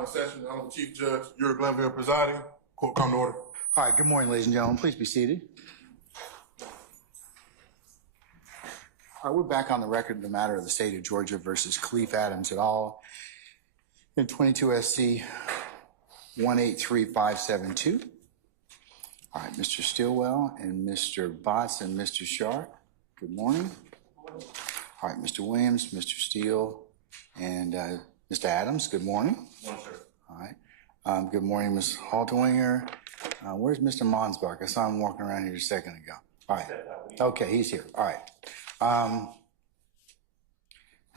Now in session, the Honorable Chief Judge, Glanville presiding. Court come to order. All right, good morning, ladies and gentlemen. Please be seated. All right, we're back on the record in the matter of the state of Georgia versus Khalif Adams et al. In 22 SC 183572. All right, Mr. Stilwell and Mr. Botts and Mr. Sharp, good morning. All right, Mr. Williams, Mr. Steele, and Mr. Adams, good morning. Good morning, sir. All right. Good morning, Ms. Halterwinger. Where's Mr. Monsbach? I saw him walking around here a second ago. All right. Okay, he's here. All right.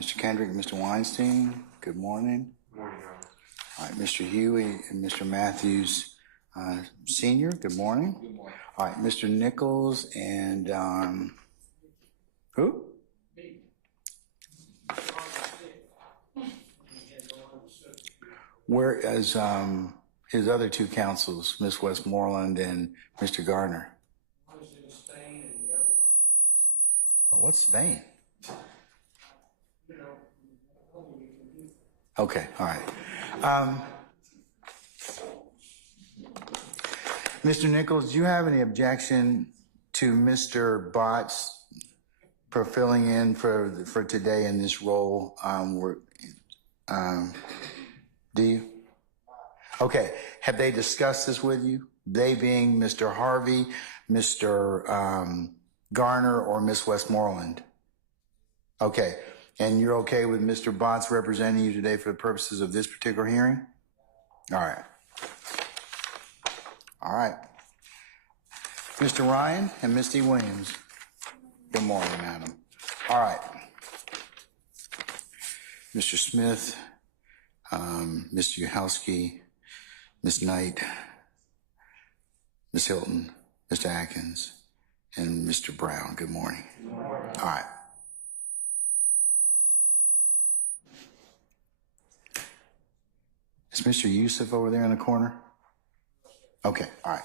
Mr. Kendrick and Mr. Weinstein, good morning. Good morning, Your Honor. All right, Mr. Huey and Mr. Matthews, Senior, good morning. Good morning. All right, Mr. Nichols and, who? Me. Whereas his other two counsels, Ms. Westmoreland and Mr. Gardner. One is in Spain and the other one. Well, what's Spain? You know, only you can do. Okay, all right. Mr. Nichols, do you have any objection to Mr. Botts for filling in for today in this role? Do you? Okay. Have they discussed this with you? They being Mr. Harvey, Mr. Garner, or Ms. Westmoreland? Okay. And you're okay with Mr. Botts representing you today for the purposes of this particular hearing? All right. All right. Mr. Ryan and Misty Williams. Good morning, madam. All right. Mr. Smith, Mr. Uhalski, Ms. Knight, Ms. Hilton, Mr. Atkins, and Mr. Brown. Good morning. Good morning. All right. Is Mr. Yusuf over there in the corner? Okay, all right.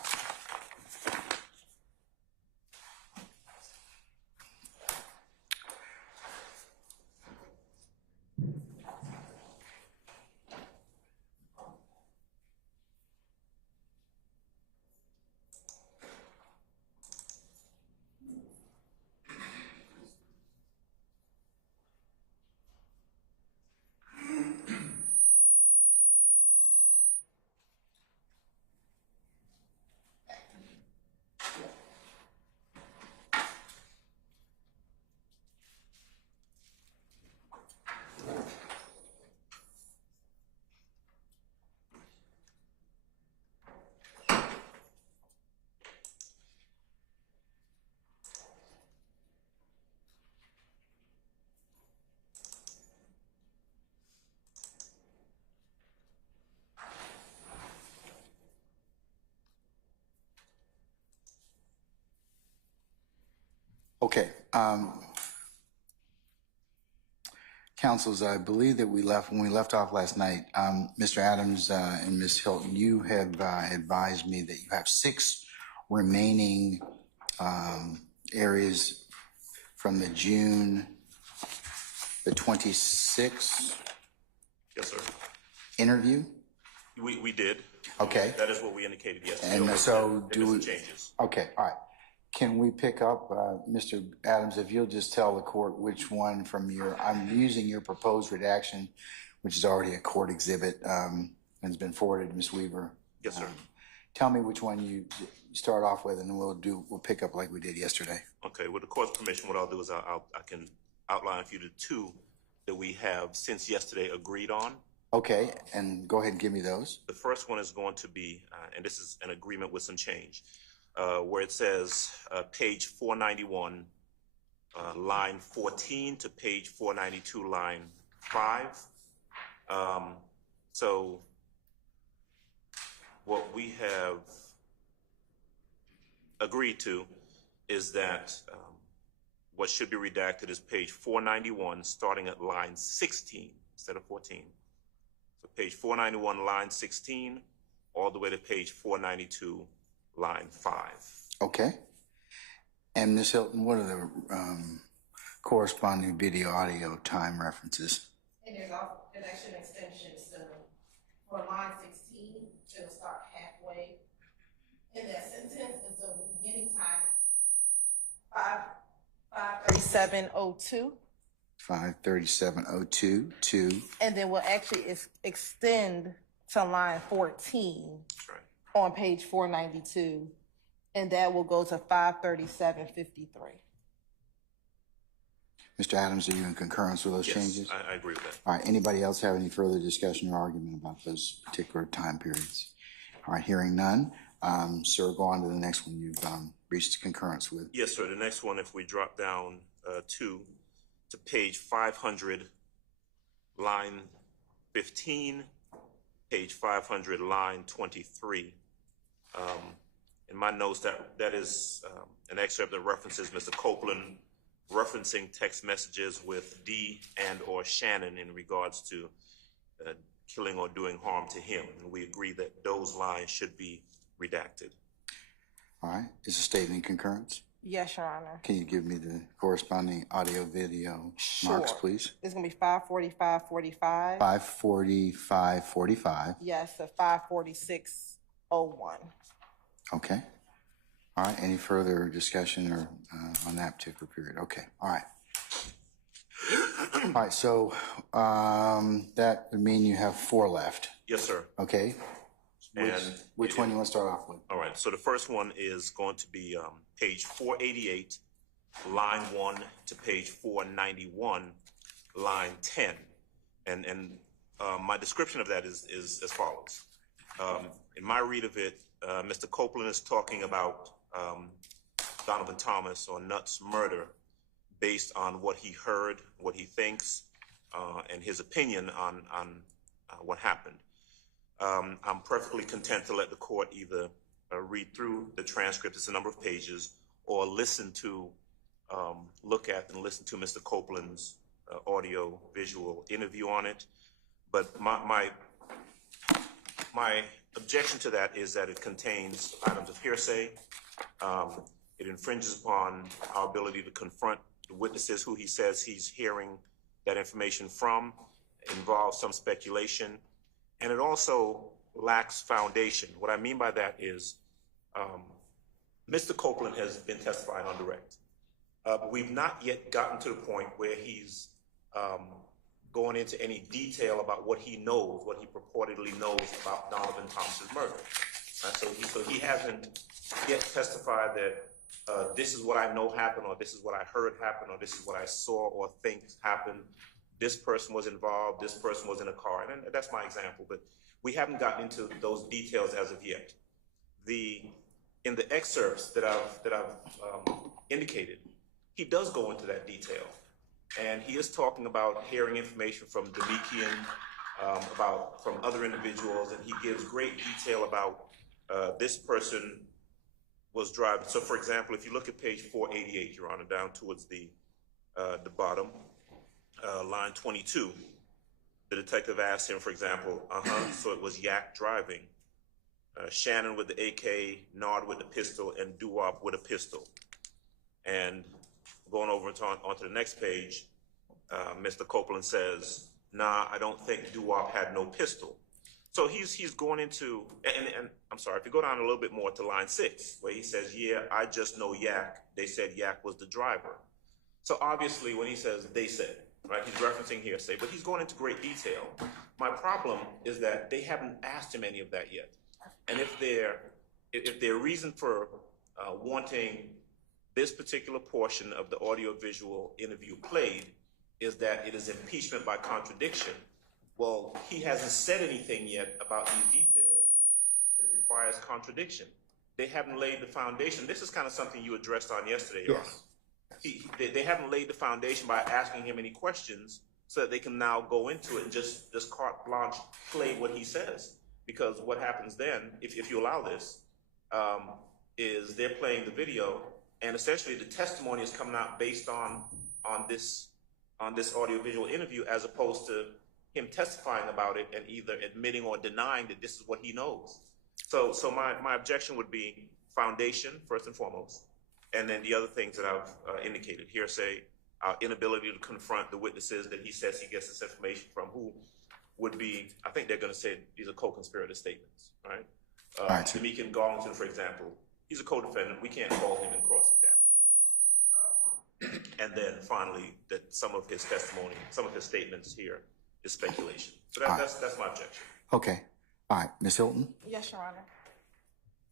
Okay. Counsels, I believe that when we left off last night, Mr. Adams and Ms. Hilton, you have advised me that you have 6 remaining areas from the June the 26th Yes, sir. interview. We did. Okay. That is what we indicated yesterday. And so do we? Changes. Okay. All right. Can we pick up, Mr. Adams, if you'll just tell the court which one from I'm using your proposed redaction, which is already a court exhibit and has been forwarded to Ms. Weaver. Yes, sir. Tell me which one you start off with, and we'll pick up like we did yesterday. Okay. With the court's permission, what I'll do is I can outline for you the 2 that we have since yesterday agreed on. Okay, and go ahead and give me those. The first one is going to be, and this is an agreement with some change, where it says page 491, line 14 to page 492, line 5. So what we have agreed to is that what should be redacted is page 491, starting at line 16 instead of 14. So page 491, line 16, all the way to page 492, line 5. Okay. And Ms. Hilton, what are the corresponding video audio time references? And there's all redaction extensions, for line 16, it'll start halfway in that sentence, and so the beginning time is 5:37:02. 5:37:02 to, And then we'll actually extend to line 14 That's right. on page 492, and that will go to 5:37:53. Mr. Adams, are you in concurrence with those Yes, changes? I agree with that. All right, anybody else have any further discussion or argument about those particular time periods? All right, hearing none, sir, go on to the next one you've reached concurrence with. Yes, sir. The next one, if we drop down to page 500, line 15, page 500, line 23. In my notes, that is an excerpt that references Mr. Copeland referencing text messages with D and or Shannon in regards to killing or doing harm to him. And we agree that those lines should be redacted. All right, is the statement in concurrence? Yes, Your Honor. Can you give me the corresponding audio video marks, please? It's going to be 5:45:45. 5:45:45. Yes, so 5:46:01. Okay. All right, any further discussion or on that particular period? Okay, all right. All right, so that would mean you have 4 left. Yes, sir. Okay. Which one you want to start off with? All right, so the first one is going to be page 488, line 1 to page 491, line 10. And my description of that is as follows. In my read of it, Mr. Copeland is talking about Donovan Thomas or Nutt's murder based on what he heard, what he thinks, and his opinion on what happened. I'm perfectly content to let the court either read through the transcript, it's a number of pages, or listen to, look at and listen to Mr. Copeland's audio visual interview on it. But my objection to that is that it contains items of hearsay. It infringes upon our ability to confront the witnesses who he says he's hearing that information from. It involves some speculation, and it also lacks foundation. What I mean by that is Mr. Copeland has been testifying on direct. But we've not yet gotten to the point where he's going into any detail about what he knows, what he purportedly knows about Donovan Thomas's murder. So he hasn't yet testified that this is what I know happened, or this is what I heard happen, or this is what I saw or think happened. This person was involved, this person was in a car, and that's my example, but we haven't gotten into those details as of yet. In the excerpts that I've indicated, he does go into that detail, and he is talking about hearing information from Demikian, from other individuals, and he gives great detail about this person was driving. So, for example, if you look at page 488, Your Honor, down towards the bottom, line 22, the detective asked him, for example, so it was Yak driving, Shannon with the AK, Nard with the pistol, and Doo-Wop with a pistol. And going over onto the next page, Mr. Copeland says, nah, I don't think Doo-Wop had no pistol. So he's going into, and I'm sorry, if you go down a little bit more to line 6, where he says, yeah, I just know Yak. They said Yak was the driver. So obviously when he says they said, right, he's referencing hearsay, but he's going into great detail. My problem is that they haven't asked him any of that yet. And if their reason for wanting this particular portion of the audio-visual interview played is that it is impeachment by contradiction, well, he hasn't said anything yet about these details. It requires contradiction. They haven't laid the foundation. This is kind of something you addressed on yesterday, Your Honor. They haven't laid the foundation by asking him any questions so that they can now go into it and just carte blanche play what he says. Because what happens then, if you allow this, is they're playing the video, and essentially the testimony is coming out based on this audio-visual interview, as opposed to him testifying about it and either admitting or denying that this is what he knows. So my objection would be foundation, first and foremost, and then the other things that I've indicated, hearsay, our inability to confront the witnesses that he says he gets this information from, who would be, I think they're going to say these are co-conspirator statements, right? Right. Demetrius Garlington, for example, he's a co-defendant. We can't call him and cross-examine him. And then finally, that some of his testimony, some of his statements here is speculation. So that's my objection. Okay. All right. Ms. Hilton? Yes, Your Honor.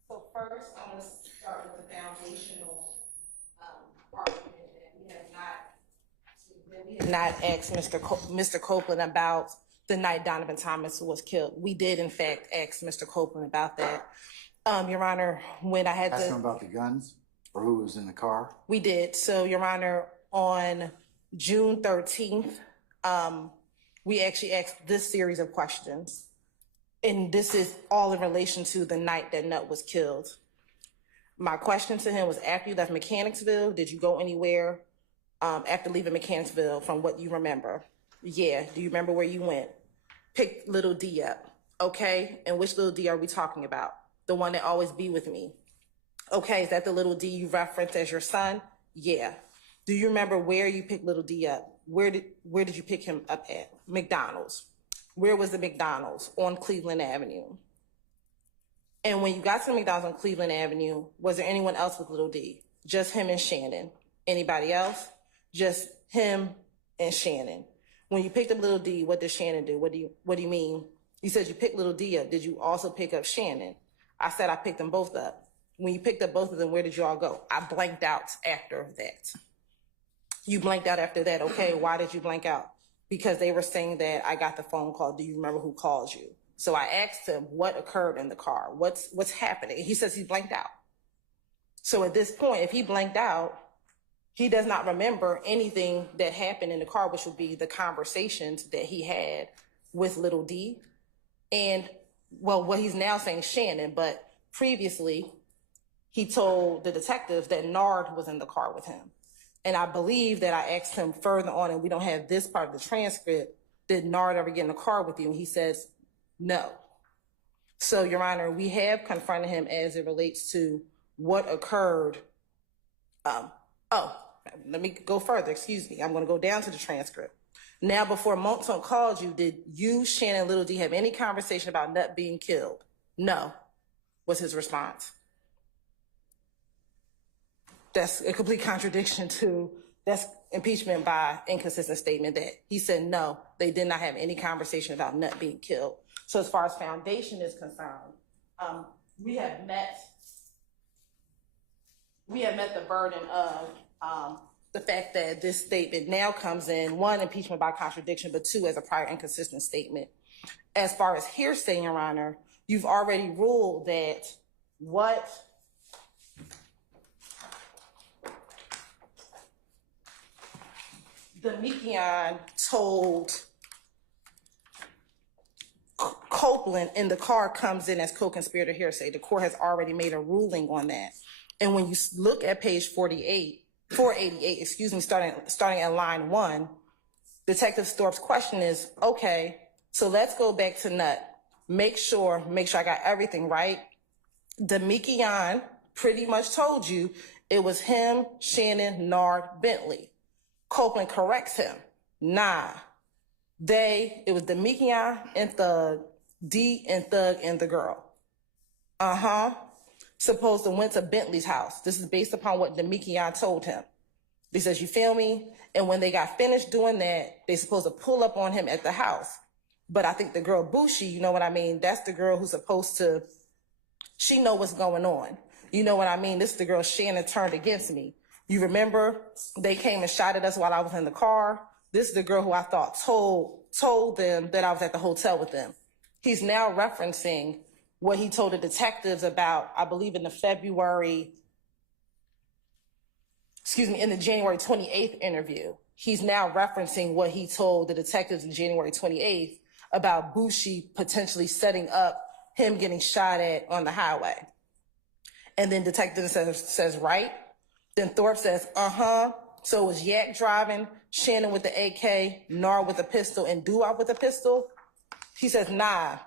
So first, I'm going to start with the foundational argument that we have not asked Mr. Copeland about the night Donovan Thomas was killed. We did, in fact, ask Mr. Copeland about that. Your Honor, when I had Ask him about the guns or who was in the car? We did. So, Your Honor, on June 13th, we actually asked this series of questions. And this is all in relation to the night that Nutt was killed. My question to him was, after you left Mechanicsville, did you go anywhere after leaving Mechanicsville from what you remember? Yeah. Do you remember where you went? Pick Little D up. Okay. And which Little D are we talking about? The one that always be with me. Okay. Is that the Little D you referenced as your son? Yeah. Do you remember where you picked Little D up? Where did you pick him up at? McDonald's. Where was the McDonald's? On Cleveland Avenue. And when you got to the McDonald's on Cleveland Avenue, was there anyone else with Little D? Just him and Shannon. Anybody else? Just him and Shannon. When you picked up Little D, what did Shannon do? What do you mean? You said you picked Little D up. Did you also pick up Shannon? I said I picked them both up. When you picked up both of them, where did you all go? I blanked out after that. You blanked out after that. Okay, why did you blank out? Because they were saying that I got the phone call. Do you remember who called you? So I asked him what occurred in the car. What's happening? He says he blanked out. So at this point, if he blanked out, he does not remember anything that happened in the car, which would be the conversations that he had with Little D. And, well, what he's now saying Shannon, but previously he told the detective that Nard was in the car with him. And I believe that I asked him further on, and we don't have this part of the transcript, did Nard ever get in the car with you? And he says, no. So, Your Honor, we have confronted him as it relates to what occurred. Let me go further. Excuse me. I'm going to go down to the transcript. Now, before Monton called you, did you, Shannon, and Little D have any conversation about Nutt being killed? No, was his response. That's a complete contradiction to, that's impeachment by inconsistent statement that he said, no, they did not have any conversation about Nutt being killed. So as far as foundation is concerned, we have met the burden of the fact that this statement now comes in, one, impeachment by contradiction, but two, as a prior inconsistent statement. As far as hearsay, Your Honor, you've already ruled that what Demetrius told Copeland in the car comes in as co-conspirator hearsay. The court has already made a ruling on that. And when you look at page 488, starting at line 1, Detective Thorpe's question is, okay, so let's go back to Nutt. Make sure I got everything right. Demetrius pretty much told you it was him, Shannon, Nard, Bentley. Copeland corrects him. Nah. It was Demetrius and Thug, D and Thug and the girl. Supposed to went to Bentley's house. This is based upon what Demetrius told him. He says, you feel me? And when they got finished doing that, they supposed to pull up on him at the house. But I think the girl Bushi, you know what I mean? That's the girl who's supposed to, she know what's going on. You know what I mean? This is the girl Shannon turned against me. You remember they came and shot at us while I was in the car? This is the girl who I thought told them that I was at the hotel with them. He's now referencing what he told the detectives about, I believe in the January 28th interview. He's now referencing what he told the detectives in January 28th about Bushi potentially setting up him getting shot at on the highway. And then detective says, right? Then Thorpe says, So it was Yak driving, Shannon with the AK, Nard with a pistol, and Doo-Wop with a pistol? He says, nah,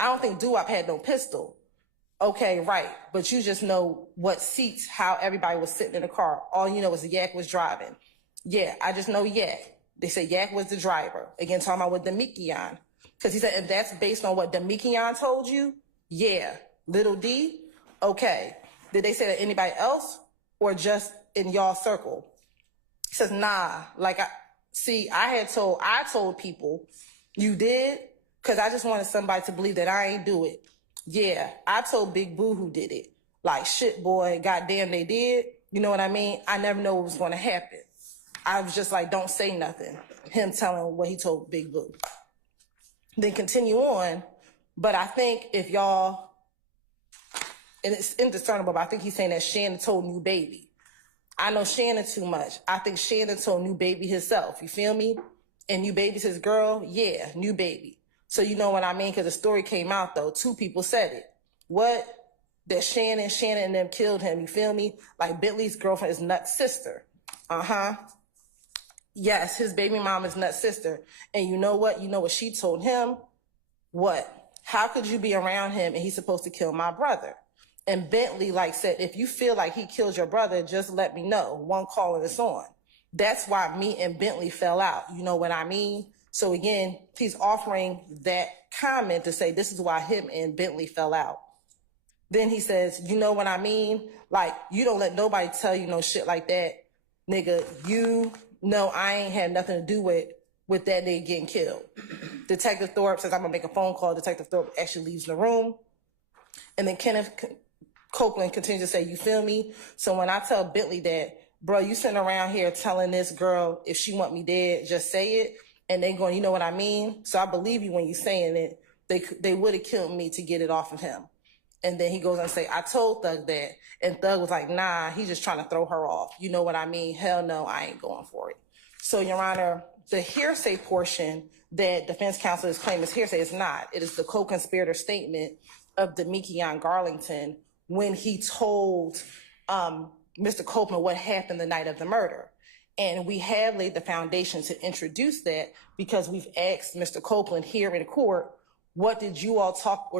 I don't think Doo-Wop had no pistol. Okay, right. But you just know what seats, how everybody was sitting in the car. All you know is Yak was driving. Yeah, I just know Yak. They said Yak was the driver. Again, talking about with Demetrius. Because he said, if that's based on what Demekion told you, yeah. Little D, okay. Did they say that anybody else or just in y'all circle? He says, nah. Like, I told people, you did? Because I just wanted somebody to believe that I ain't do it. Yeah, I told Big Boo who did it. Like, shit, boy, goddamn, they did. You know what I mean? I never know what was going to happen. I was just like, don't say nothing. Him telling what he told Big Boo. Then continue on. But I think if y'all, and it's indiscernible, but I think he's saying that Shannon told New Baby. I know Shannon too much. I think Shannon told New Baby himself. You feel me? And New Baby's his girl? Yeah, New Baby. So you know what I mean? Because the story came out, though. 2 people said it. What? That Shannon and them killed him. You feel me? Like Bentley's girlfriend is Nut's sister. Uh-huh. Yes, his baby mom is Nut's sister. And you know what? You know what she told him? What? How could you be around him and he's supposed to kill my brother? And Bentley said, if you feel like he killed your brother, just let me know. One call and it's on. That's why me and Bentley fell out. You know what I mean? So again, he's offering that comment to say this is why him and Bentley fell out. Then he says, you know what I mean? Like, you don't let nobody tell you no shit like that. Nigga, you know I ain't had nothing to do with that nigga getting killed. Detective Thorpe says, I'm gonna make a phone call. Detective Thorpe actually leaves the room. And then Kenneth Copeland continues to say, you feel me? So when I tell Bentley that, bro, you sitting around here telling this girl, if she want me dead, just say it. And they going, you know what I mean? So I believe you when you saying it. They would have killed me to get it off of him. And then he goes on and say, I told Thug that. And Thug was like, nah, he's just trying to throw her off. You know what I mean? Hell no, I ain't going for it. So, Your Honor, the hearsay portion that defense counsel is claiming is hearsay is not. It is the co-conspirator statement of Demekion Garlington when he told Mr. Copeland what happened the night of the murder. And we have laid the foundation to introduce that because we've asked Mr. Copeland here in court, what did you all talk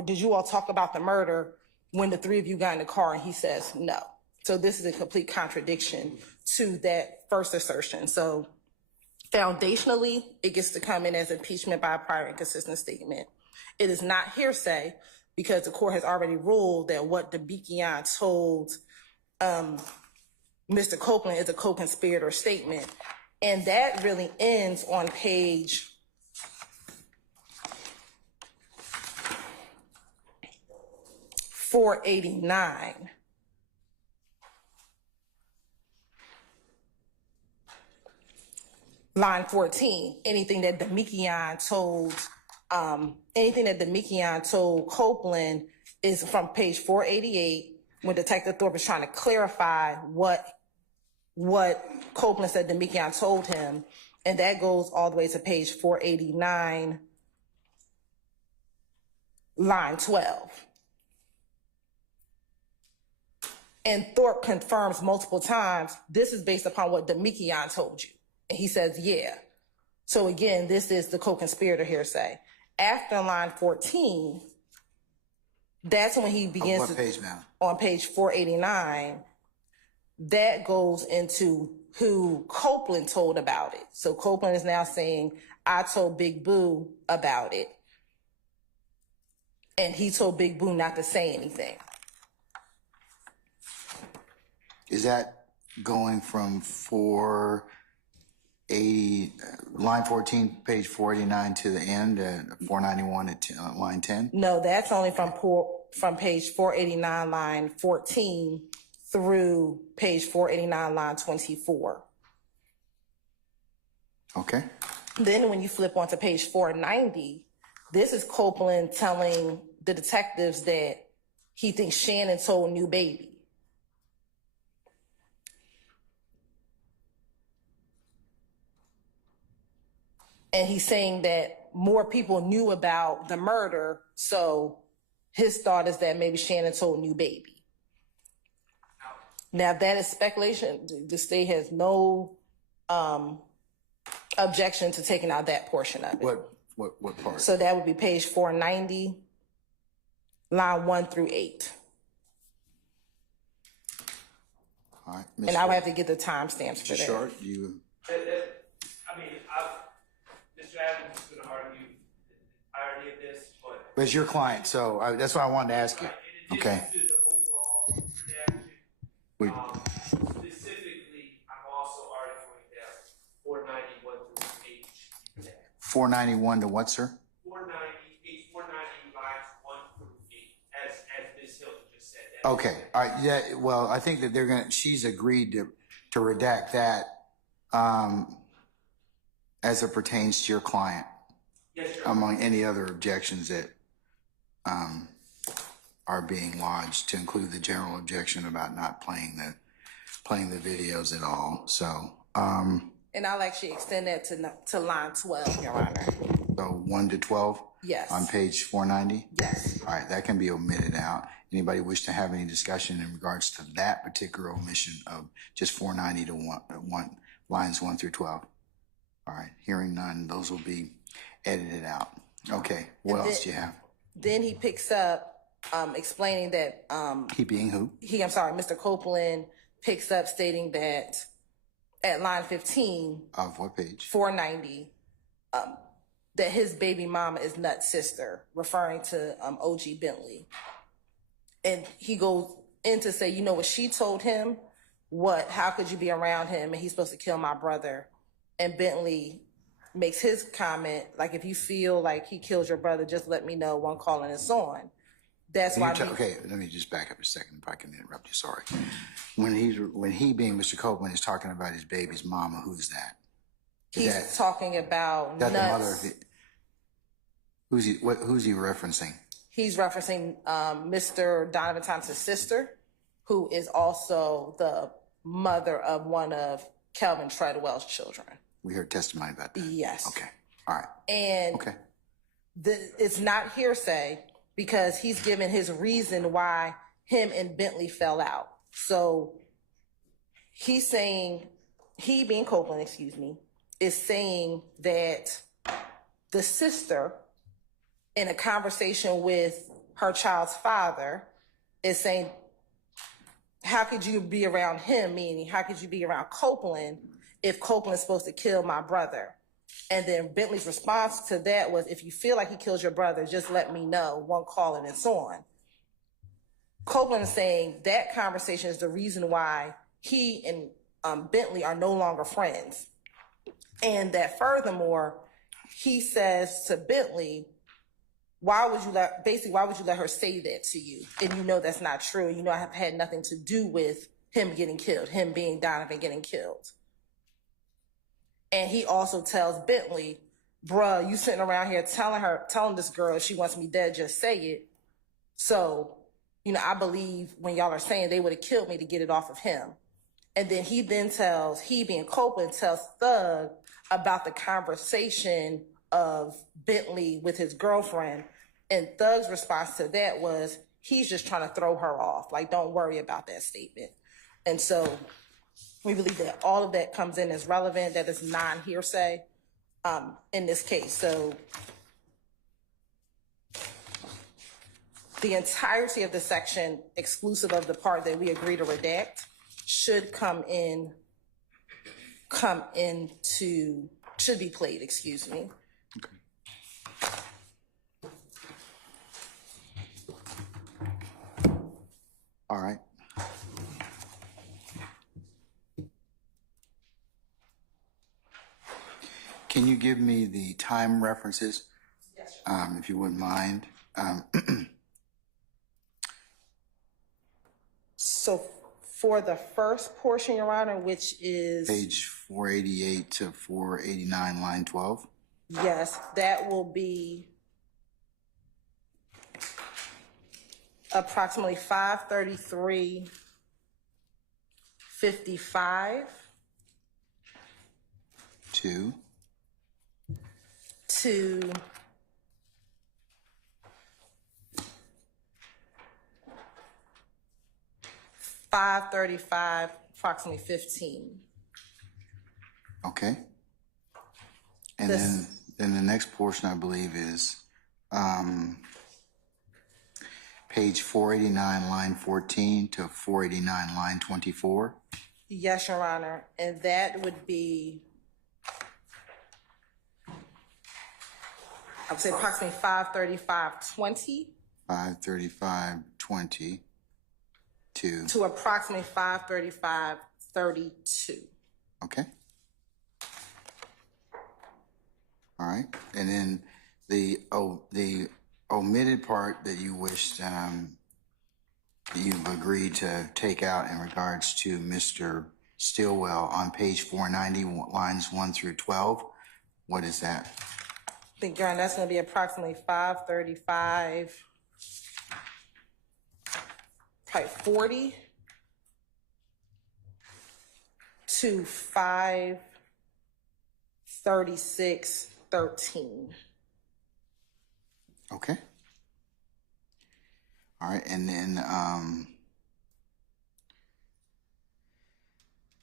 about the murder when the 3 of you got in the car? And he says no. So this is a complete contradiction to that first assertion. So foundationally, it gets to come in as impeachment by a prior inconsistent statement. It is not hearsay because the court has already ruled that what Demekion told Mr. Copeland is a co-conspirator statement. And that really ends on page 489. Line 14, anything that Demekion told Copeland is from page 488 when Detective Thorpe is trying to clarify what Copeland said Demekion told him. And that goes all the way to page 489, line 12. And Thorpe confirms multiple times, this is based upon what Demekion told you. And he says, yeah. So again, this is the co-conspirator hearsay. After line 14, that's when he begins what page now? On page 489, that goes into who Copeland told about it. So Copeland is now saying, I told Big Boo about it. And he told Big Boo not to say anything. Is that going from 480, line 14, page 489 to the end, 491 at line 10? No, that's only from page 489, line 14 through page 489, line 24. Okay. Then when you flip onto page 490, this is Copeland telling the detectives that he thinks Shannon told New Baby. And he's saying that more people knew about the murder, so his thought is that maybe Shannon told New Baby. Now, that is speculation. The state has no objection to taking out that portion of it. What part? So that would be page 490, line 1 through 8. All right. And I would have to get the timestamps for Mr. that. Short, Mr. Mr. Adams is going to argue. I already But it's your client, so that's what I wanted to ask you. Okay. In addition to the overall redaction, We- specifically, I'm also arguing that 491 through H. 491 to what, sir? 490, page 490, lines 1 through 8, as Ms. Hilton just said. That Okay. All right. Yeah. Well, I think that she's agreed to redact that as it pertains to your client, Yes, sir. among any other objections that are being lodged, to include the general objection about not playing the videos at all. So, And I'll actually extend that to line 12, Your Honor. so 1 to 12 Yes. on page 490. Yes. All right, that can be omitted out. Anybody wish to have any discussion in regards to that particular omission of just 490 to lines 1 through 12? All right, hearing none, those will be edited out. Okay, what else do you have? Then he picks up explaining that He being who? Mr. Copeland picks up stating that at line 15, Of what page? 490, that his baby mama is Nut's sister, referring to OG Bentley. And he goes in to say, you know what she told him? How could you be around him? And he's supposed to kill my brother. And Bentley makes his comment, like, if you feel like he killed your brother, just let me know, one calling and so on. That's why. Okay, let me just back up a second if I can interrupt you, sorry. When he being Mr. Copeland is talking about his baby's mama, who's that? He's talking about That Nuts. the mother of it? Who's he referencing? He's referencing Mr. Donovan Thompson's sister, who is also the mother of one of Kelvin Treadwell's children. We heard testimony about that. Yes. Okay, all right. And Okay. it's not hearsay because he's given his reason why him and Bentley fell out. So he's saying, he being Copeland, is saying that the sister, in a conversation with her child's father, is saying, how could you be around him? Meaning, how could you be around Copeland if Copeland's supposed to kill my brother? And then Bentley's response to that was, if you feel like he killed your brother, just let me know, one calling and so on. Copeland is saying that conversation is the reason why he and Bentley are no longer friends. And that furthermore, he says to Bentley, why would you let her say that to you? And you know that's not true. You know I have had nothing to do with him getting killed, him being Donovan getting killed. And he also tells Bentley, bruh, you sitting around here telling this girl if she wants me dead, just say it. So, I believe when y'all are saying they would have killed me to get it off of him. And then he being Copeland, tells Thug about the conversation of Bentley with his girlfriend. And Thug's response to that was, he's just trying to throw her off. Like, don't worry about that statement. And so we believe that all of that comes in as relevant, that is non-hearsay in this case. So the entirety of the section, exclusive of the part that we agree to redact, should be played, Okay. All right. Can you give me the time references? Yes. If you wouldn't mind. So for the first portion, Your Honor, which is Page 488 to 489, line 12. yes, that will be approximately 5:33:55 2. to 5:35, approximately 15. Okay. And This- then the next portion, I believe, is page 489, line 14 to 489, line 24. Yes, Your Honor, and that would be I would say approximately 5:35:20 5:35:20 to approximately 5:35:32. Okay. All right. And then the omitted part that you wished that you've agreed to take out in regards to Mr. Stillwell on page 490, lines 1 through 12. What is that? I think, Your Honor, that's going to be approximately 5:35, probably 40 to 5:36:13. Okay. All right. And then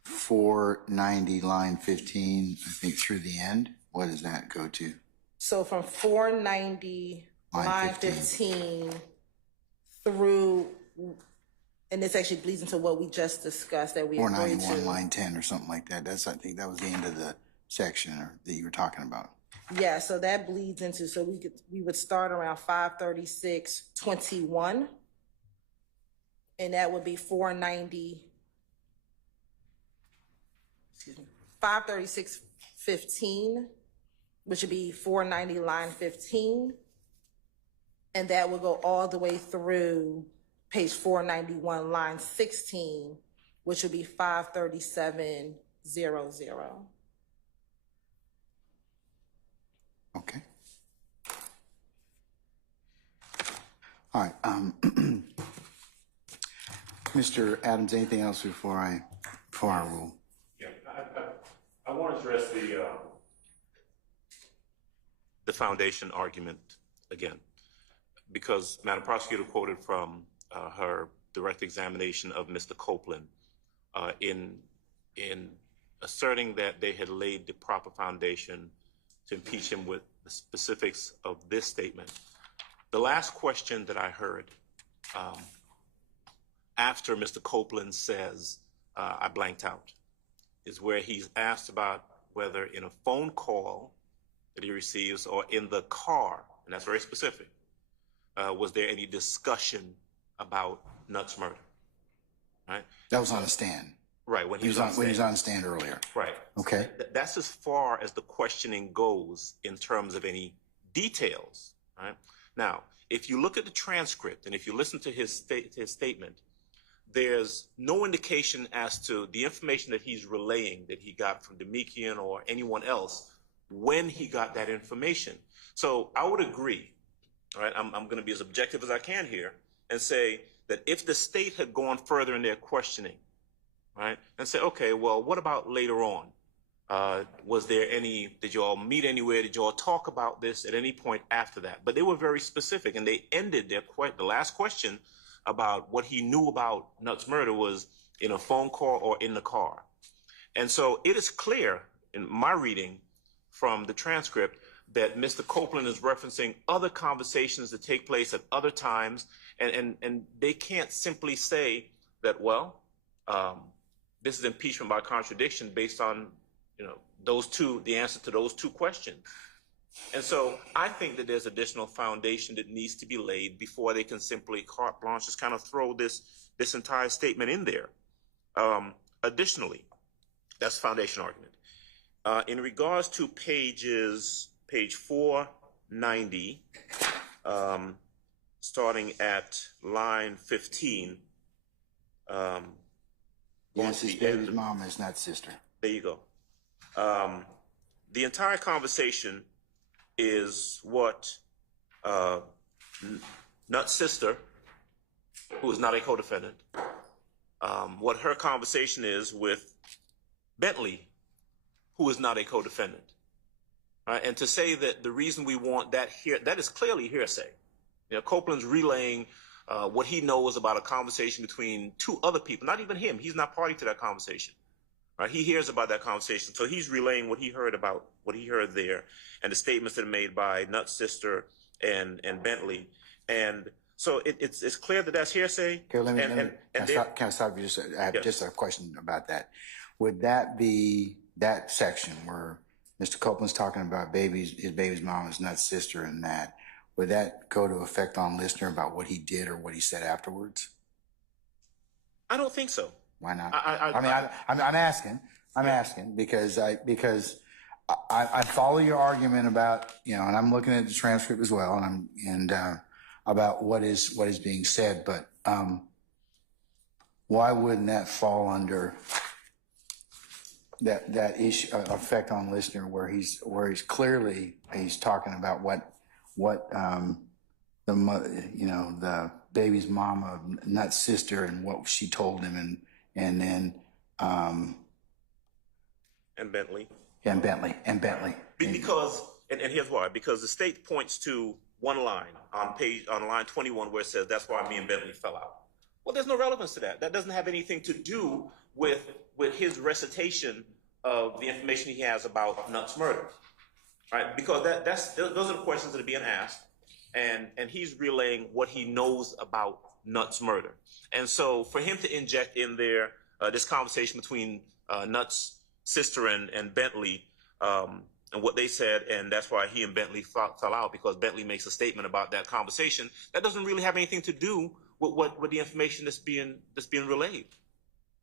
490, line 15, I think through the end. What does that go to? So from 490, line 15 through, and this actually bleeds into what we just discussed that we agreed to. 491, line 10 or something like that. I think that was the end of the section that you were talking about. Yeah, so that bleeds into, so we would start around 5:36:21, and that would be 5:36:15, which would be 490, line 15, and that would go all the way through page 491, line 16, which would be 5:37:00. Okay. All right. Mr. Adams, anything else before I rule? Yeah, I want to address the foundation argument again, because Madam Prosecutor quoted from her direct examination of Mr. Copeland in asserting that they had laid the proper foundation to impeach him with the specifics of this statement. The last question that I heard after Mr. Copeland says, I blanked out, is where he's asked about whether in a phone call that he receives or in the car, and that's very specific, was there any discussion about Nutt's murder, right? That was on the stand. Right, when he was on the stand earlier. Right. Okay. That's as far as the questioning goes in terms of any details, right? Now, if you look at the transcript and if you listen to his statement, there's no indication as to the information that he's relaying that he got from Demikian or anyone else when he got that information. So I would agree, right? I'm going to be as objective as I can here and say that if the state had gone further in their questioning, right, and say, okay, well, what about later on? Did you all meet anywhere? Did you all talk about this at any point after that? But they were very specific, and they ended the last question about what he knew about Nutt's murder was in a phone call or in the car. And so it is clear in my reading from the transcript that Mr. Copeland is referencing other conversations that take place at other times, and they can't simply say that, well, this is impeachment by contradiction based on, the answer to those two questions. And so I think that there's additional foundation that needs to be laid before they can simply carte blanche just kind of throw this entire statement in there. Additionally, that's foundation argument. In regards to page 490, starting at line 15. Yes, his baby's mom is not sister. There you go. The entire conversation is what Nutt's sister, who is not a co-defendant, what her conversation is with Bentley, who is not a co-defendant. And to say that the reason we want that here, that is clearly hearsay. Copeland's relaying what he knows about a conversation between two other people, not even him. He's not party to that conversation. Right? He hears about that conversation. So he's relaying what he heard there and the statements that are made by Nutt's sister and Bentley. And so it's clear that that's hearsay. Okay, can I stop you I have just a question about that. Would that be that section where Mr. Copeland's talking about his baby's mom is not sister and that. Would that go to effect on listener about what he did or what he said afterwards? I don't think so. Why not? I'm asking because I follow your argument about, and I'm looking at the transcript as well, and about what is being said, but why wouldn't that fall under that issue effect on listener where he's clearly talking about what the mother, the baby's mama, not sister, and what she told him, and then and Bentley. Because And here's why. Because the state points to one line on line 21 where it says that's why me and Bentley fell out. Well, there's no relevance to that. That doesn't have anything to do with his recitation of the information he has about Nutt's murder, right? Because those are the questions that are being asked, and he's relaying what he knows about Nutt's murder. And so for him to inject in there this conversation between Nutt's sister and Bentley, and what they said, and that's why he and Bentley fell out, because Bentley makes a statement about that conversation that doesn't really have anything to do with the information that's being relayed.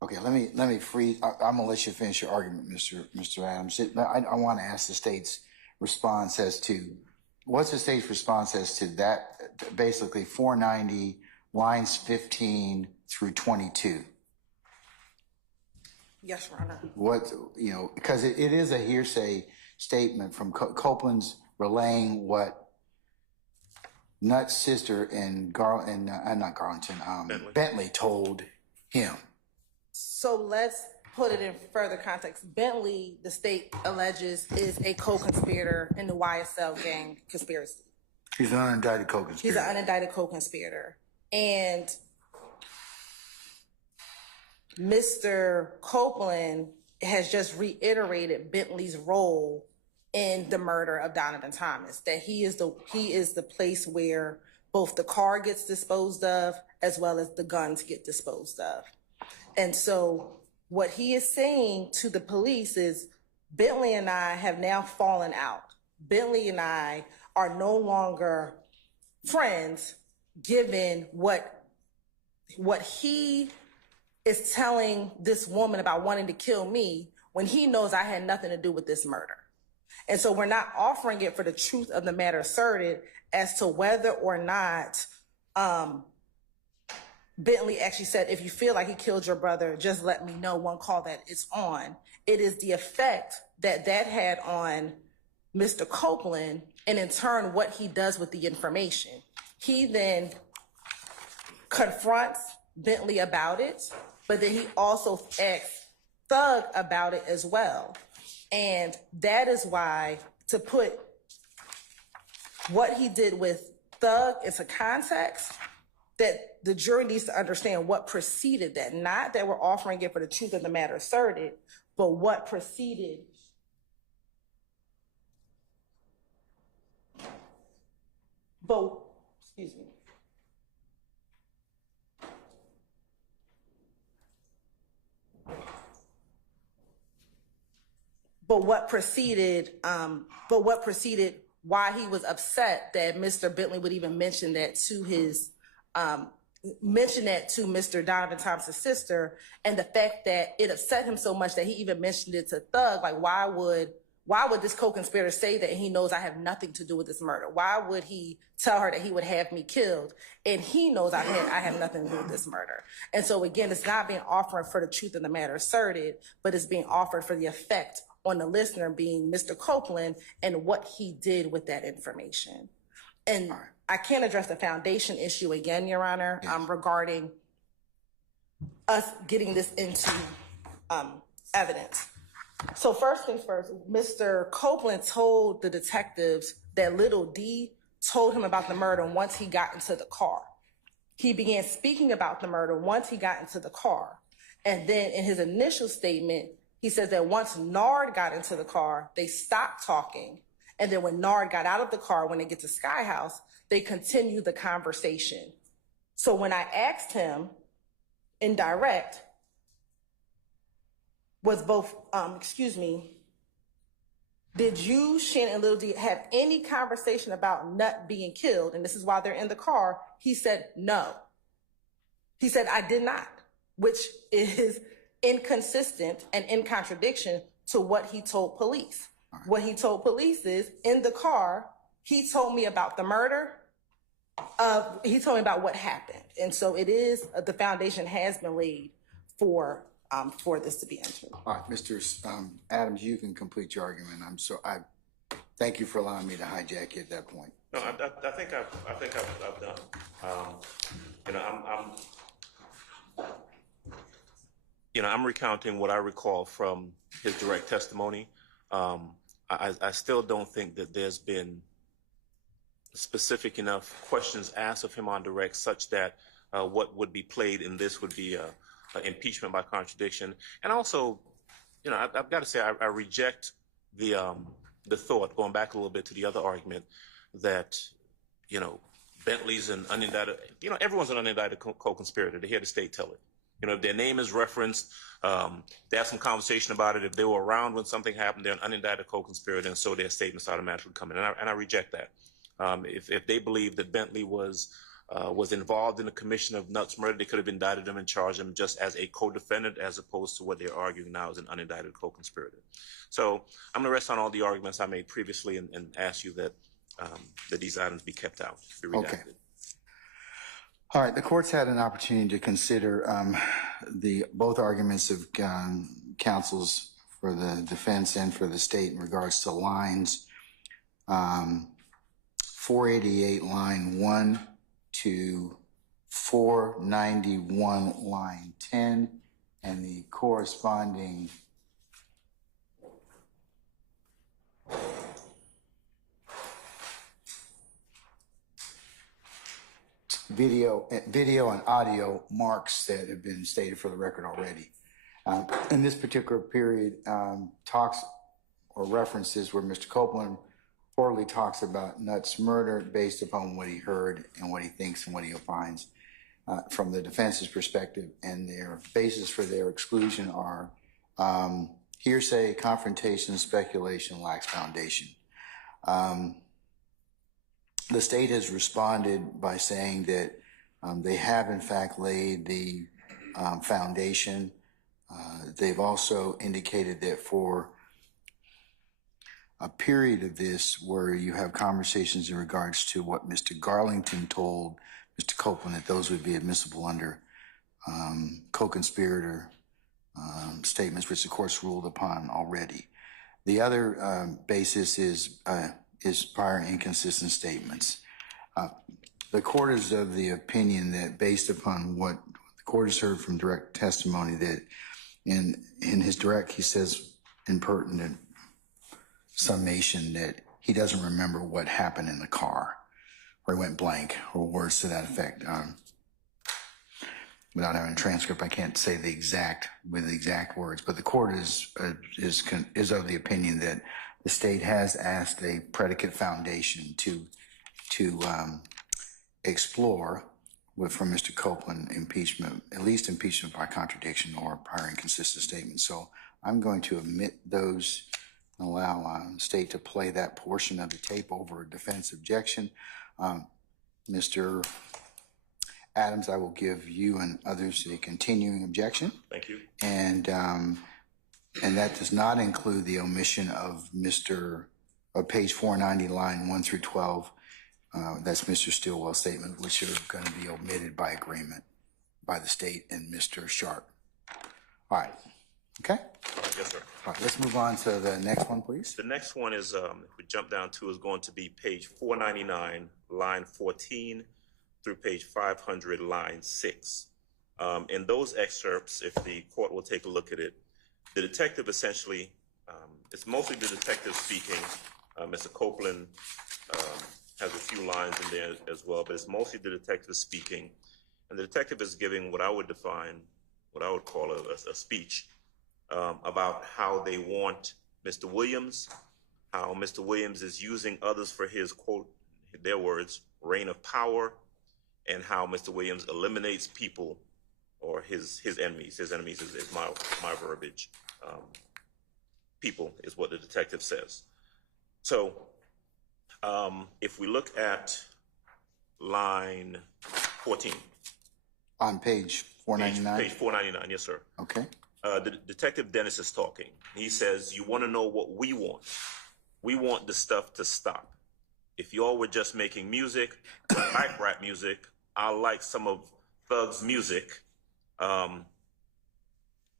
Okay, let me freeze. I'm gonna let you finish your argument, Mr. Adams. I want to ask the state's response as to what's the state's response as to that, basically 490 lines 15 through 22. Yes, Your Honor. What, because it is a hearsay statement from Copeland's relaying what Nutt's sister and Bentley told him. So let's put it in further context. Bentley, the state alleges, is a co-conspirator in the YSL gang conspiracy. He's an unindicted co-conspirator. He's an unindicted co-conspirator. And Mr. Copeland has just reiterated Bentley's role in the murder of Donovan Thomas, that he is the place where both the car gets disposed of as well as the guns get disposed of. And so what he is saying to the police is, Bentley and I have now fallen out. Bentley and I are no longer friends, given what he is telling this woman about wanting to kill me when he knows I had nothing to do with this murder. And so we're not offering it for the truth of the matter asserted as to whether or not Bentley actually said, if you feel like he killed your brother, just let me know, one call that it's on. It is the effect that had on Mr. Copeland, and in turn, what he does with the information. He then confronts Bentley about it, but then he also asks Thug about it as well. And that is why, to put what he did with Thug into context, that the jury needs to understand what preceded that. Not that we're offering it for the truth of the matter asserted, but what preceded. Excuse me. But what preceded why he was upset that Mr. Bentley would even mention that to Mr. Donovan Thomas' sister, and the fact that it upset him so much that he even mentioned it to Thug. Like, why would this co-conspirator say that he knows I have nothing to do with this murder? Why would he tell her that he would have me killed and he knows I have nothing to do with this murder? And so again, it's not being offered for the truth of the matter asserted, but it's being offered for the effect on the listener, being Mr. Copeland and what he did with that information. And I can't address the foundation issue again, Your Honor, regarding us getting this into evidence. So first things first, Mr. Copeland told the detectives that Little D told him about the murder once he got into the car. He began speaking about the murder once he got into the car. And then in his initial statement, he says that once Nard got into the car, they stopped talking. And then when Nard got out of the car, when they get to Sky House, they continued the conversation. So when I asked him in direct, was both, did you, Shannon, and Lil D have any conversation about Nut being killed? And this is why they're in the car. He said, no. He said, I did not, which is inconsistent and in contradiction to what he told police. What he told police is, in the car, he told me about the murder. He told me about what happened. And so it is, the foundation has been laid for this to be entered. All right, Mr. Adams, you can complete your argument. I thank you for allowing me to hijack you at that point. No, I think I've done. I'm recounting what I recall from his direct testimony. I still don't think that there's been specific enough questions asked of him on direct such that what would be played in this would be impeachment by contradiction. And also, I've got to say, I reject the thought, going back a little bit to the other argument, that, Bentley's an unindicted, everyone's an unindicted co-conspirator. They hear the state tell it. If their name is referenced, they have some conversation about it. If they were around when something happened, they're an unindicted co-conspirator, and so their statements automatically come in. And I reject that. If they believe that Bentley was involved in the commission of Nutt's murder, they could have indicted him and charged him just as a co-defendant, as opposed to what they're arguing now as an unindicted co-conspirator. So I'm going to rest on all the arguments I made previously and ask you that these items be kept out, be redacted. Okay. All right. The court's had an opportunity to consider both arguments of counsels for the defense and for the state in regards to lines 488 line 1 to 491 line 10 and the corresponding video and audio marks that have been stated for the record already. In this particular period, talks or references where Mr. Copeland reportedly talks about Nutt's murder based upon what he heard and what he thinks and what he opines from the defense's perspective, and their basis for their exclusion are hearsay, confrontation, speculation, lacks foundation. The state has responded by saying that they have in fact laid the foundation. They've also indicated that for a period of this where you have conversations in regards to what Mr. Garlington told Mr. Copeland, that those would be admissible under co-conspirator statements, which the court's ruled upon already. The other basis is prior inconsistent statements. The court is of the opinion that based upon what the court has heard from direct testimony, that in his direct, he says in pertinent summation that he doesn't remember what happened in the car, or he went blank, or words to that effect. Without having a transcript, I can't say the exact words, but the court is of the opinion that the state has asked a predicate foundation to explore from Mr. Copeland impeachment, at least impeachment by contradiction or prior inconsistent statements. So I'm going to omit those and allow the state to play that portion of the tape over a defense objection. Mr. Adams, I will give you and others a continuing objection. Thank you. And that does not include the omission of page 490, line 1 through 12. That's Mr. Stilwell's statement, which are going to be omitted by agreement by the state and Mr. Sharp. All right. Okay? Yes, sir. All right, let's move on to the next one, please. The next one is, if we jump down to, is going to be page 499, line 14 through page 500, line 6. In those excerpts, if the court will take a look at it, the detective essentially, it's mostly the detective speaking. Mr. Copeland has a few lines in there as well, but it's mostly the detective speaking. And the detective is giving what I would call a speech about how they want Mr. Williams, how Mr. Williams is using others for his, quote, their words, reign of power, and how Mr. Williams eliminates people or his enemies. His enemies is my verbiage. People is what the detective says. So if we look at line 14. On page 499? Page 499, yes, sir. Okay. Detective Dennis is talking. He says, you want to know what we want. We want the stuff to stop. If y'all were just making music, I like rap music. I like some of Thug's music. I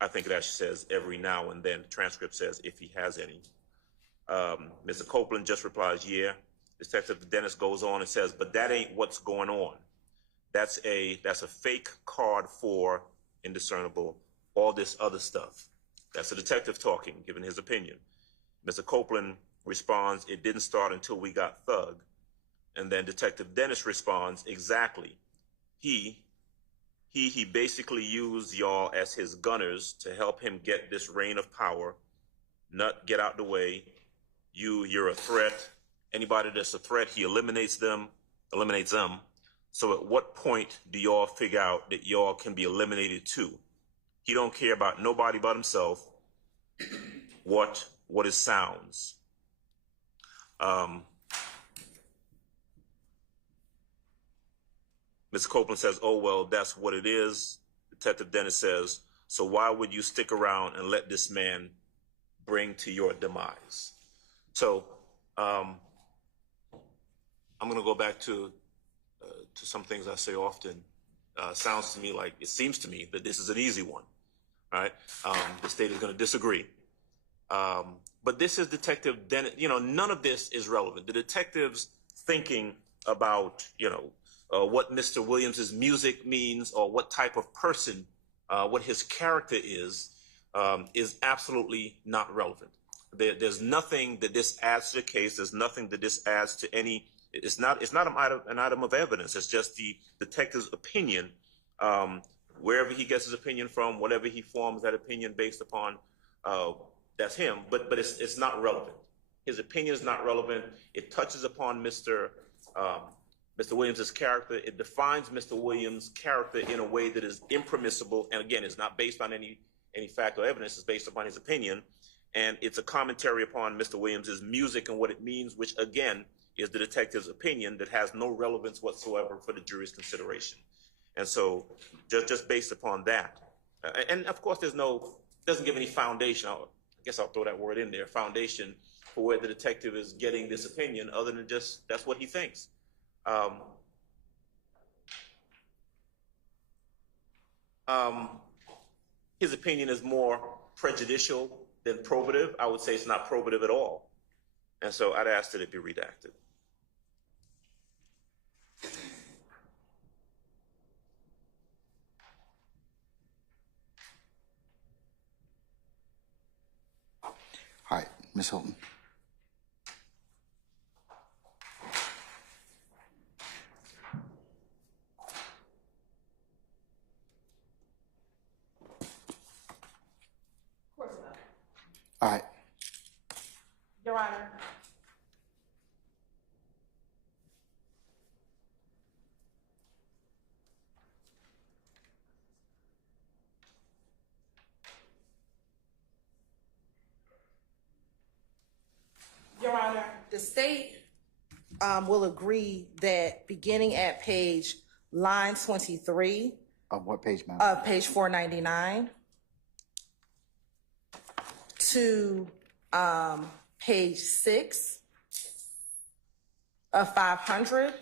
think it actually says every now and then. The transcript says if he has any. Mr. Copeland just replies, yeah. Detective Dennis goes on and says, but that ain't what's going on. That's a fake card for indiscernible, all this other stuff. That's the detective talking, giving his opinion. Mr. Copeland responds, it didn't start until we got Thug. And then Detective Dennis responds, exactly. He basically used y'all as his gunners to help him get this reign of power. Nut, get out the way. You're a threat. Anybody that's a threat, he eliminates them. So at what point do y'all figure out that y'all can be eliminated too? He don't care about nobody but himself. What is sounds? Mr. Copeland says, oh, well, that's what it is. Detective Dennis says, so why would you stick around and let this man bring to your demise? So I'm going to go back to some things I say often. Sounds to me like, it seems to me that this is an easy one, right? The state is going to disagree. But this is Detective Dennis. None of this is relevant. The detective's thinking about, what Mr. Williams's music means or what type of person, what his character is absolutely not relevant. There's nothing that this adds to the case. There's nothing that this adds to any. It's not an item of evidence. It's just the detective's opinion, wherever he gets his opinion from, whatever he forms that opinion based upon. That's him. But it's not relevant. His opinion is not relevant. It touches upon Mr. Williams's character. It defines Mr. Williams' character in a way that is impermissible. And again, it's not based on any fact or evidence. It's based upon his opinion. And it's a commentary upon Mr. Williams's music and what it means, which again is the detective's opinion that has no relevance whatsoever for the jury's consideration. And so just based upon that, and of course doesn't give any foundation. I guess I'll throw that word in there, foundation for where the detective is getting this opinion other than just that's what he thinks. His opinion is more prejudicial than probative. I would say it's not probative at all. And so I'd ask that it be redacted. All right, Ms. Hilton. All right. Your Honor. Your Honor, the state will agree that beginning at line 23 Of what page, ma'am? of page 499 to page 6 of 500.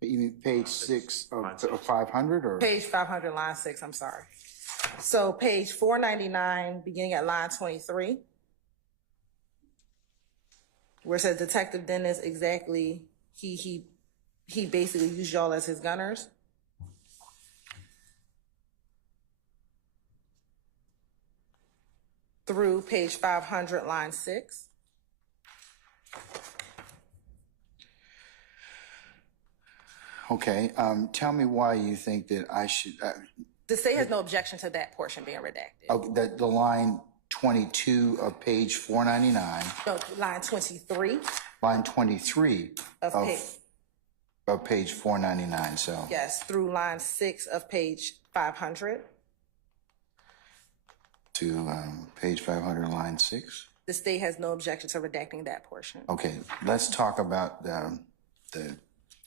You mean page 6 of 500 or? Page 500, line 6, I'm sorry. So page 499, beginning at line 23, where it says Detective Dennis, exactly, he basically used y'all as his gunners. Through page 500, line 6. Okay, tell me why you think that I should. The state has no objection to that portion being redacted. The line 22 of page 499. No, line 23. Line 23 of page 499. So yes, through line 6 of page 500. To page 500, line 6. the state has no objection to redacting that portion. Okay, let's talk about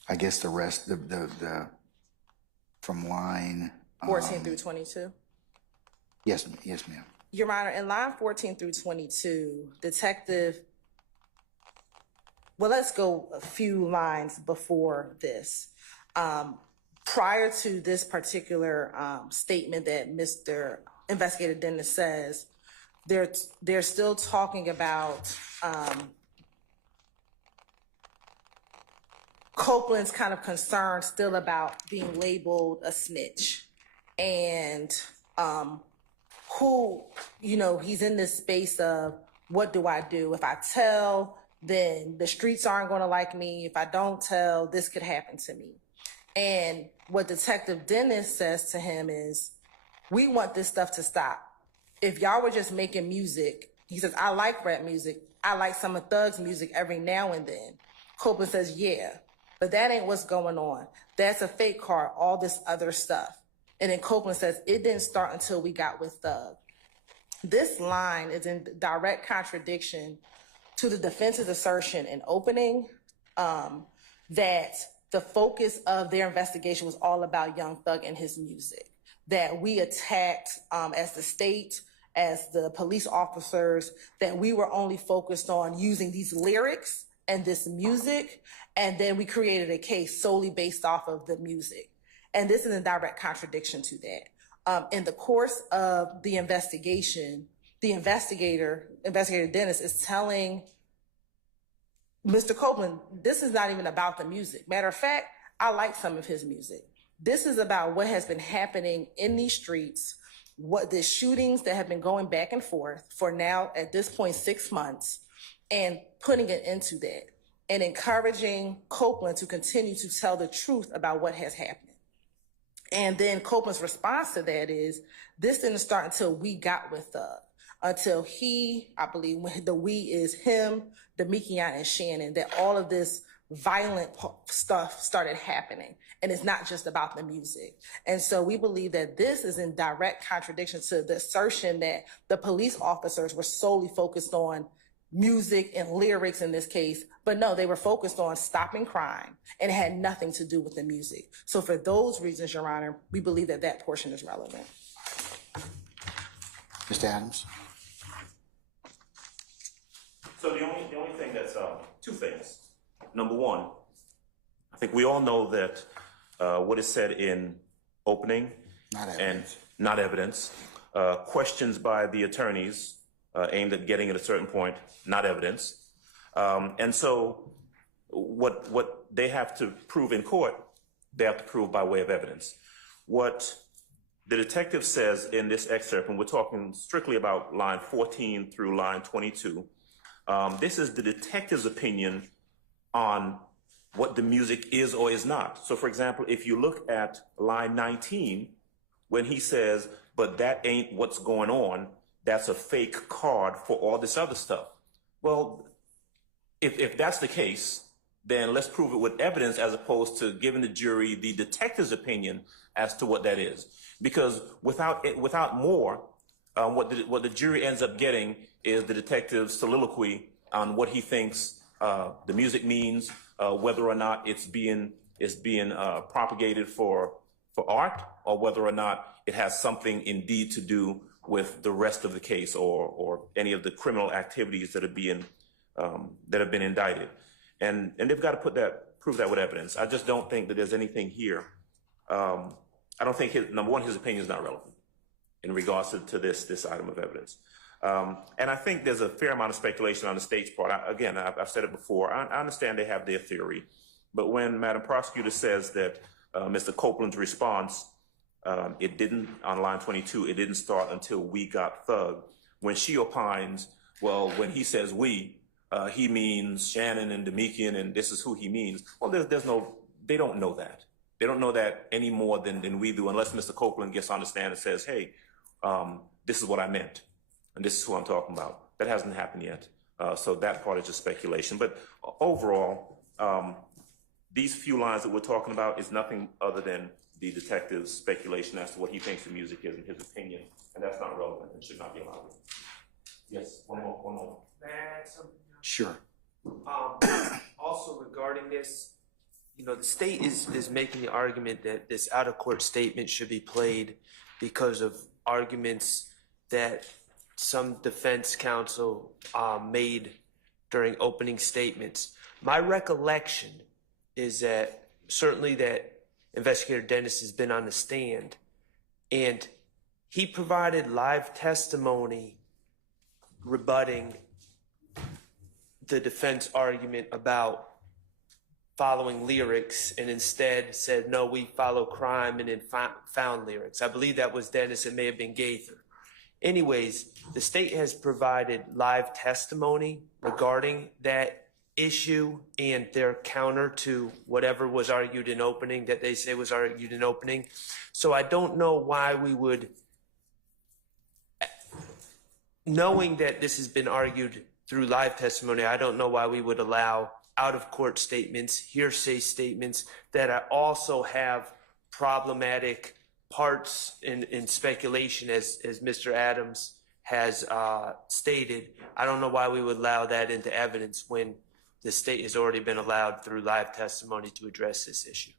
I guess the rest, the from line 14 through 22. Yes, ma'am. Your Honor, in line 14 through 22, detective, well, let's go a few lines before this. Prior to this particular statement that Mr. Investigator Dennis says, they're still talking about Copeland's kind of concern still about being labeled a snitch, and who, you know, he's in this space of, what do I do? If I tell, then the streets aren't going to like me. If I don't tell, this could happen to me. And what Detective Dennis says to him is, we want this stuff to stop. If y'all were just making music, he says, I like rap music. I like some of Thug's music every now and then. Copeland says, yeah, but that ain't what's going on. That's a fake card, all this other stuff. And then Copeland says, it didn't start until we got with Thug. This line is in direct contradiction to the defense's assertion in opening that the focus of their investigation was all about Young Thug and his music, that we attacked as the state, as the police officers, that we were only focused on using these lyrics and this music, and then we created a case solely based off of the music. And this is in direct contradiction to that. In the course of the investigation, the investigator Dennis, is telling Mr. Copeland, this is not even about the music. Matter of fact, I like some of his music. This is about what has been happening in these streets, what the shootings that have been going back and forth for now, at this point, 6 months, and putting it into that and encouraging Copeland to continue to tell the truth about what has happened. And then Copeland's response to that is, this didn't start until we got with Thug, until he, I believe, when the we is him, Demekian, and Shannon, that all of this violent stuff started happening. And it's not just about the music. And so we believe that this is in direct contradiction to the assertion that the police officers were solely focused on music and lyrics in this case, but no, they were focused on stopping crime, and it had nothing to do with the music. So for those reasons, Your Honor, we believe that that portion is relevant. Mr. Adams? So the only thing that's, two things. Number one, I think we all know that what is said in opening and not evidence, questions by the attorneys aimed at getting at a certain point, not evidence. And so what they have to prove in court, they have to prove by way of evidence. What the detective says in this excerpt, and we're talking strictly about line 14 through line 22, this is the detective's opinion on what the music is or is not. So for example, if you look at line 19, when he says, but that ain't what's going on, that's a fake card for all this other stuff. Well, if that's the case, then let's prove it with evidence as opposed to giving the jury the detective's opinion as to what that is. Because without more, what the jury ends up getting is the detective's soliloquy on what he thinks the music means, whether or not it's being propagated for art, or whether or not it has something indeed to do with the rest of the case or any of the criminal activities that have been indicted. And they've got to prove that with evidence. I just don't think that there's anything here. I don't think number one, his opinion is not relevant in regards to this item of evidence. And I think there's a fair amount of speculation on the state's part. I've said it before. I understand they have their theory, but when Madam Prosecutor says that Mr. Copeland's response, it didn't, on line 22, it didn't start until we got Thug. When she opines, well, when he says we, he means Shannon and Demekian, and this is who he means. Well, they don't know that. They don't know that any more than we do, unless Mr. Copeland gets on the stand and says, hey, this is what I meant, and this is who I'm talking about. That hasn't happened yet. So that part is just speculation. But overall, these few lines that we're talking about is nothing other than the detective's speculation as to what he thinks the music is in his opinion, and that's not relevant and should not be allowed. Yes, one more. May I add something? Sure. Also regarding this, you know, the state is making the argument that this out-of-court statement should be played because of arguments that some defense counsel made during opening statements. My recollection is that certainly that Investigator Dennis has been on the stand, and he provided live testimony rebutting the defense argument about following lyrics, and instead said, no, we follow crime and then found lyrics. I believe that was Dennis. It may have been Gaither. Anyways, the state has provided live testimony regarding that issue and their counter to whatever was argued in opening that they say was argued in opening. So I don't know why we would, knowing that this has been argued through live testimony, I don't know why we would allow out-of-court statements, hearsay statements that also have problematic parts in speculation, as Mr. Adams has stated. I don't know why we would allow that into evidence when the state has already been allowed through live testimony to address this issue.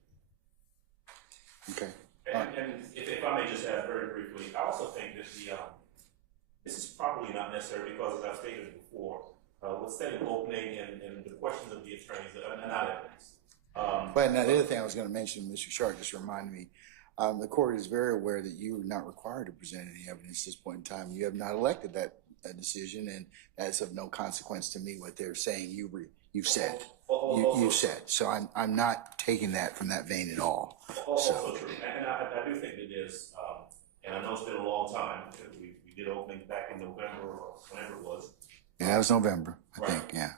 Okay. And if I may just add very briefly, I also think that this is probably not necessary because, as I've stated before, with setting opening and the questions of the attorneys are not evidence. But now the other thing I was going to mention, Mr. Sharp just reminded me, the court is very aware that you are not required to present any evidence at this point in time. You have not elected that decision, and that's of no consequence to me what they're saying you've said. You've said. So I'm not taking that from that vein at all. Also true. And I do think that there's, and I know it's been a long time, because we did opening back in November or whenever it was. Yeah, that was November, I Right. think, yeah.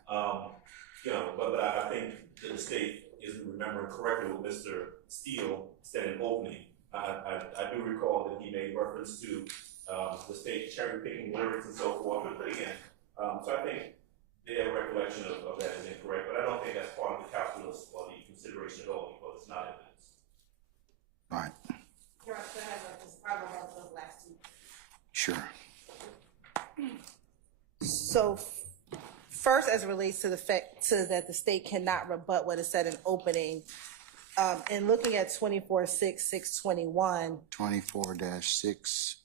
You know, but I think that the state isn't remembering correctly what Mr. Steele said in opening. I do recall that he made reference to the state cherry picking lyrics and so forth. But again, so I think their recollection of that is incorrect. But I don't think that's part of the calculus or the consideration at all because it's not evidence. All right. You're right, so I have this problem about those last two. Sure. So first, as it relates to the fact that the state cannot rebut what is said in opening, in looking at 24-6-621, 24-6.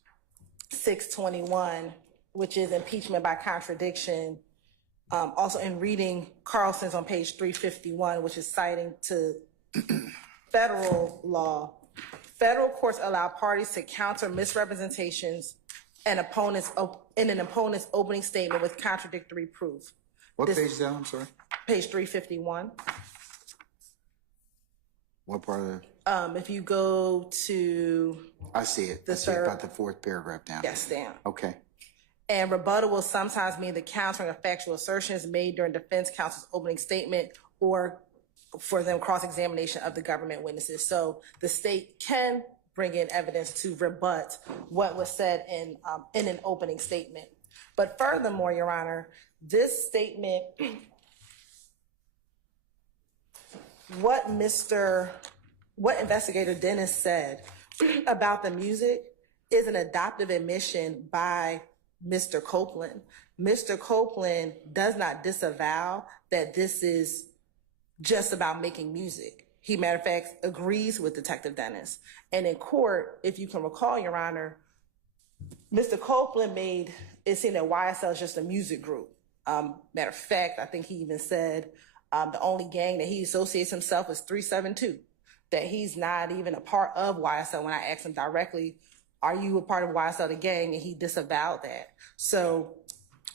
621, which is impeachment by contradiction. Also in reading Carlson's on page 351, which is citing to federal law, federal courts allow parties to counter misrepresentations and in an opponent's opening statement with contradictory proof. What page is that? I'm sorry. Page 351. What part of the? If you go to I see it. I see it about the fourth paragraph down. yes, Dan. Okay. And rebuttal will sometimes mean the countering of factual assertions made during defense counsel's opening statement or for them cross-examination of the government witnesses. So the state can bring in evidence to rebut what was said in an opening statement. But furthermore, Your Honor, this statement, what Investigator Dennis said about the music is an adoptive admission by Mr. Copeland. Mr. Copeland does not disavow that this is just about making music. He, matter of fact, agrees with Detective Dennis. And in court, if you can recall, Your Honor, Mr. Copeland made it seem that YSL is just a music group. Matter of fact, I think he even said the only gang that he associates himself with is 372, that he's not even a part of YSL. When I asked him directly, are you a part of YSL, the gang? And he disavowed that. So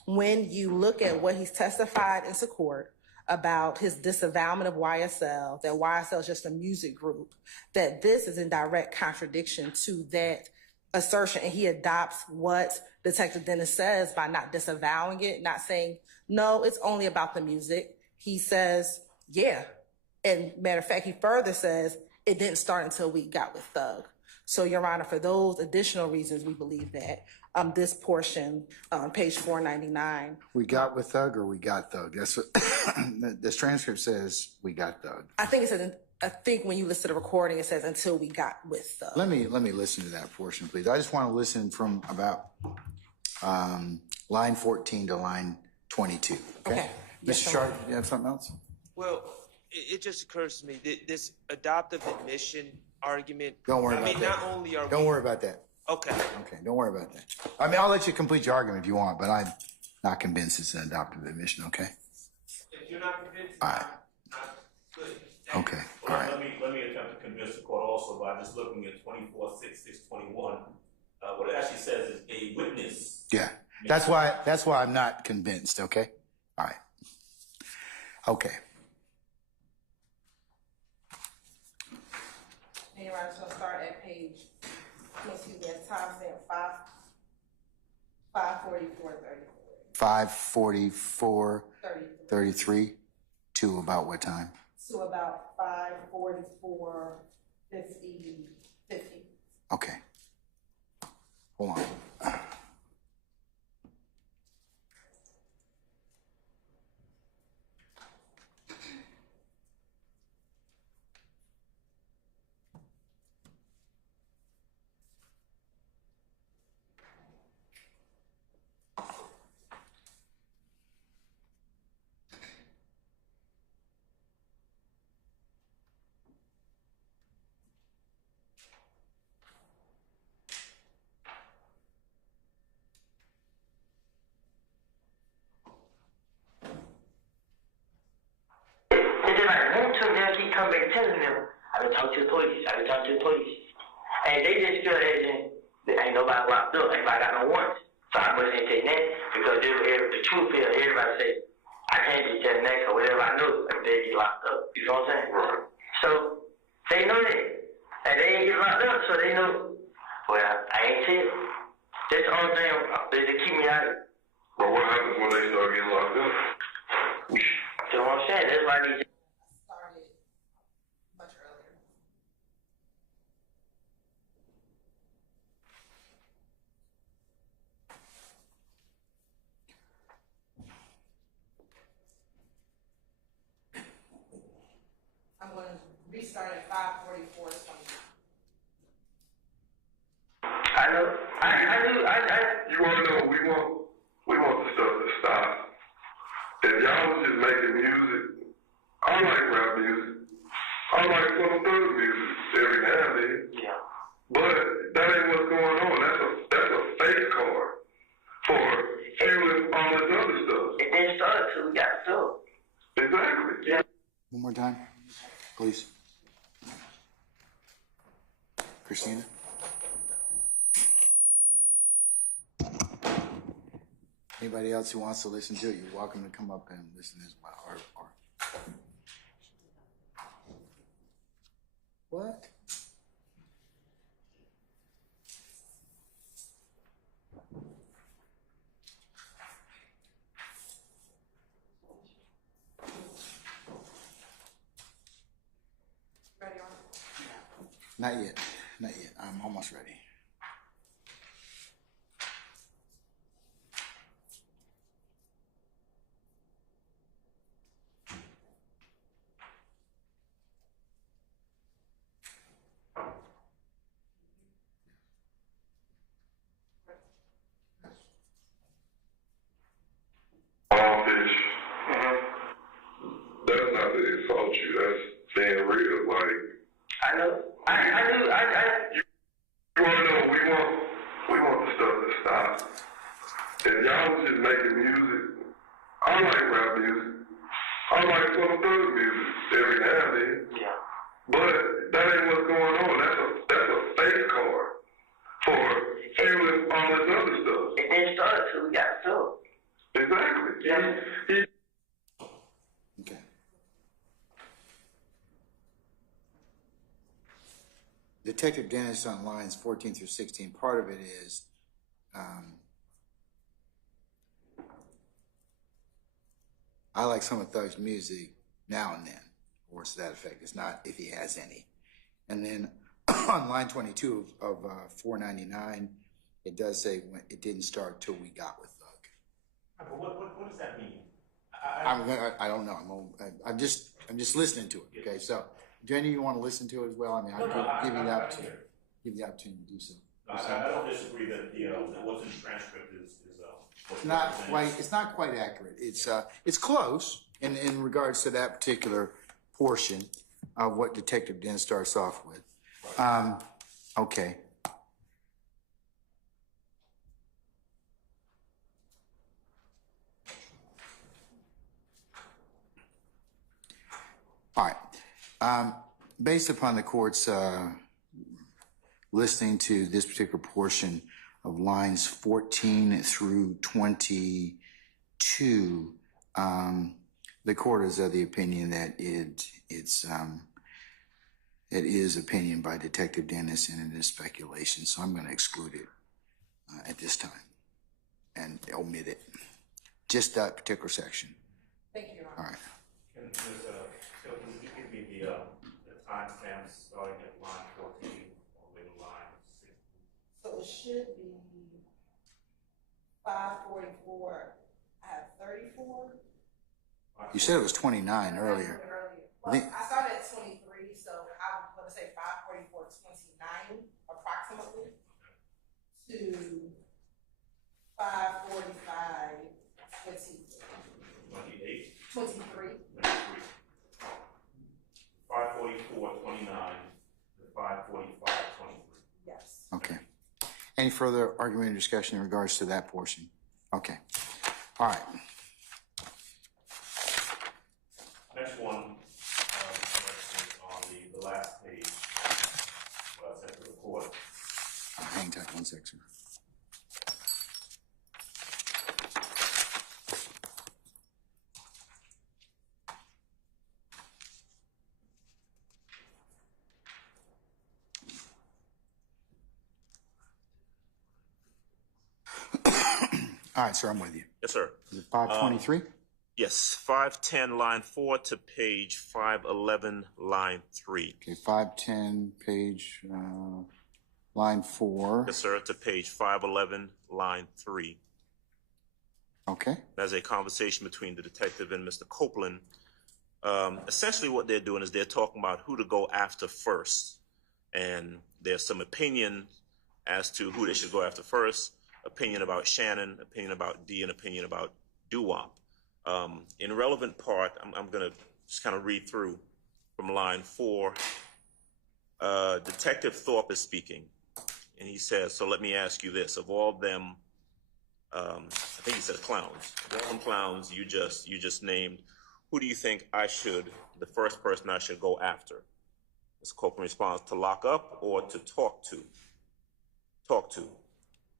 when you look at what he's testified into court about his disavowal of YSL, that YSL is just a music group, that this is in direct contradiction to that assertion. And he adopts what Detective Dennis says by not disavowing it, not saying, no, it's only about the music. He says, yeah. And matter of fact, he further says it didn't start until we got with Thug. So, Your Honor, for those additional reasons, we believe that this portion on page 499. We got with Thug or we got Thug? That's what this transcript says. We got Thug. I think it says. I think when you listen to the recording, it says until we got with Thug. Let me listen to that portion, please. I just want to listen from about line 14 to line 22. Okay. Yes, Mr. sir. Sharp, you have something else? Well, it just occurs to me that this adoptive admission argument. Don't worry I about mean, that. not only are Don't we worry about that. okay. Okay, don't worry about that. I mean, I'll let you complete your argument if you want, but I'm not convinced it's an adoptive admission, okay? If you're not convinced, All right. not good. Okay, all Well, right. let me attempt to convince the court also by just looking at 24-6-6-21. What it actually says is a witness. Yeah, that's why I'm not convinced, okay? All right. Okay. And you're right, so start at page, excuse me, at timestamp 5:44:34. 33 33 to about what time? to about 5:44:50. Okay. Hold on. And then like want to, they'll keep coming back telling them, I've been talking to the police, I've been talking to the police. And they just feel as in, there ain't nobody locked up, ain't nobody got no warrants. So I wasn't taking that because they were the truth is everybody say, I can't be telling that because whatever I know, if they get locked up. You know what I'm saying? Right. So they know that. And they ain't get locked up, so they know, well, I ain't tell. That's the only thing they keep me out of it. But what happens when they start getting locked up? You know what I'm saying? That's why these Started much earlier. I'm going to restart at 5:44:20. I know. You want to know what we want the stuff to stop. If y'all was just making music, I like rap music. I like some thug music every now and then. Yeah. But that ain't what's going on. That's a fake card for fueling all this other stuff. It didn't start till we got stuck. Exactly. Yeah. One more time, please. Christina? Anybody else who wants to listen to it, you're welcome to come up and listen as well. Or what? Ready on? Not yet. Not yet. I'm almost ready. All fish. That's not to insult you. That's being real. Like, I know. you want to know what we want the stuff to stop. If y'all was just making music, I like rap music. I like some thug music every now and then. Yeah. But that ain't what's going on. That's a fake card for fueling all this other stuff. It didn't start till we got stuck. Exactly. Yeah. Okay. Detective Dennis on lines 14 through 16, part of it is I like some of Thug's music now and then, or to that effect. It's not if he has any. And then on line 22 of 499, it does say when it didn't start till we got with Thug. But what does that mean? I don't know. I'm just listening to it. Okay, so do any of you want to listen to it as well? I mean, I'll give you the opportunity to do so. I don't disagree that what's in the transcript is It's not quite accurate. It's close in regards to that particular portion of what Detective Den starts off with. Okay. All right. Based upon the court's listening to this particular portion of lines 14 through 22, the court is of the opinion that it is opinion by Detective Dennis and it is speculation. So I'm going to exclude it at this time and omit it. Just that particular section. Thank you, Your Honor. All right. And Ms. Hilton, would you give me the timestamps starting at line 14 all the way to line 16? So it should be 544. I have 34. You said it was 29 earlier. Well, I started at 23, so I'm going to say 544, 29 approximately to 545, 28? 23. 544, 29 to 545, 23. Yes. Okay. Any further argument or discussion in regards to that portion? Okay. All right. Next one is on the last page, sent to the court. Hang tight one sec, sir. All right, sir, I'm with you. Yes, sir. Is it 523? Yes, 510, line 4 to page 511, line 3. Okay, 510, page, line 4. Yes, sir, to page 511, line 3. Okay. That's a conversation between the detective and Mr. Copeland. Essentially what they're doing is they're talking about who to go after first. And there's some opinion as to who they should go after first. Opinion about Shannon, opinion about D, and opinion about Doo-Wop. In relevant part, I'm going to just kind of read through from line 4. Detective Thorpe is speaking, and he says, so let me ask you this. Of all them, I think he said clowns. Of all them clowns you just named, who do you think the first person I should go after? Mr. Copeland responds, to lock up or to talk to? Talk to.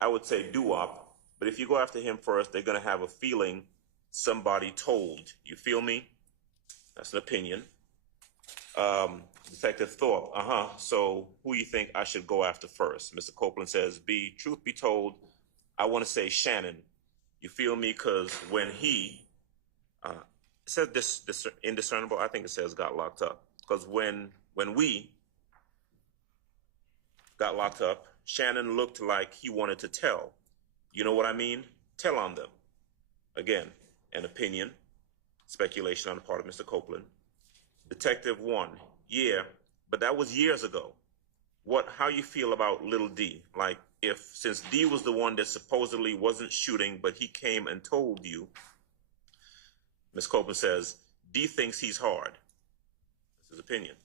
I would say Doo-Wop, but if you go after him first, they're going to have a feeling somebody told. You feel me? That's an opinion. Detective Thorpe, so who you think I should go after first? Mr. Copeland says, B, truth be told, I want to say Shannon. You feel me? Because when he said this indiscernible, I think it says got locked up. Because when we got locked up, Shannon looked like he wanted to tell. You know what I mean? Tell on them. Again, an opinion, speculation on the part of Mr. Copeland. Detective 1, yeah, but that was years ago. How you feel about little D? Like since D was the one that supposedly wasn't shooting, but he came and told you. Ms. Copeland says, D thinks he's hard. That's his opinion.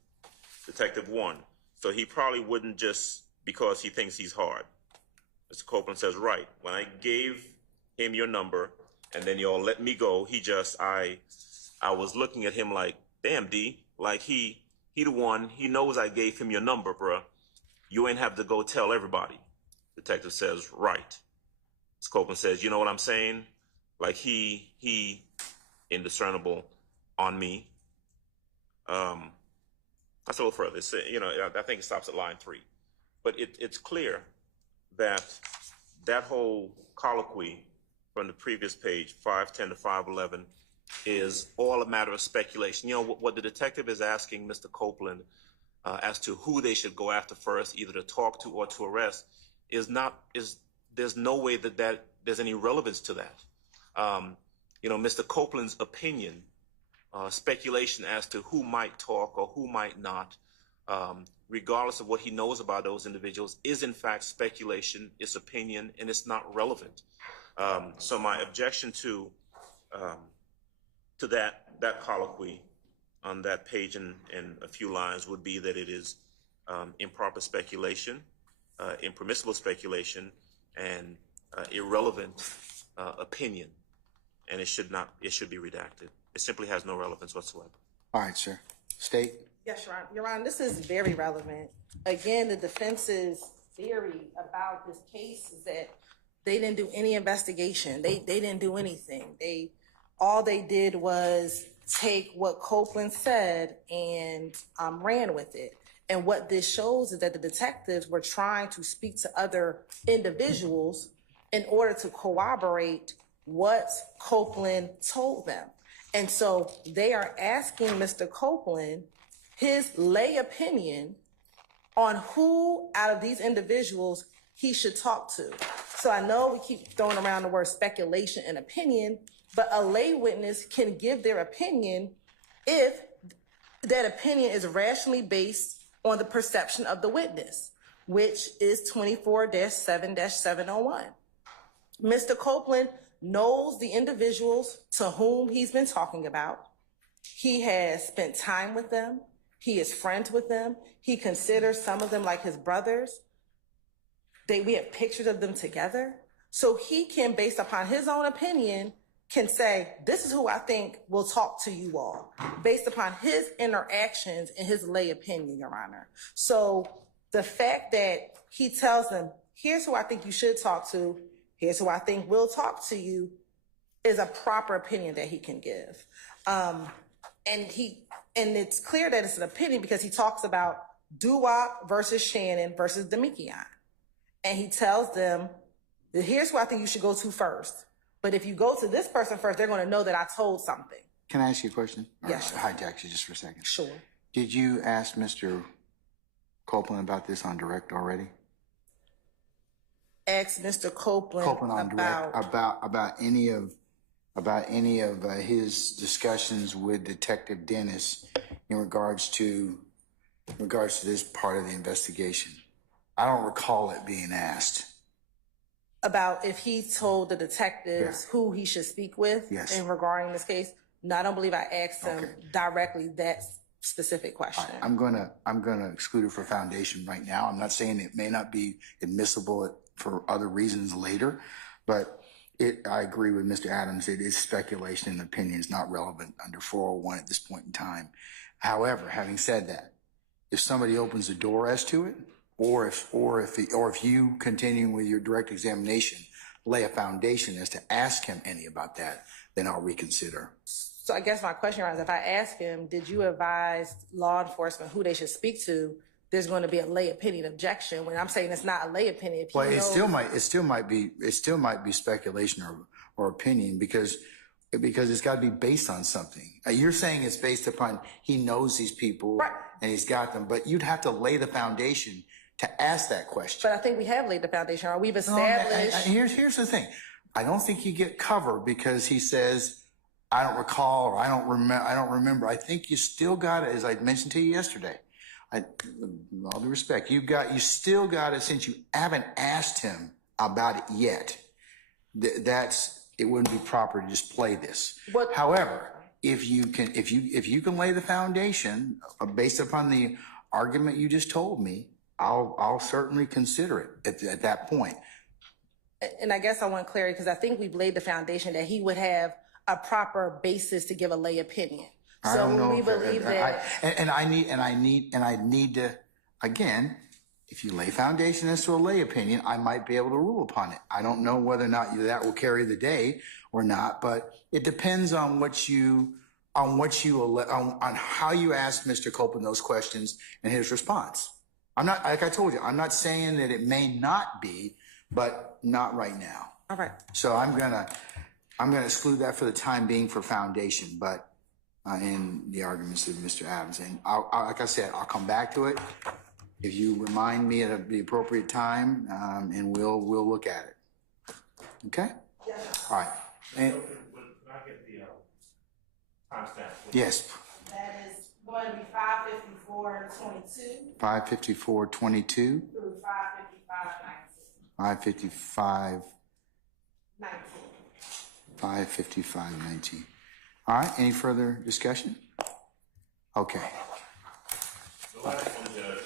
Detective 1, so he probably wouldn't just because he thinks he's hard. Mr. Copeland says, right. When I gave him your number and then y'all let me go, I was looking at him like, damn, D, like he the one, he knows I gave him your number, bruh. You ain't have to go tell everybody. Detective says, right. Mr. Copeland says, you know what I'm saying? Like he indiscernible on me. That's a little further. It's, I think it stops at line 3. But it's clear that whole colloquy from the previous page, 510 to 511, is all a matter of speculation. What the detective is asking Mr. Copeland as to who they should go after first, either to talk to or to arrest, there's no way that there's any relevance to that. Mr. Copeland's opinion, speculation as to who might talk or who might not, regardless of what he knows about those individuals, is in fact speculation, it's opinion, and it's not relevant. So my objection to that colloquy on that page in a few lines would be that it is improper speculation, impermissible speculation, and irrelevant opinion, and it should be redacted. It simply has no relevance whatsoever. All right, sir. State. Yes, Your Honor. Your Honor, this is very relevant. Again, the defense's theory about this case is that they didn't do any investigation. They didn't do anything. All they did was take what Copeland said and ran with it. And what this shows is that the detectives were trying to speak to other individuals in order to corroborate what Copeland told them. And so they are asking Mr. Copeland his lay opinion on who out of these individuals he should talk to. So I know we keep throwing around the word speculation and opinion, but a lay witness can give their opinion if that opinion is rationally based on the perception of the witness, which is 24-7-701. Mr. Copeland knows the individuals to whom he's been talking about. He has spent time with them. He is friends with them. He considers some of them like his brothers. We have pictures of them together. So he can, based upon his own opinion, can say, this is who I think will talk to you all, based upon his interactions and his lay opinion, Your Honor. So the fact that he tells them, here's who I think you should talk to, here's who I think will talk to you, is a proper opinion that he can give. And it's clear that it's an opinion because he talks about Duwop versus Shannon versus Demikian. And he tells them, here's who I think you should go to first. But if you go to this person first, they're going to know that I told something. Can I ask you a question? Yes. Or hijack you just for a second. Sure. Did you ask Mr. Copeland about this on direct already? Ask Mr. Copeland on direct about any of his discussions with Detective Dennis in regards to this part of the investigation. I don't recall it being asked. About if he told the detectives who he should speak with in regarding this case. No, I don't believe I asked him directly that specific question. Right, I'm gonna exclude it for foundation right now. I'm not saying it may not be admissible for other reasons later, but I agree with Mr. Adams. It is speculation and opinion. It's not relevant under 401 at this point in time. However, having said that, if somebody opens the door as to it, or if you continuing with your direct examination lay a foundation as to ask him any about that, then I'll reconsider. So I guess my question is, if I ask him, did you advise law enforcement who they should speak to? There's going to be a lay opinion objection. When I'm saying it's not a lay opinion, it still might be speculation or opinion because it's got to be based on something. You're saying it's based upon he knows these people and he's got them, but you'd have to lay the foundation to ask that question. But I think we have laid the foundation, or we've established. Here's the thing. I don't think you get cover because he says, I don't recall, or I don't remember. I think you still got it, as I mentioned to you yesterday. With all due respect, you still got it since you haven't asked him about it yet. It wouldn't be proper to just play this. However, if you can lay the foundation based upon the argument you just told me, I'll certainly consider it at that point. And I guess I want clarity because I think we've laid the foundation that he would have a proper basis to give a lay opinion. I don't know we believe that. I need to, again, if you lay foundation as to a lay opinion, I might be able to rule upon it. I don't know whether or not that will carry the day or not, but it depends on how you ask Mr. Copeland those questions and his response. Like I told you, I'm not saying that it may not be, but not right now. All right. So I'm gonna exclude that for the time being for foundation, but in the arguments of Mr. Adams. And like I said, I'll come back to it if you remind me at the appropriate time, and we'll look at it. Okay? Yes. All right. And, can I get the timestamp? Yes. That is going to be 5:54:22. 5:54:22. Through 5:55:19. 5:55. 555-19. All right, any further discussion? Okay. The last one, Judge,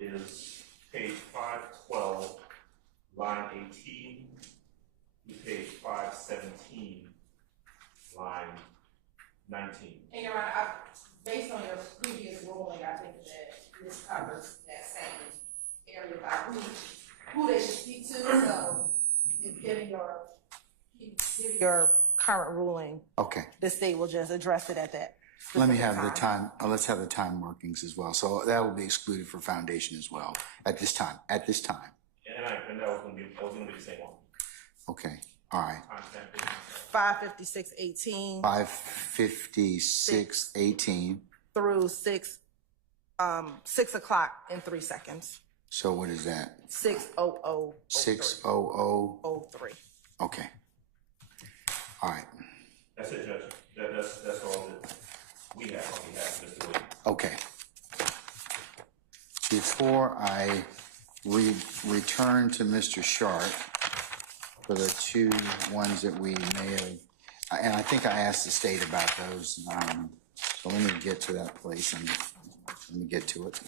is page 512, line 18, to page 517, line 19. And Your Honor, based on your previous ruling, I think that this covers that same area about who they should speak to. So, given your current ruling, Okay. the state will just address it at that. Let me have the time. Let's have the time markings as well. So that will be excluded for foundation as well at this time. At this time. And that was going to be the same one. Okay. All right. 556:18 556:18 through 6 o'clock in 3 seconds. So what is that? 6:00. 6:00. Okay. All right. That's it, Judge. That's all that we have on behalf of Mr. Wayne. Okay. Before I return to Mr. Sharp for the two ones that we may have, and I think I asked the state about those. So let me get to that place and let me get to it.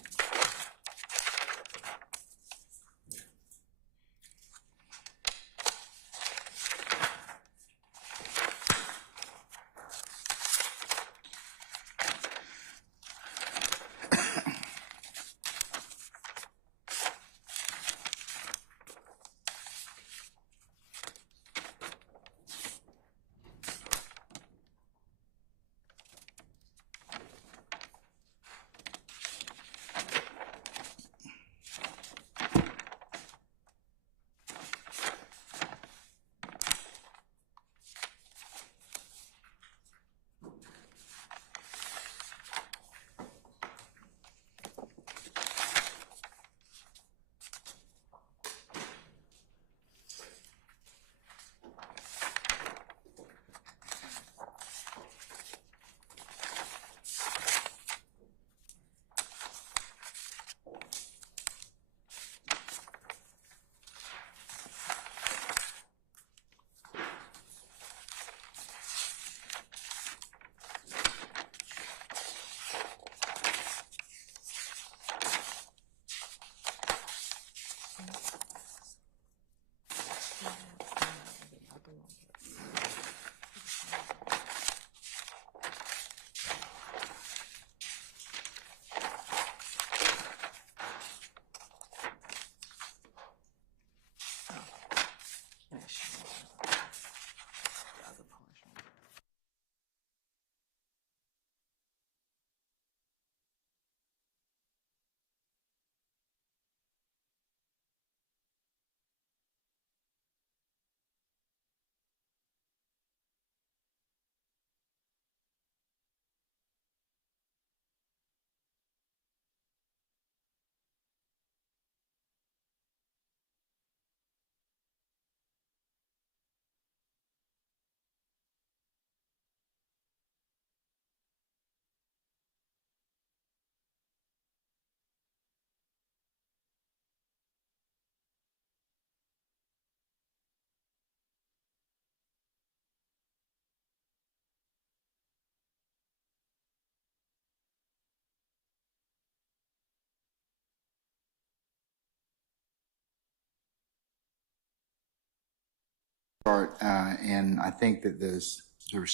And I think that there's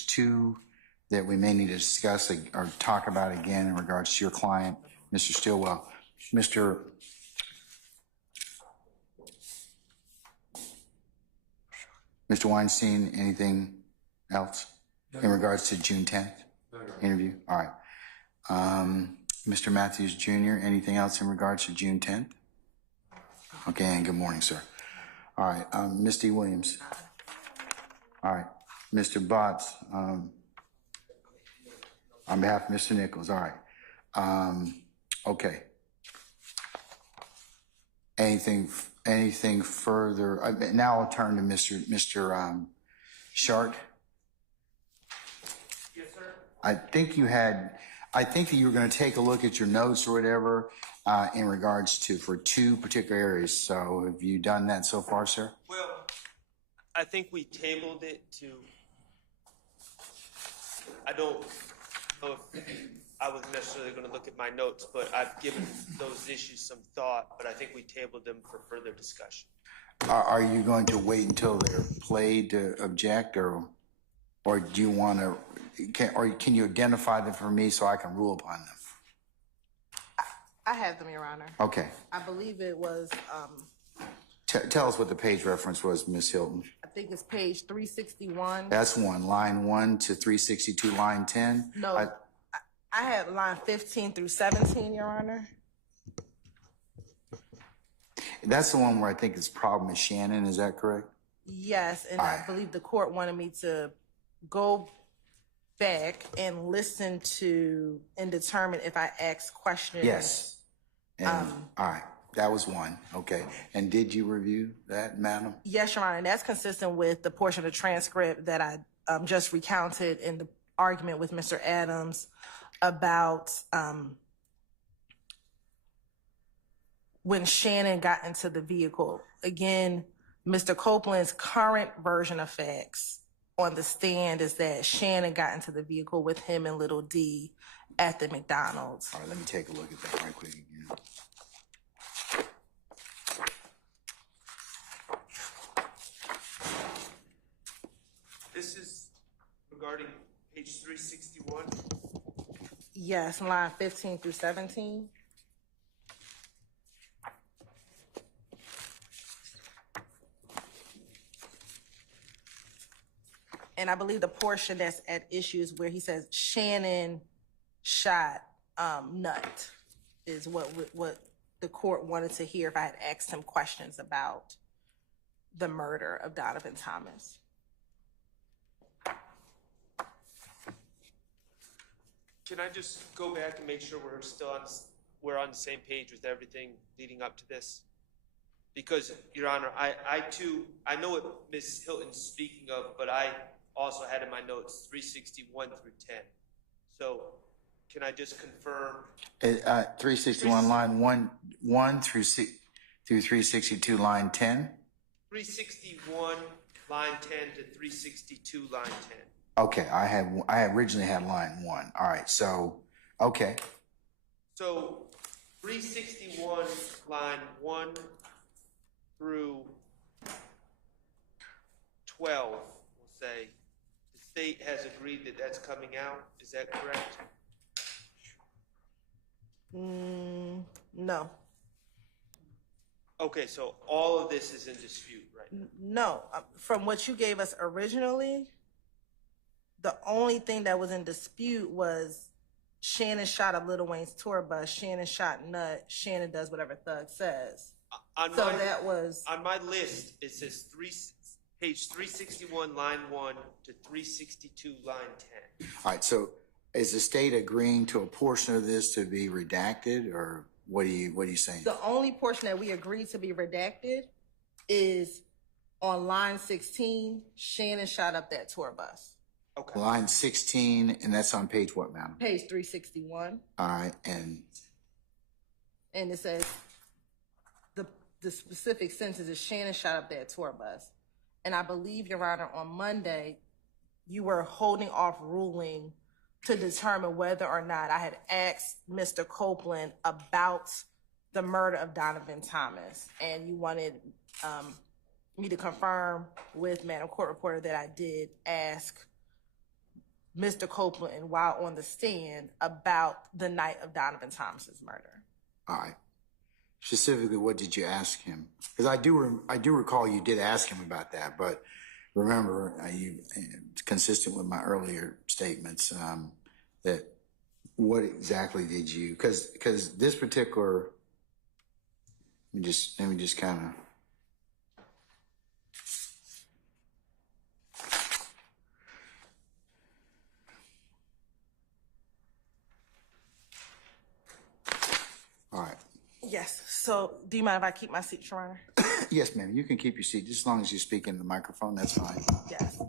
two that we may need to discuss or talk about again in regards to your client, Mr. Stillwell. Mr. Weinstein, anything else in regards to June 10th interview? All right. Mr. Matthews Jr., anything else in regards to June 10th? Okay, and good morning, sir. All right, Ms. D. Williams. All right, Mr. Botts, on behalf of Mr. Nichols, all right. Okay. Anything further? Now I'll turn to Mr. Shark. Yes, sir. I think that you were going to take a look at your notes or whatever in regards to for two particular areas. So have you done that so far, sir? Well, I think we tabled it to, I don't know if I was necessarily going to look at my notes, but I've given those issues some thought, but I think we tabled them for further discussion. Are you going to wait until they're played to object, or do you want to, can you identify them for me so I can rule upon them? I have them, Your Honor. Okay. I believe it was, Tell us what the page reference was, Ms. Hilton. I think it's page 361. That's one, line 1 to 362, line 10. No, I have line 15 through 17, Your Honor. That's the one where I think it's problem is Shannon, is that correct? Yes, and I believe the court wanted me to go back and listen to and determine if I asked questions. Yes. And, all right, that was one, okay. And did you review that, madam? Yes, Your Honor, and that's consistent with the portion of the transcript that I just recounted in the argument with Mr. Adams about when Shannon got into the vehicle. Again, Mr. Copeland's current version of facts on the stand is that Shannon got into the vehicle with him and Little D at the McDonald's. All right, let me take a look at that right quick again. This is regarding page 361. Yes, line 15 through 17. And I believe the portion that's at issue is where he says Shannon shot Nut is what the court wanted to hear if I had asked him questions about the murder of Donovan Thomas. Can I just go back and make sure we're on the same page with everything leading up to this? Because, Your Honor, I know what Ms. Hilton's speaking of, but I also had in my notes 361 through 10. So can I just confirm? 361 line 1 through 362 line 10? 361 line 10 to 362 line 10. Okay, I originally had line 1. All right, so, okay. So 361 line 1 through 12, we'll say, the state has agreed that that's coming out. Is that correct? No. Okay, so all of this is in dispute, right? No. From what you gave us originally, the only thing that was in dispute was Shannon shot up Lil Wayne's tour bus, Shannon shot Nut, Shannon does whatever Thug says. On my list, it says page 361, line 1 to 362, line 10. All right, so is the state agreeing to a portion of this to be redacted, or what are you saying? The only portion that we agreed to be redacted is on line 16, Shannon shot up that tour bus. Okay. Line 16, and that's on page what, madam? Page 361. All right, and it says the specific sentence is Shannon shot up that tour bus. And I believe, Your Honor, on Monday, you were holding off ruling to determine whether or not I had asked Mr. Copeland about the murder of Donovan Thomas. And you wanted me to confirm with Madam Court Reporter that I did ask Mr. Copeland while on the stand about the night of Donovan Thomas's murder. all right. Specifically, what did you ask him? Because I do recall you did ask him about that, but remember, consistent with my earlier statements, that what exactly did you? Because this particular, let me just kind of. All right. Yes. So do you mind if I keep my seat, Your Honor? Yes, ma'am. You can keep your seat just as long as you speak in the microphone. That's fine. Yes.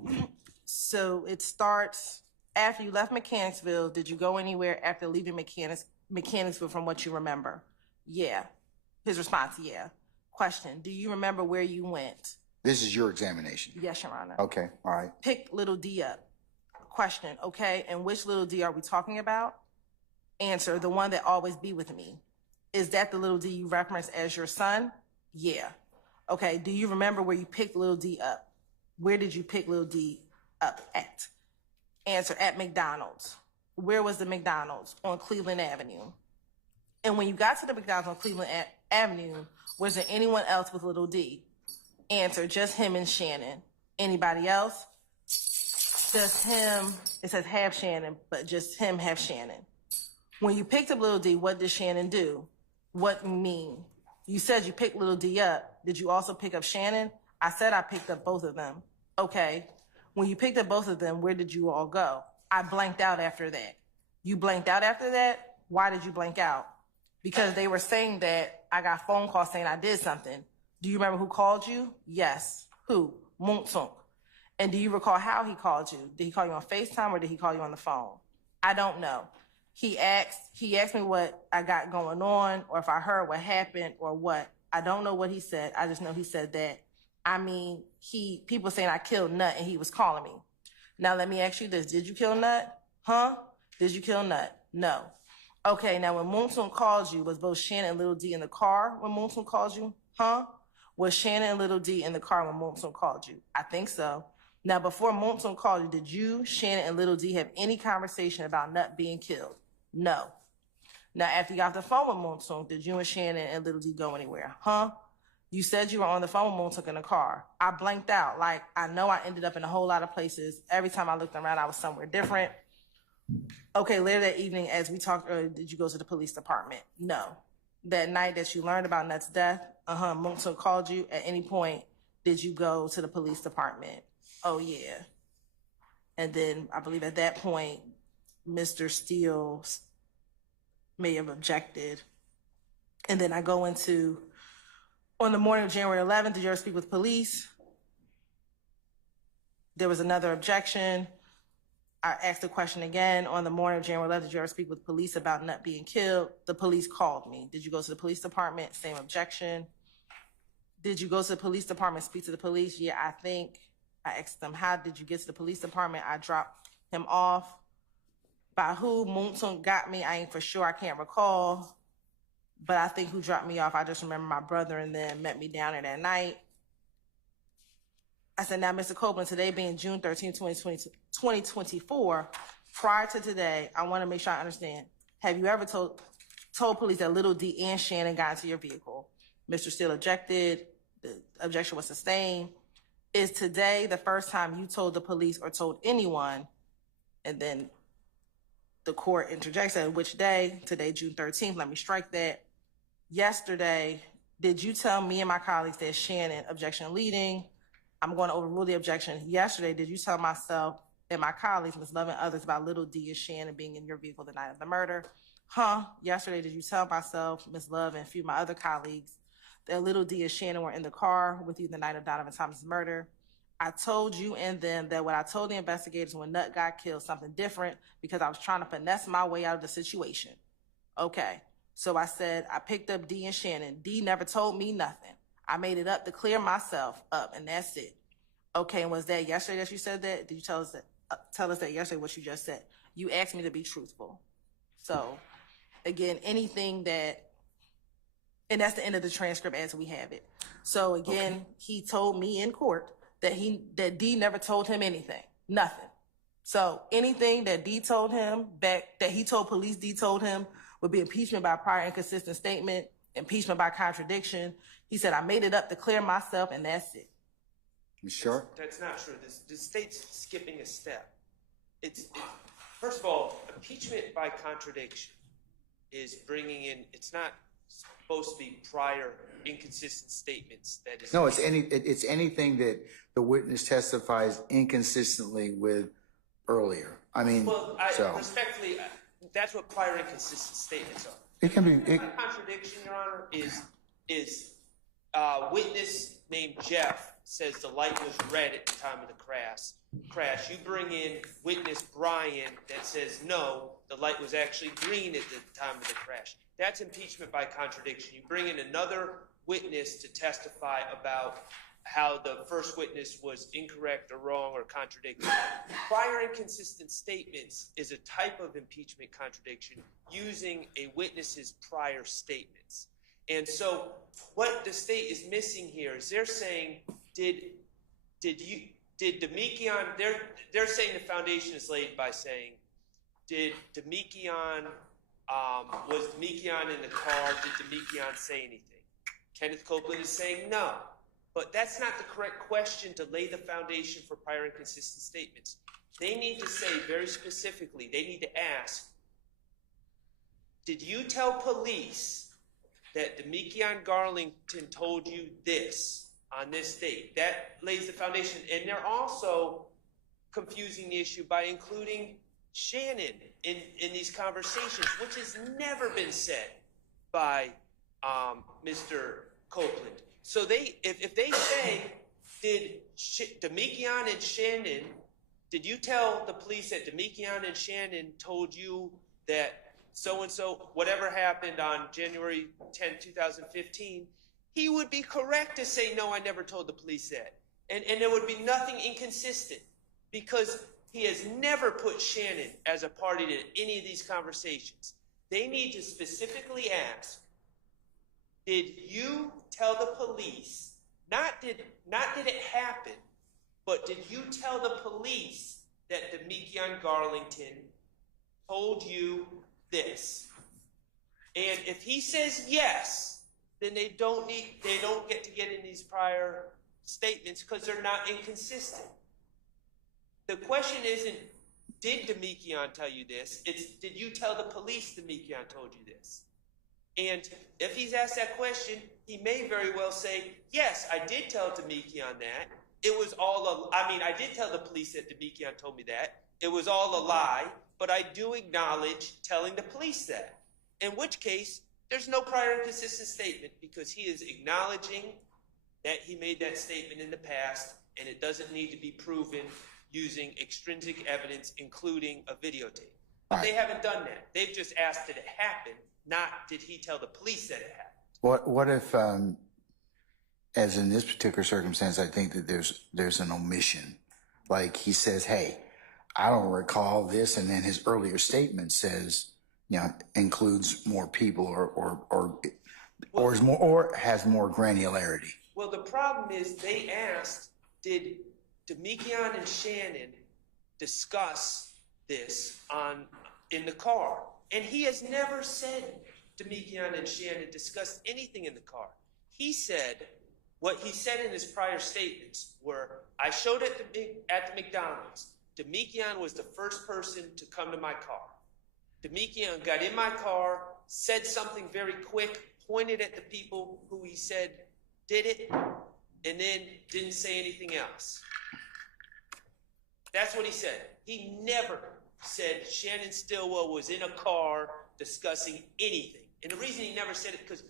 So it starts after you left Mechanicsville. Did you go anywhere after leaving Mechanicsville from what you remember? Yeah. His response, yeah. Question, do you remember where you went? This is your examination. Yes, Your Honor. Okay, all right. Pick little D up. Question, okay, and which little D are we talking about? Answer, the one that always be with me. Is that the little D you reference as your son? Yeah. Okay, do you remember where you picked little D up? Where did you pick little D up at? Answer, at McDonald's. Where was the McDonald's? On Cleveland Avenue. And when you got to the McDonald's on Cleveland Avenue, was there anyone else with little D? Answer, just him and Shannon. Anybody else? Just him. It says have Shannon, but just him have Shannon. When you picked up little D, what did Shannon do? What you mean? You said you picked little D up. Did you also pick up Shannon? I said I picked up both of them. Okay. When you picked up both of them, where did you all go? I blanked out after that. You blanked out after that? Why did you blank out? Because they were saying that I got phone calls saying I did something. Do you remember who called you? Yes. Who? Muntsunk. And do you recall how he called you? Did he call you on FaceTime or did he call you on the phone? I don't know. He asked me what I got going on or if I heard what happened or what. I don't know what he said. I just know he said that. I mean, people saying I killed Nut and he was calling me. Now let me ask you this. Did you kill Nut? Huh? Did you kill Nut? No. Okay, now when Muntsunk called you, was both Shannon and Little D in the car when Muntsunk called you? Huh? Was Shannon and Little D in the car when Muntsunk called you? I think so. Now, before Muntsunk called you, did you, Shannon, and Little D have any conversation about Nut being killed? No. Now, after you got off the phone with Muntsunk, did you and Shannon and Little D go anywhere? Huh? You said you were on the phone with Muntsunk in the car. I blanked out. Like, I know I ended up in a whole lot of places. Every time I looked around, I was somewhere different. Okay, later that evening, as we talked earlier, did you go to the police department? No. That night that you learned about Nut's death, Muntsunk called you. At any point, did you go to the police department? Oh, yeah. And then I believe at that point, Mr. Steele may have objected. And then I go into, on the morning of January 11th, did you ever speak with police? There was another objection. I asked the question again on the morning of January 11th, did you ever speak with police about Nut being killed? The police called me. Did you go to the police department? Same objection. Did you go to the police department, speak to the police? Yeah, I think. I asked them, how did you get to the police department? I dropped him off. By who Muntsunk got me, I ain't for sure. I can't recall. But I think who dropped me off, I just remember my brother and them met me down there that night. I said, now, Mr. Copeland, today being June 13, 2024, prior to today, I want to make sure I understand. Have you ever told police that Little D and Shannon got into your vehicle? Mr. Steele objected. The objection was sustained. Is today the first time you told the police or told anyone? And then the court interjects, said, which day? Today, June 13th. Let me strike that. Yesterday, did you tell me and my colleagues that Shannon, objection leading? I'm going to overrule the objection. Yesterday, did you tell myself and my colleagues, Ms. Love and others, about Little D and Shannon being in your vehicle the night of the murder? Huh? Yesterday, did you tell myself, Ms. Love, and a few of my other colleagues that Little D and Shannon were in the car with you the night of Donovan Thomas' murder? I told you and them that what I told the investigators when Nut got killed, something different, because I was trying to finesse my way out of the situation. Okay. So I said, I picked up D and Shannon. D never told me nothing. I made it up to clear myself up, and that's it. Okay, and was that yesterday that you said that? Did you tell us that yesterday, what you just said? You asked me to be truthful. So, again, anything that, and that's the end of the transcript as we have it. So, again, okay. He told me in court that D never told him anything, nothing. So, anything that D told him, that he told police D told him, would be impeachment by prior inconsistent statement, impeachment by contradiction. He said, I made it up to clear myself, and that's it. You sure? That's not true. The state's skipping a step. First of all, impeachment by contradiction is bringing in, it's not supposed to be prior inconsistent statements. That is. No, it's anything that the witness testifies inconsistently with earlier. I mean, well, respectfully, that's what prior inconsistent statements are. It can be. Contradiction, Your Honor, is witness named Jeff says the light was red at the time of the crash. You bring in witness Brian that says no, the light was actually green at the time of the crash. That's impeachment by contradiction. You bring in another witness to testify about how the first witness was incorrect or wrong or contradicting. Prior inconsistent statements is a type of impeachment contradiction using a witness's prior statements. And so what the state is missing here is they're saying, did Demekian, they're saying the foundation is laid by saying, did Demekian, was Demekian in the car? Did Demekian say anything? Kenneth Copeland is saying no. But that's not the correct question to lay the foundation for prior inconsistent statements. They need to say very specifically, they need to ask, did you tell police that Demekian Garlington told you this on this date? That lays the foundation. And they're also confusing the issue by including Shannon in these conversations, which has never been said by Mr. Copeland. So if they say, did Demekian and Shannon, did you tell the police that Demekian and Shannon told you that so-and-so, whatever happened on January 10, 2015, he would be correct to say, no, I never told the police that. And there would be nothing inconsistent because he has never put Shannon as a party to any of these conversations. They need to specifically ask, did you tell the police, not did it happen, but did you tell the police that Demekian Garlington told you this? And if he says yes, then they don't get to get in these prior statements because they're not inconsistent. The question isn't, did Demekian tell you this? It's, did you tell the police Demekian told you this? And if he's asked that question, he may very well say, yes, I did tell Demekian that. It was all I did tell the police that Demekian told me that. It was all a lie, but I do acknowledge telling the police that. In which case, there's no prior inconsistent statement because he is acknowledging that he made that statement in the past, and it doesn't need to be proven using extrinsic evidence, including a videotape. But they haven't done that. They've just asked, did it happen? Not, did he tell the police that it happened? What if, as in this particular circumstance, I think that there's an omission. Like he says, hey, I don't recall this, and then his earlier statement says, includes more people or has more granularity. Well, the problem is they asked, did Demekian and Shannon discuss this in the car? And he has never said Demekian and Shannon discussed anything in the car. He said, what he said in his prior statements were, I showed it at the McDonald's. Demekian was the first person to come to my car. Demekian got in my car, said something very quick, pointed at the people who he said did it, and then didn't say anything else. That's what he said. He never said Shannon Stillwell was in a car discussing anything. And the reason he never said it because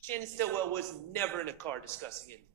Shannon Stillwell was never in a car discussing anything.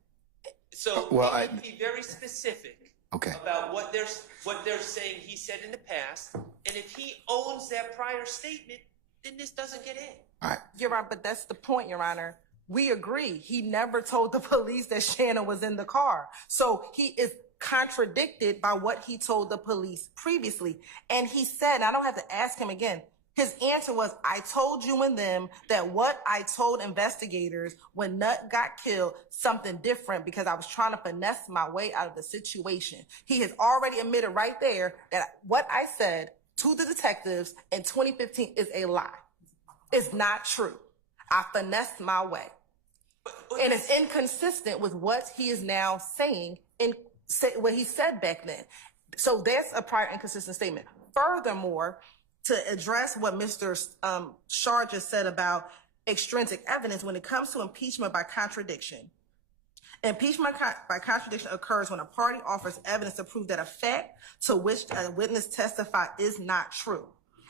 So he need to be very specific about what they're saying he said in the past. And if he owns that prior statement, then this doesn't get in. All right. You're right, but that's the point, Your Honor. We agree. He never told the police that Shannon was in the car. So he is contradicted by what he told the police previously. And he said, and I don't have to ask him again, his answer was, I told you and them that what I told investigators when Nutt got killed, something different because I was trying to finesse my way out of the situation. He has already admitted right there that what I said to the detectives in 2015 is a lie. It's not true. I finessed my way. And it's inconsistent with what he is now saying in what he said back then. So that's a prior inconsistent statement. Furthermore, to address what Mr. Shar just said about extrinsic evidence, when it comes to impeachment by contradiction, impeachment by contradiction occurs when a party offers evidence to prove that a fact to which a witness testified is not true.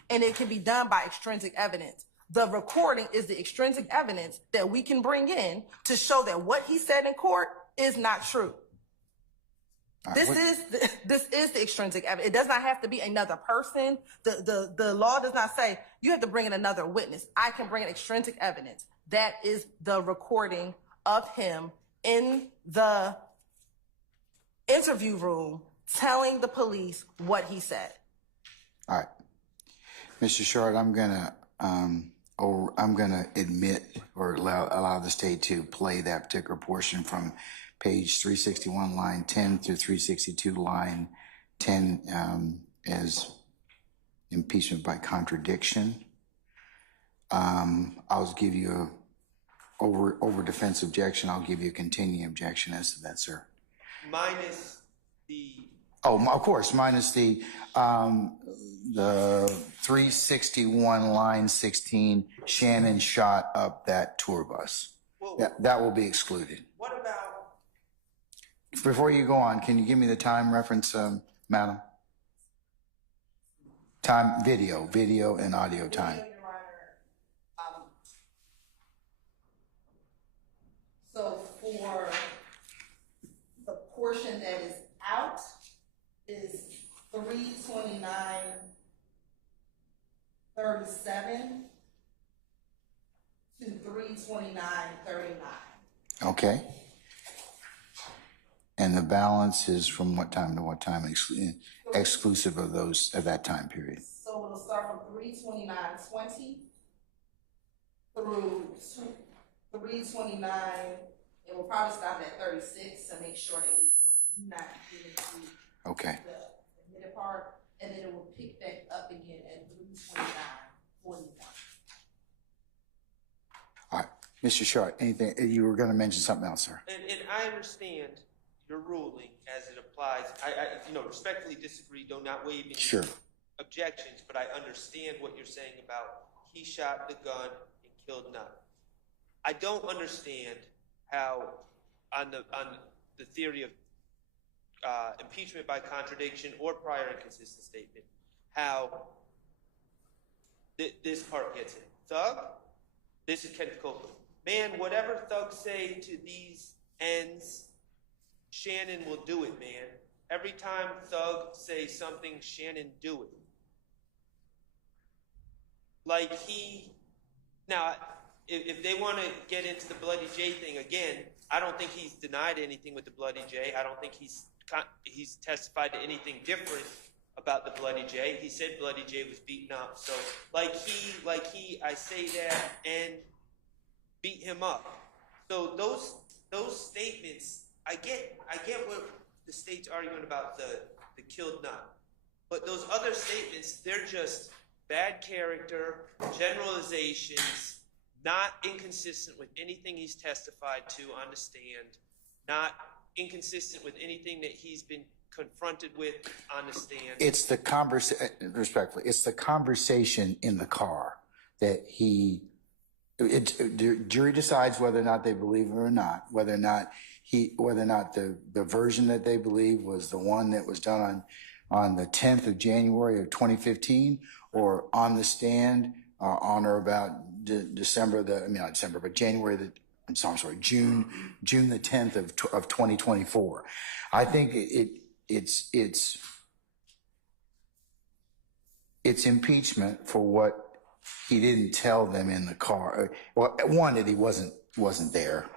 And it can be done by extrinsic evidence. The recording is the extrinsic evidence that we can bring in to show that what he said in court is not true. This is the extrinsic evidence. It does not have to be another person. The law does not say you have to bring in another witness. I can bring in extrinsic evidence. That is the recording of him in the interview room telling the police what he said. All right. Mr. Short, I'm gonna admit or allow the state to play that particular portion from page 361, line 10 through 362, line 10, as impeachment by contradiction. I'll give you a over defense objection. I'll give you a continuing objection as to that, sir. Minus the. Oh, of course, minus the 361 line 16, Shannon shot up that tour bus. Whoa. That will be excluded. What about? Before you go on, can you give me the time reference, madam? Time, video and audio time. So for the portion that is out is 3:29:37 to 3:29:39. Okay. And the balance is from what time to what time, exclusive of that time period? So it'll start from 3:29:20 through 3:29. It will probably stop at 36 to make sure that we do not get into Okay. the middle part, and then it will pick back up again at 3:29:41. All right. Mr. Short, anything, you were going to mention something else, sir? And I understand your ruling as it applies. I respectfully disagree. Do not waive any objections, but I understand what you're saying about he shot the gun and killed none. I don't understand how, on the theory of impeachment by contradiction or prior inconsistent statement, how this part gets it. Thug, this is Kenneth Copeland. Man, whatever thugs say to these ends, Shannon will do it, man. Every time Thug say something, Shannon do it. Like now, if they want to get into the Bloody J thing again, I don't think he's denied anything with the Bloody J. I don't think he's testified to anything different about the Bloody J. He said Bloody J was beaten up. So I say that and beat him up. So those statements, I get what the state's arguing about the killed nut. But those other statements, they're just bad character, generalizations, not inconsistent with anything he's testified to on the stand, not inconsistent with anything that he's been confronted with on the stand. It's the respectfully, it's the conversation in the car that the jury decides whether or not they believe it or not, whether or not the version that they believe was the one that was done on the 10th of January of 2015, or on the stand on or about January June the 10th of 2024. I think it's impeachment for what he didn't tell them in the car. Well, one, that he wasn't there,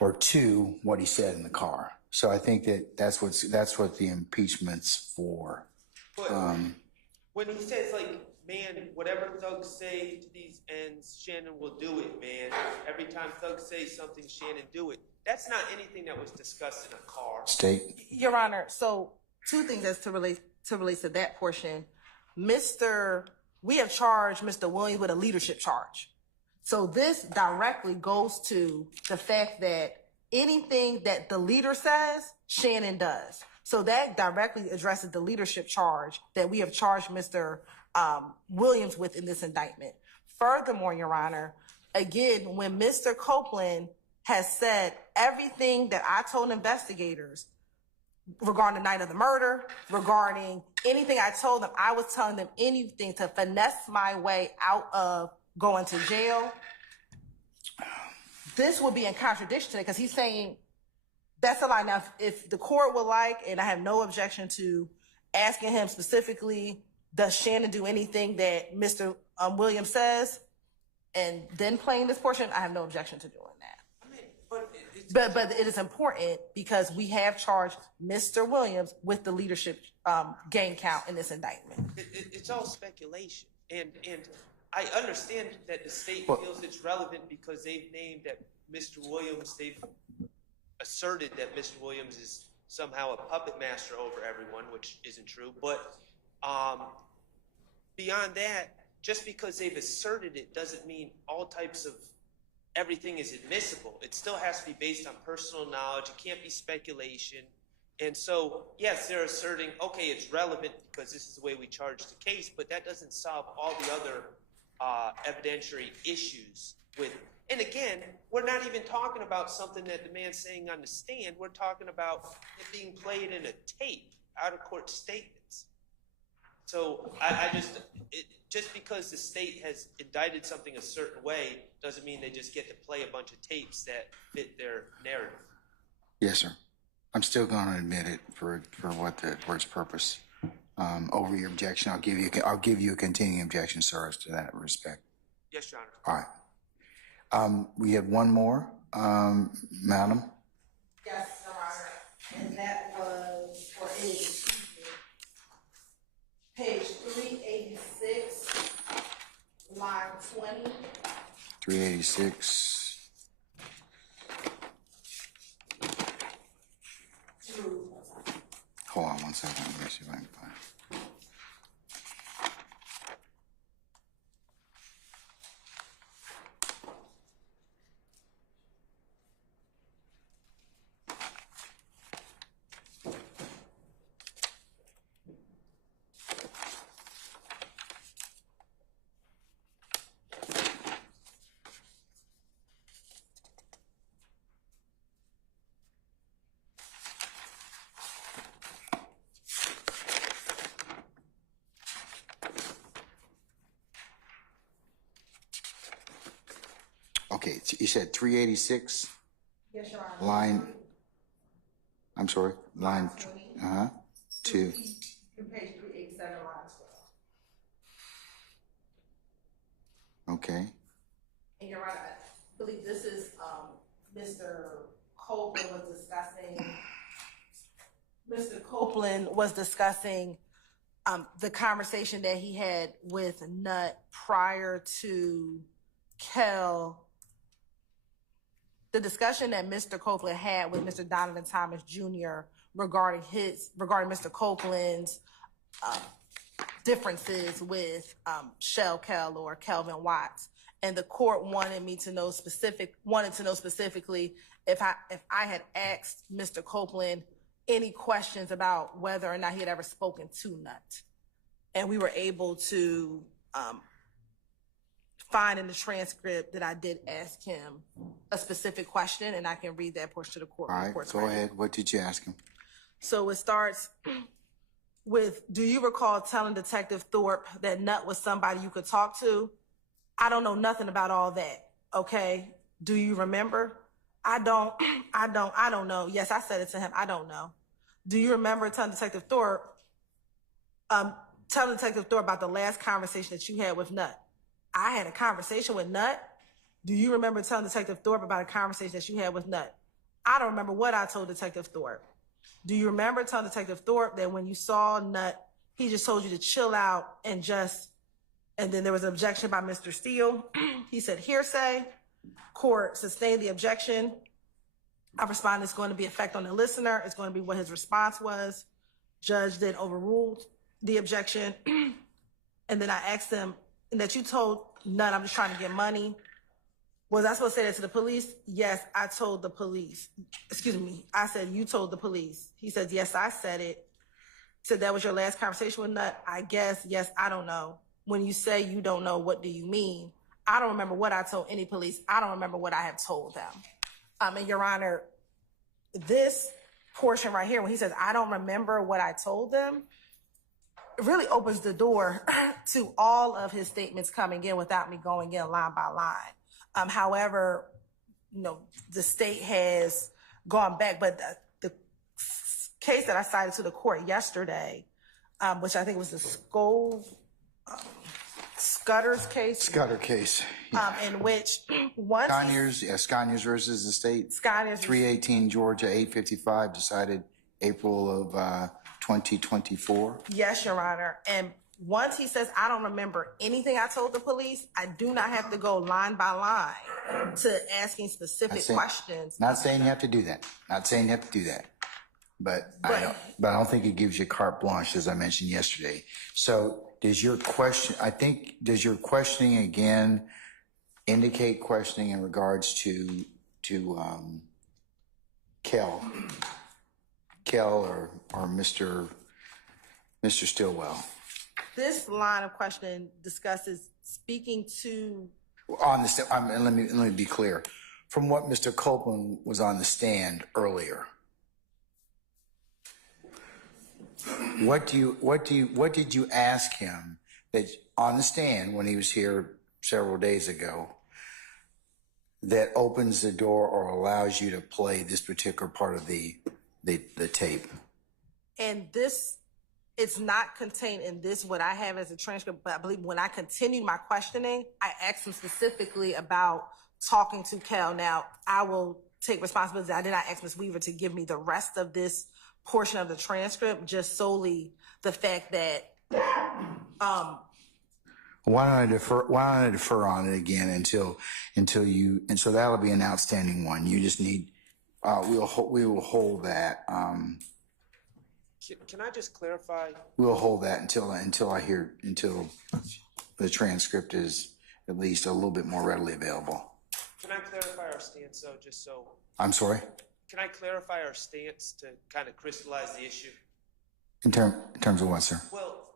or two, what he said in the car. So I think that's what the impeachment's for. But when he says, like, man, whatever thugs say to these ends, Shannon will do it, man. Every time thugs say something, Shannon do it. That's not anything that was discussed in a car. State. Your Honor, so two things as to relate to that portion. We have charged Mr. Williams with a leadership charge. So this directly goes to the fact that anything that the leader says, Shannon does. So that directly addresses the leadership charge that we have charged Mr. Williams with in this indictment. Furthermore, Your Honor, again, when Mr. Copeland has said everything that I told investigators regarding the night of the murder, regarding anything I told them, I was telling them anything to finesse my way out of going to jail. This would be in contradiction to it, because he's saying that's a lie. Now, if the court would like, and I have no objection to asking him specifically, does Shannon do anything that Mr. Williams says, and then playing this portion, I have no objection to doing that. I mean, but But it is important because we have charged Mr. Williams with the leadership gang count in this indictment. It's all speculation, and I understand that the state feels it's relevant because they've named that Mr. Williams. They've asserted that Mr. Williams is somehow a puppet master over everyone, which isn't true. But beyond that, just because they've asserted it doesn't mean all types of everything is admissible. It still has to be based on personal knowledge. It can't be speculation. And so, yes, they're asserting, okay, it's relevant because this is the way we charge the case, but that doesn't solve all the other evidentiary issues with. And again, we're not even talking about something that the man's saying on the stand. We're talking about it being played in a tape, out-of-court statements. So just because the state has indicted something a certain way doesn't mean they just get to play a bunch of tapes that fit their narrative. Yes, sir. I'm still going to admit it for its purpose. Over your objection, I'll give you a continuing objection, sir, as to that respect. Yes, Your Honor. All right. We have one more, madam. Yes, Your Honor. And that was for page 386, line 20. 386. Hold on one second. Let me see if I can find it. Okay, you said 386? Yes, Your Honor. Line 2. Page 387, line 12. Okay. And Your Honor, I believe this is Mr. Copeland was discussing the conversation that he had with Nutt prior to Kel. The discussion that Mr. Copeland had with Mr. Donovan Thomas Jr. regarding Mr. Copeland's differences with Shell Kel or Kelvin Watts, and the court wanted to know specifically if I had asked Mr. Copeland any questions about whether or not he had ever spoken to Nutt, and we were able to find in the transcript that I did ask him a specific question, and I can read that portion to the court. All right, go ahead. What did you ask him? So it starts with, do you recall telling Detective Thorpe that Nutt was somebody you could talk to? I don't know nothing about all that, okay? Do you remember? I don't know. Yes, I said it to him. I don't know. Do you remember telling Detective Thorpe about the last conversation that you had with Nutt? I had a conversation with Nutt. Do you remember telling Detective Thorpe about a conversation that you had with Nutt? I don't remember what I told Detective Thorpe. Do you remember telling Detective Thorpe that when you saw Nutt, he just told you to chill out and then there was an objection by Mr. Steele. He said, hearsay. Court sustained the objection. I responded, it's going to be effect on the listener. It's going to be what his response was. Judge then overruled the objection. And then I asked him, that you told Nutt, I'm just trying to get money. Was I supposed to say that to the police? Yes, I told the police. Excuse me. I said, you told the police. He said, yes, I said it. Said that was your last conversation with Nutt? I guess, yes, I don't know. When you say you don't know, what do you mean? I don't remember what I told any police. I don't remember what I have told them. And Your Honor, this portion right here, when he says, I don't remember what I told them, it really opens the door to all of his statements coming in without me going in line by line. However, the state has gone back, but the case that I cited to the court yesterday, which I think was the Scudder's case, Scudder case. in which once Scaniers versus the state. Scaniers 318 Georgia 855 decided April of 2024. Yes, Your Honor. And once he says, I don't remember anything I told the police, I do not have to go line by line to asking specific questions. Not saying you have to do that. Not saying you have to do that. But I don't think it gives you carte blanche, as I mentioned yesterday. So does your questioning again indicate questioning in regards to Kel or Mr. Stillwell? This line of questioning discusses speaking to. On the and let me be clear. From what Mr. Copeland was on the stand earlier, what did you ask him that on the stand when he was here several days ago that opens the door or allows you to play this particular part of the tape? And this, it's not contained in this, what I have as a transcript, but I believe when I continued my questioning, I asked him specifically about talking to Kel. Now, I will take responsibility. I did not ask Ms. Weaver to give me the rest of this portion of the transcript, just solely the fact that Why don't I defer on it again until you, and so that'll be an outstanding one. You just need, we will hold that. Can I just clarify? We'll hold that until the transcript is at least a little bit more readily available. Can I clarify our stance though, just so? I'm sorry? Can I clarify our stance to kind of crystallize the issue? In terms of what, sir? Well,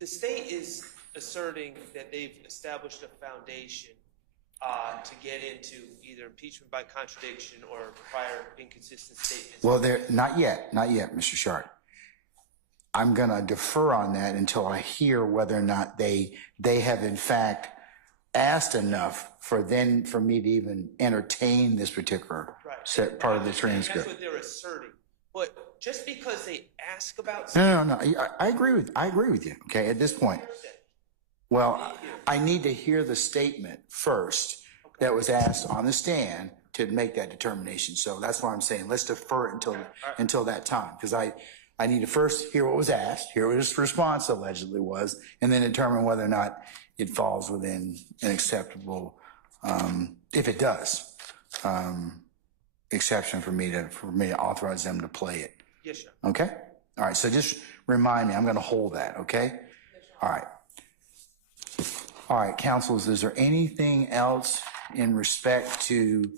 the state is asserting that they've established a foundation to get into either impeachment by contradiction or prior inconsistent statements. Well, not yet, Mr. Sharp. I'm going to defer on that until I hear whether or not they have in fact asked enough for me to even entertain this particular set part of the transcript. That's what they're asserting. But just because they ask about No. I agree with you. Okay, at this point. Well, I need to hear the statement first that was asked on the stand to make that determination. So that's why I'm saying let's defer it until that time, because I need to first hear what was asked, hear what his response allegedly was, and then determine whether or not it falls within an acceptable, if it does, exception for me to authorize them to play it. Yes, sir. Okay? All right, so just remind me, I'm going to hold that, okay? All right. All right, counsels, is there anything else in respect to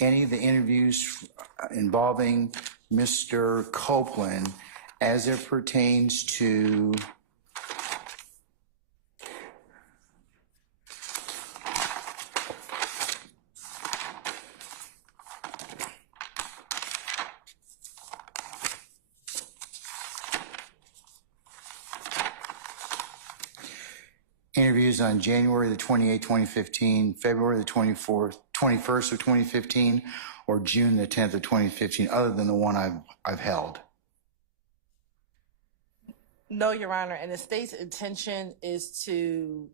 any of the interviews involving Mr. Copeland as it pertains to interviews on January the 28th, 2015, February the 21st of 2015, or June the 10th of 2015, other than the one I've held? No, Your Honor, and the state's intention is to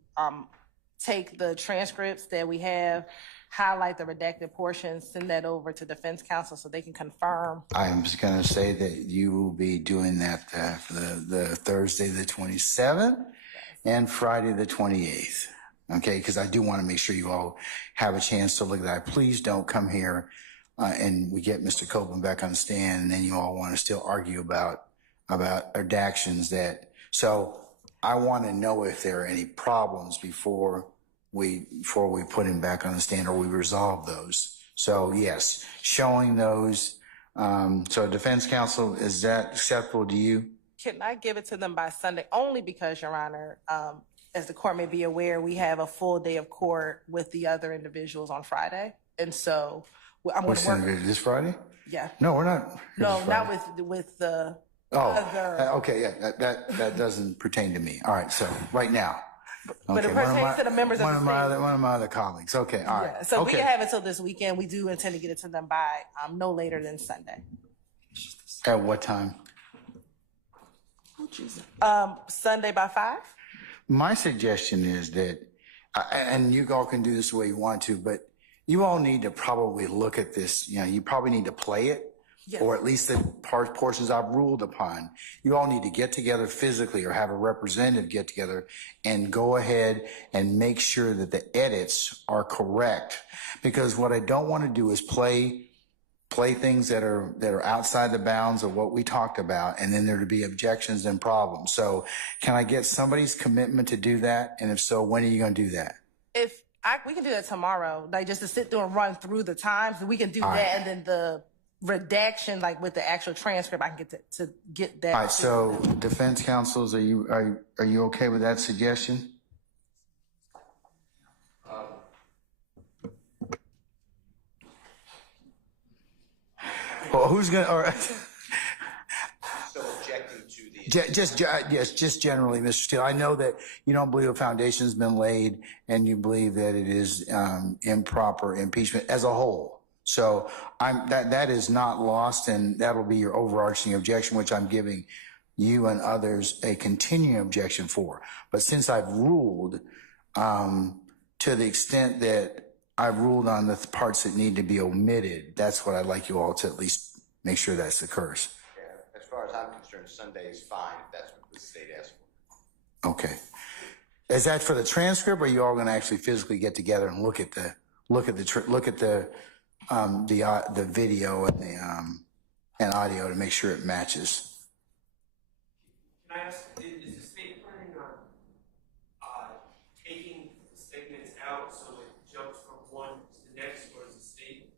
take the transcripts that we have, highlight the redacted portions, send that over to defense counsel so they can confirm. I'm just going to say that you will be doing that the Thursday the 27th and Friday the 28th, okay? Because I do want to make sure you all have a chance to look at that. Please don't come here and we get Mr. Copeland back on the stand and then you all want to still argue about redactions that. So I want to know if there are any problems before we put him back on the stand or we resolve those. So yes, showing those. So defense counsel, is that acceptable to you? Can I give it to them by Sunday? Only because, Your Honor, as the court may be aware, we have a full day of court with the other individuals on Friday. And so I'm going to work. This Friday? Yeah. No, we're not. No, not with the other. Okay, yeah, that doesn't pertain to me. All right, so right now. But it pertains to the members of the state. One of my other colleagues. Okay, all right. Yeah, so we can have it till this weekend. We do intend to get it to them by no later than Sunday. At what time? Sunday by 5? My suggestion is that, and you all can do this the way you want to, but you all need to probably look at this. You know, you probably need to play it, Yes. or at least the portions I've ruled upon. You all need to get together physically or have a representative get together and go ahead and make sure that the edits are correct. Because what I don't want to do is play things that are outside the bounds of what we talked about, and then there to be objections and problems. So can I get somebody's commitment to do that? And if so, when are you going to do that? We can do that tomorrow, like just to sit through and run through the times, we can do that, and then the redaction, like with the actual transcript, I can get to get that. All right. So defense counsels, are you okay with that suggestion? Well, who's going to, all right. So objecting to the... Just generally, Mr. Steele, I know that you don't believe a foundation's been laid and you believe that it is improper impeachment as a whole. So that is not lost, and that'll be your overarching objection, which I'm giving you and others a continuing objection for. But since I've ruled, to the extent that I've ruled on the parts that need to be omitted, that's what I'd like you all to at least make sure that occurs. Yeah, as far as I'm concerned, Sunday is fine if that's what the state asks for. Okay. Is that for the transcript, or are you all going to actually physically get together and look at the video and audio to make sure it matches? Can I ask, is the state planning on taking segments out so it jumps from one to the next, or is the state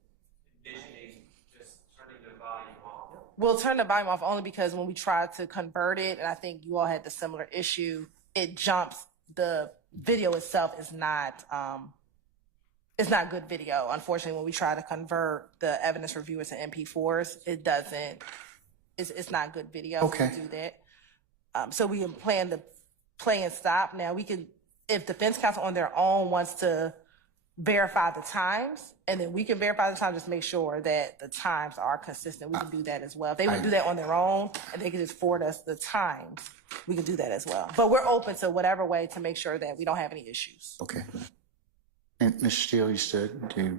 envisioning just turning the volume off? We'll turn the volume off only because when we tried to convert it, and I think you all had the similar issue, it jumps. The video itself is not it's not good video. Unfortunately, when we try to convert the evidence reviewers to MP4s, it doesn't. It's not good video. Okay. To do that. So we plan to play and stop. Now we can, if defense counsel on their own wants to verify the times, and then we can verify the times, just make sure that the times are consistent. We can do that as well. If they would do that on their own and they can just forward us the times, we can do that as well. But we're open to whatever way to make sure that we don't have any issues. Okay. And Mr. Steele, you stood to,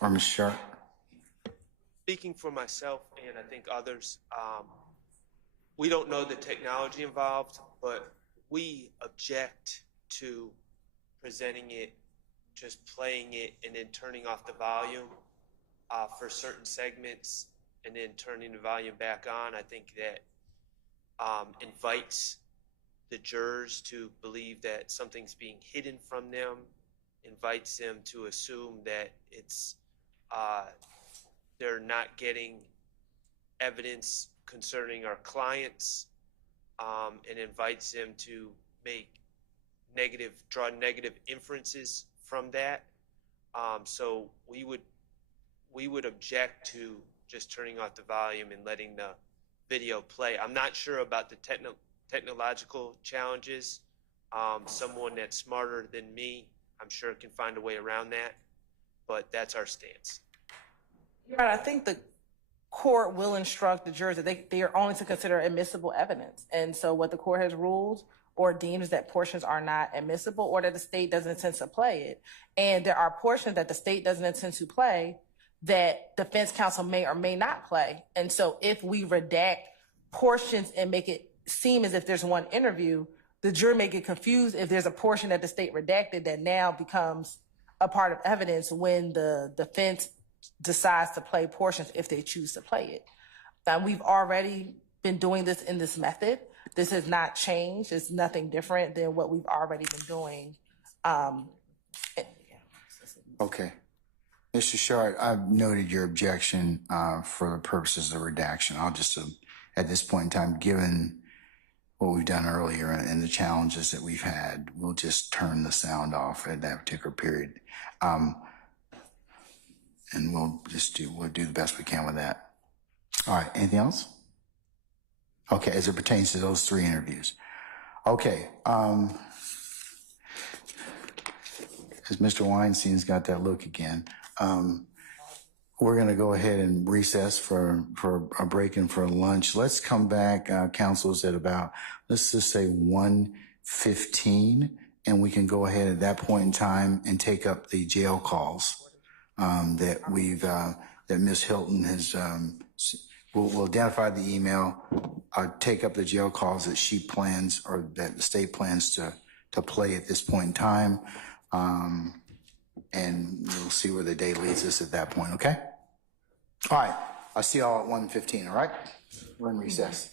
or Ms. Sharp? Speaking for myself and I think others, we don't know the technology involved, but we object to presenting it, just playing it, and then turning off the volume for certain segments, and then turning the volume back on. I think that invites the jurors to believe that something's being hidden from them, invites them to assume that it's they're not getting evidence concerning our clients, and invites them to draw negative inferences from that. So we would object to just turning off the volume and letting the video play. I'm not sure about the technological challenges. Someone that's smarter than me, I'm sure, can find a way around that, but that's our stance. Right, I think the court will instruct the jurors that they are only to consider admissible evidence. And so what the court has ruled or deems that portions are not admissible, or that the state doesn't intend to play it. And there are portions that the state doesn't intend to play that defense counsel may or may not play. And so if we redact portions and make it seem as if there's one interview, the jury may get confused if there's a portion that the state redacted that now becomes a part of evidence when the defense decides to play portions, if they choose to play it. We've already been doing this in this method. This has not changed. It's nothing different than what we've already been doing. Okay. Mr. Shard, I've noted your objection for the purposes of redaction. I'll just, at this point in time, given what we've done earlier and the challenges that we've had, we'll just turn the sound off at that particular period. And we'll do the best we can with that. All right, anything else? Okay, as it pertains to those 3 interviews. Okay, as Mr. Weinstein's got that look again, We're going to go ahead and recess for a break and for lunch. Let's come back. Council's at about, let's just say 1:15, and we can go ahead at that point in time and take up the jail calls that Ms. Hilton has. We'll identify the email, take up the jail calls that she plans or that the state plans to play at this point in time. And we'll see where the day leads us at that point, okay? All right, I'll see y'all at 1:15, all right? We're in recess.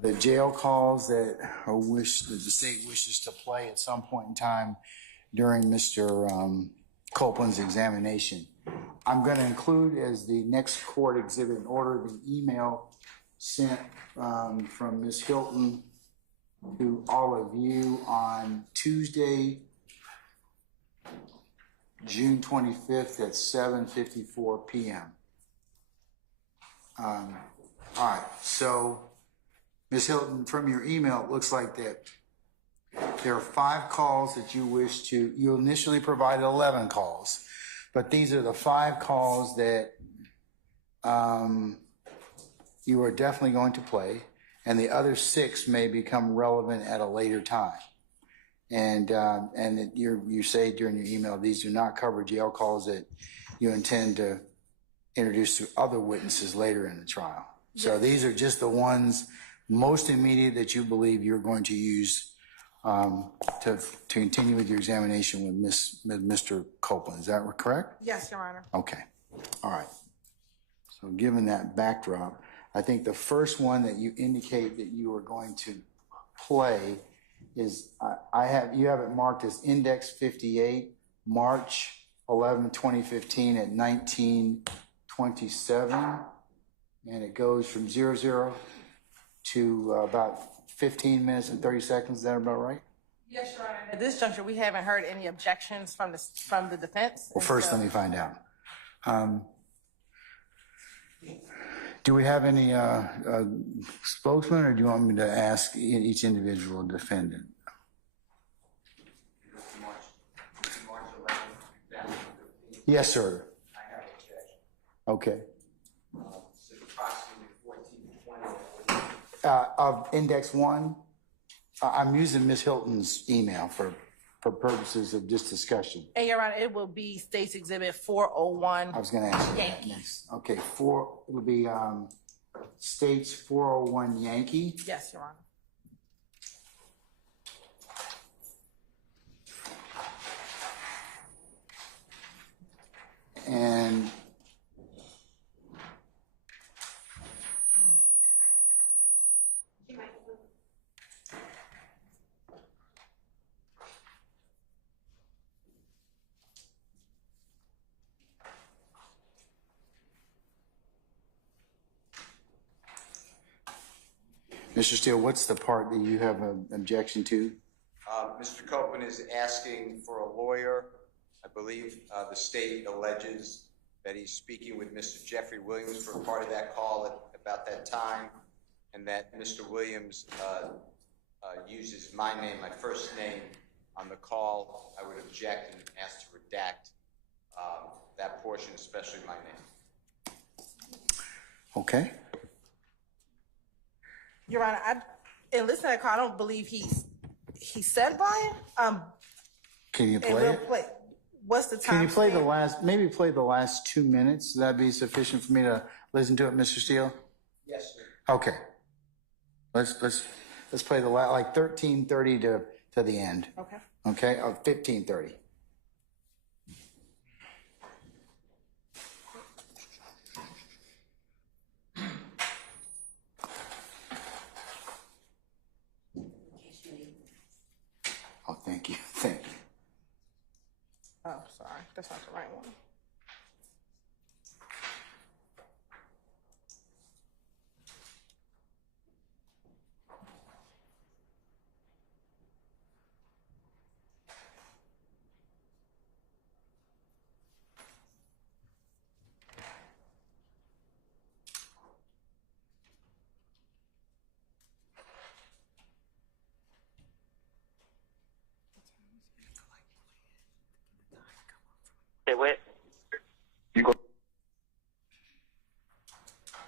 the jail calls that the state wishes to play at some point in time during Mr. Copeland's examination. I'm going to include as the next court exhibit in order the email sent from Ms. Hilton to all of you on Tuesday, June 25th at 7:54 p.m. All right, so Ms. Hilton, from your email, it looks like that there are 5 calls that you wish to, you initially provided 11 calls, but these are the 5 calls that you are definitely going to play, and the other 6 may become relevant at a later time. And you say during your email, these do not cover jail calls that you intend to introduce to other witnesses later in the trial. So these are just the ones most immediate that you believe you're going to use to continue with your examination with Mr. Copeland. Is that correct? Yes, Your Honor. Okay. All right. So given that backdrop, I think the first one that you indicate that you are going to play is you have it marked as Index 58, March 11, 2015 at 19:27, and it goes from 00 to about 15 minutes and 30 seconds. Is that about right? Yes, Your Honor. At this juncture, we haven't heard any objections from the defense. Well, first, let me find out. Do we have any spokesman, or do you want me to ask each individual defendant? Yes, sir. I have an objection. Okay. So approximately 14 to 20. Of Index 1, I'm using Ms. Hilton's email for purposes of this discussion. And Your Honor, it will be State's Exhibit 401. I was going to ask you that Yankee. next. Okay, it'll be State's 401 Yankee. Yes, Your Honor. And Mr. Steele, what's the part that you have an objection to? Mr. Copeland is asking for a lawyer. I believe the state alleges that he's speaking with Mr. Jeffrey Williams for part of that call at about that time, and that Mr. Williams uses my name, my first name, on the call. I would object and ask to redact that portion, especially my name. Okay. Your Honor, in listening to that call, I don't believe he said Brian. Can you And play we'll it? play. What's the time? Can you play span? maybe play the last 2 minutes? That'd be sufficient for me to listen to it, Mr. Steele? Yes, sir. Okay. Let's play the like 13:30 to the end. Okay. Okay, of 15:30. Oh, thank you. Thank you. Oh, sorry. That's not the right one. Say what? You go.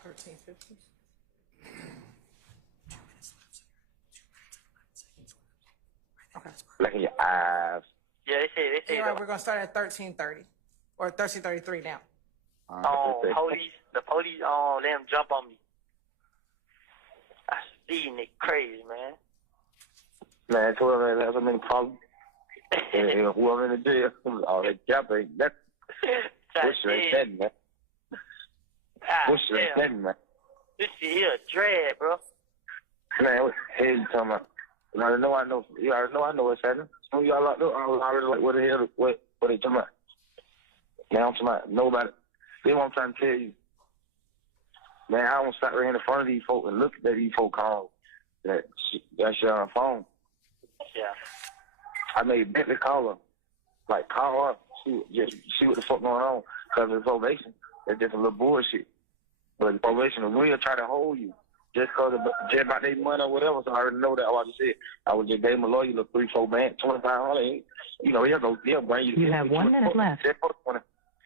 13:50. Okay. Look in your eyes. Yeah, they say You're right, we're gonna start at 13:30 or 13:33 now. the police let them jump on me. I see Nick crazy, man. Man, whoever has so many problems, and whoever in the jail, all that jumping, that what's your intent, man? What's your intent, man? This shit here a drag, bro. Man, what the hell you talking about? You already know I know. You already know I know what's happening. Some of y'all locked up. I was already like, what the hell? What they talking about? Now I'm talking about nobody. That's what I'm trying to tell you. Man, I don't stop right in front of these folks and look at these folks call that shit on the phone. Yeah. I made Bentley call her. Like, call her. See what the fuck going on. Because of the probation. That's just a little bullshit. But the probation will try to hold you. Just about their money or whatever. So I already know that. All I just said, I would just gave him a lawyer, look 3-4 bank, $2,500. You know, he'll bring you. You have 1 minute left.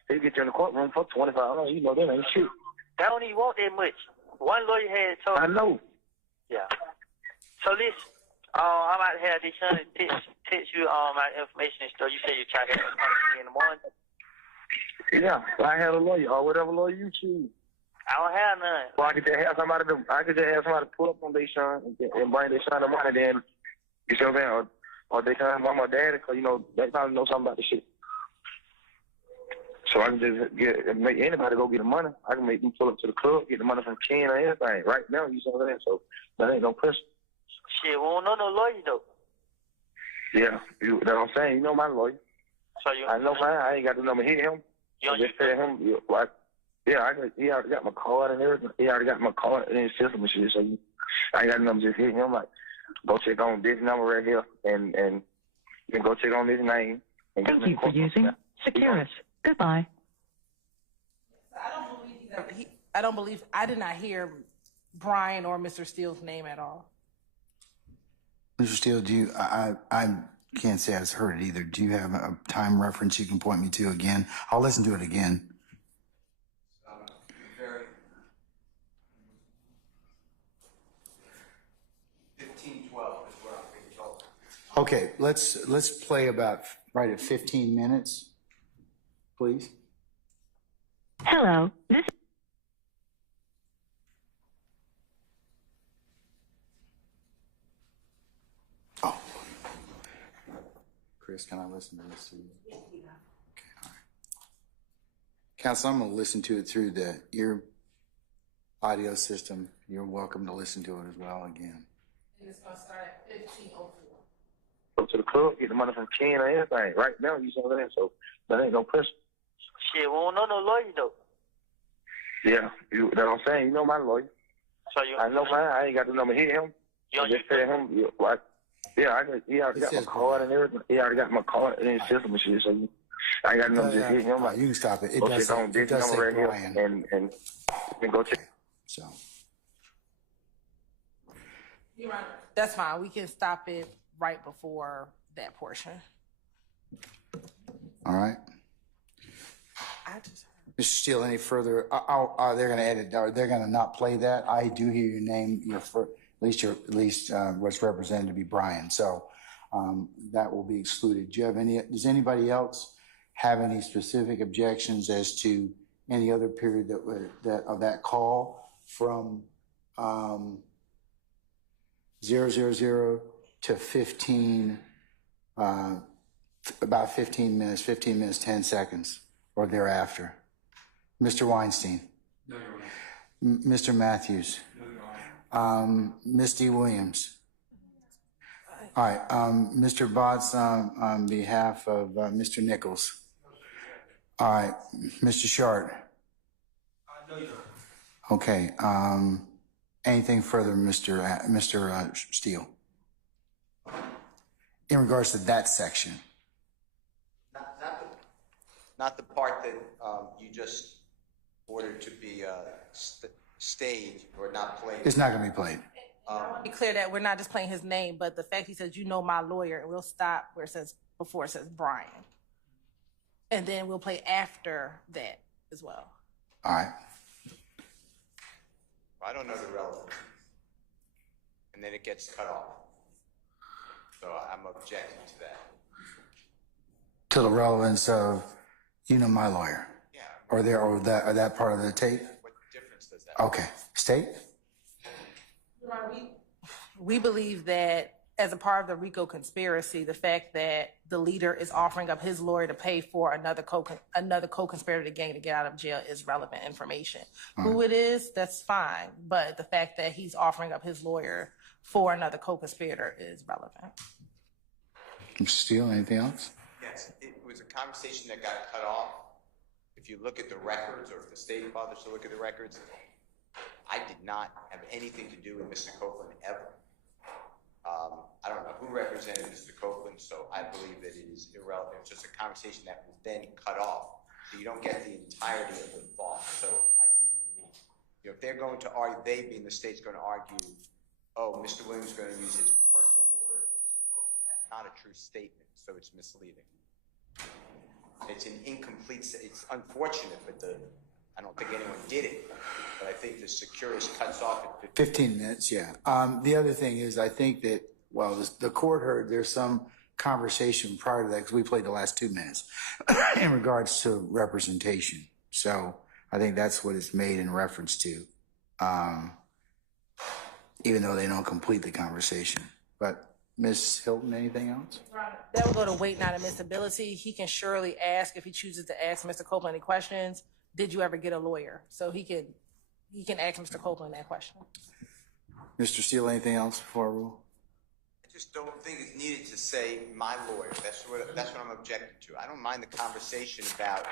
He'll get you in the courtroom for $2,500. You know, that ain't shit. They don't even want that much. One lawyer had told me. I know. Yeah. So listen, I might have this son text you my information and stuff. You say you try to have me in the morning. Yeah, I had a lawyer or whatever lawyer you choose. I don't have none. Well, I could just have somebody pull up on their son and bring their son the money. Then you see what I'm saying, or they son, mom or daddy, because you know they probably know something about the shit. So I can just make anybody go get the money. I can make them pull up to the club, get the money from Ken or anything. Right now, you see what I'm saying? So that ain't no pressure. Shit, we don't know no lawyer though. Yeah, that's what I'm saying. You know my lawyer. So you? I know mine. I ain't got the number. Hit him. You just tell him. He already got my card and everything. He already got my card in his system and shit. So I ain't got the number. Just hit him. Like, go check on this number right here, and you can go check on this name. And Thank you for using Securus. Goodbye. I did not hear Brian or Mr. Steele's name at all. Mr. Steele, do you, I can't say I've heard it either. Do you have a time reference you can point me to again? I'll listen to it again. Very 15:12 is where I'm being told. Okay, let's play about right at 15 minutes, please. Hello, this Oh. Chris, can I listen to this? Okay, all right. Counsel, I'm going to listen to it through your audio system. You're welcome to listen to it as well again. And it's going to start at 15:04. Go to the club, get the money from Ken or anything. Right now, you see what I'm saying? So that ain't no pressure. Shit, we don't know no lawyer though. Yeah, that's what I'm saying. You know my lawyer. So you? I know mine. I ain't got the number. Hit him. You just tell him. He already got my card and everything. He already got my card in his system and shit. So I ain't got no number. Just hit him. Like, you can stop it. It go does check on this number right Brian. here, and then go check. So. That's fine. We can stop it right before that portion. All right. Mr. Steele, any further? They're going to edit. They're going to not play that. I do hear your name. At least what's represented to be Brian. So that will be excluded. Does anybody else have any specific objections as to any other period of that call from 000 to 15? About 15 minutes, 10 seconds, or thereafter. Mr. Weinstein. No, Your Honor. Mr. Matthews. No, Your Honor. Ms. D. Williams. All right. Mr. Botts on behalf of Mr. Nichols. All right. Mr. Shart. No, Your Honor. Okay. Anything further, Mr. Steele? In regards to that section. Not the part that you just ordered to be staged or not played. It's not going to be played. I want to be clear that we're not just playing his name, but the fact he says, you know, my lawyer, and we'll stop where it says, before it says Brian. And then we'll play after that as well. All right. I don't know the relevance. And then it gets cut off. So I'm objecting to that. To the relevance of, you know, my lawyer. Yeah. Or that part of the tape? What difference does that make? Okay. State? We believe that as a part of the RICO conspiracy, the fact that the leader is offering up his lawyer to pay for another co-conspirator to get out of jail is relevant information. Who it is, that's fine. But the fact that he's offering up his lawyer for another co-conspirator is relevant. Mr. Steele, anything else? Yes, it was a conversation that got cut off. If you look at the records, or if the state bothers to look at the records, I did not have anything to do with Mr. Copeland ever. I don't know who represented Mr. Copeland, so I believe that it is irrelevant. It's just a conversation that was then cut off. So you don't get the entirety of the thought. So I do, if they're going to argue, they being the state's going to argue, oh, Mr. Williams is going to use his personal lawyer, Mr. Copeland. That's not a true statement, so it's misleading. It's an incomplete, it's unfortunate, but I don't think anyone did it. But I think the securist cuts off at 15 minutes, yeah. The other thing is, I think that, well, the court heard there's some conversation prior to that, because we played the last 2 minutes, in regards to representation. So I think that's what it's made in reference to, even though they don't complete the conversation. But Ms. Hilton, anything else? That would go to weight, not admissibility. He can surely ask, if he chooses to ask Mr. Copeland any questions, did you ever get a lawyer? So he can ask Mr. Copeland that question. Mr. Steele, anything else before I rule? I just don't think it's needed to say my lawyer. That's what I'm objecting to. I don't mind the conversation about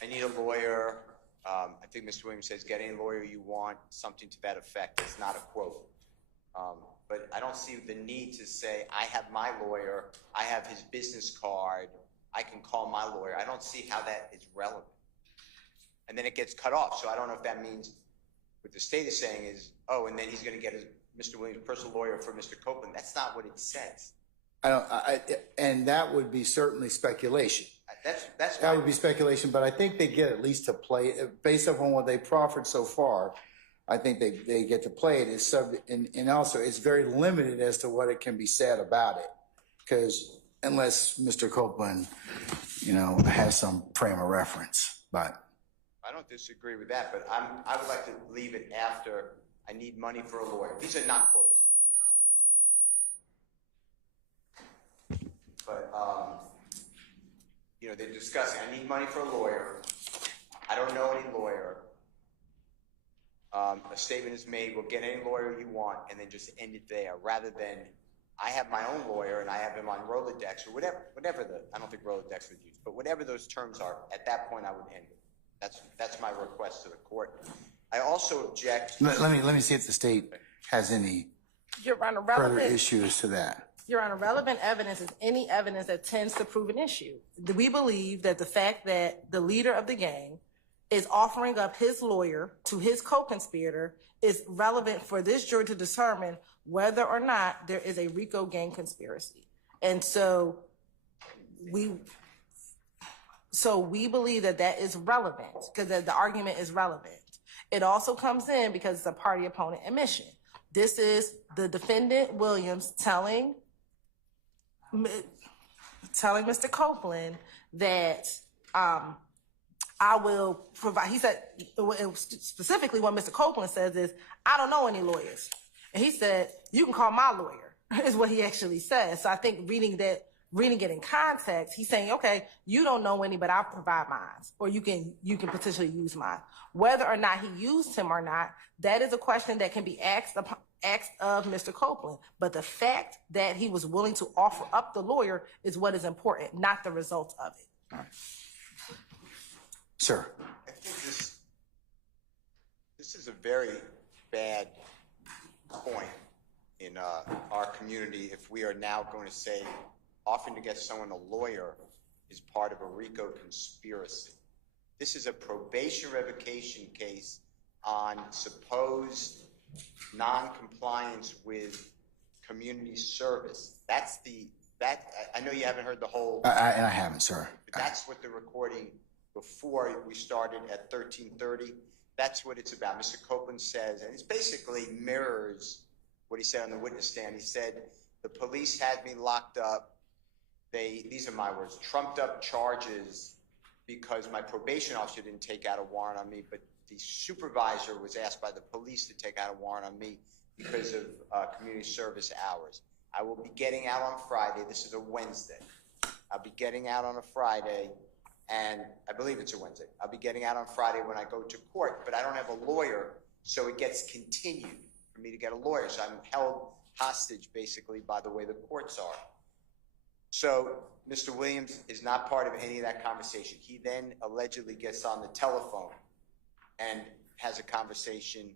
I need a lawyer. I think Mr. Williams says get any lawyer you want, something to that effect. It's not a quote. But I don't see the need to say I have my lawyer, I have his business card, I can call my lawyer. I don't see how that is relevant. And then it gets cut off. So I don't know if that means what the state is saying is, oh, and then he's going to get Mr. Williams' personal lawyer for Mr. Copeland. That's not what it says. And that would be certainly speculation. That would be speculation, but I think they get at least to play, based upon what they proffered so far, I think they get to play it. And also it's very limited as to what it can be said about it. Because unless Mr. Copeland, has some frame of reference, but. I don't disagree with that, but I would like to leave it after I need money for a lawyer. These are not quotes. But, they're discussing, I need money for a lawyer. I don't know any lawyer. A statement is made, we'll get any lawyer you want, and then just end it there, rather than I have my own lawyer and I have him on Rolodex or whatever I don't think Rolodex would use, but whatever those terms are, at that point I would end it. That's my request to the court. I also object. Let me see if the state has any further issues to that. Your Honor, relevant evidence is any evidence that tends to prove an issue. We believe that the fact that the leader of the gang is offering up his lawyer to his co-conspirator is relevant for this jury to determine whether or not there is a RICO gang conspiracy. And so we believe that is relevant, because the argument is relevant. It also comes in because it's a party opponent admission. This is the defendant Williams telling Mr. Copeland that I will provide. He said, specifically what Mr. Copeland says is, I don't know any lawyers. And he said, you can call my lawyer, is what he actually says. So I think reading it in context, he's saying, okay, you don't know any, but I'll provide mine, or you can potentially use mine. Whether or not he used him or not, that is a question that can be asked of Mr. Copeland. But the fact that he was willing to offer up the lawyer is what is important, not the result of it. All right. Sir. I think this is a very bad point in our community if we are now going to say offering to get someone a lawyer is part of a RICO conspiracy. This is a probation revocation case on supposed non-compliance with community service. I know you haven't heard the whole. And I haven't, sir. That's what the recording before we started at 13:30. That's what it's about. Mr. Copeland says, and it basically mirrors what he said on the witness stand. He said, the police had me locked up. These are my words, trumped up charges because my probation officer didn't take out a warrant on me, but the supervisor was asked by the police to take out a warrant on me because of community service hours. I will be getting out on Friday. This is a Wednesday. I'll be getting out on a Friday, and I believe it's a Wednesday. I'll be getting out on Friday when I go to court, but I don't have a lawyer, so it gets continued for me to get a lawyer. So I'm held hostage, basically, by the way the courts are. So Mr. Williams is not part of any of that conversation. He then allegedly gets on the telephone and has a conversation,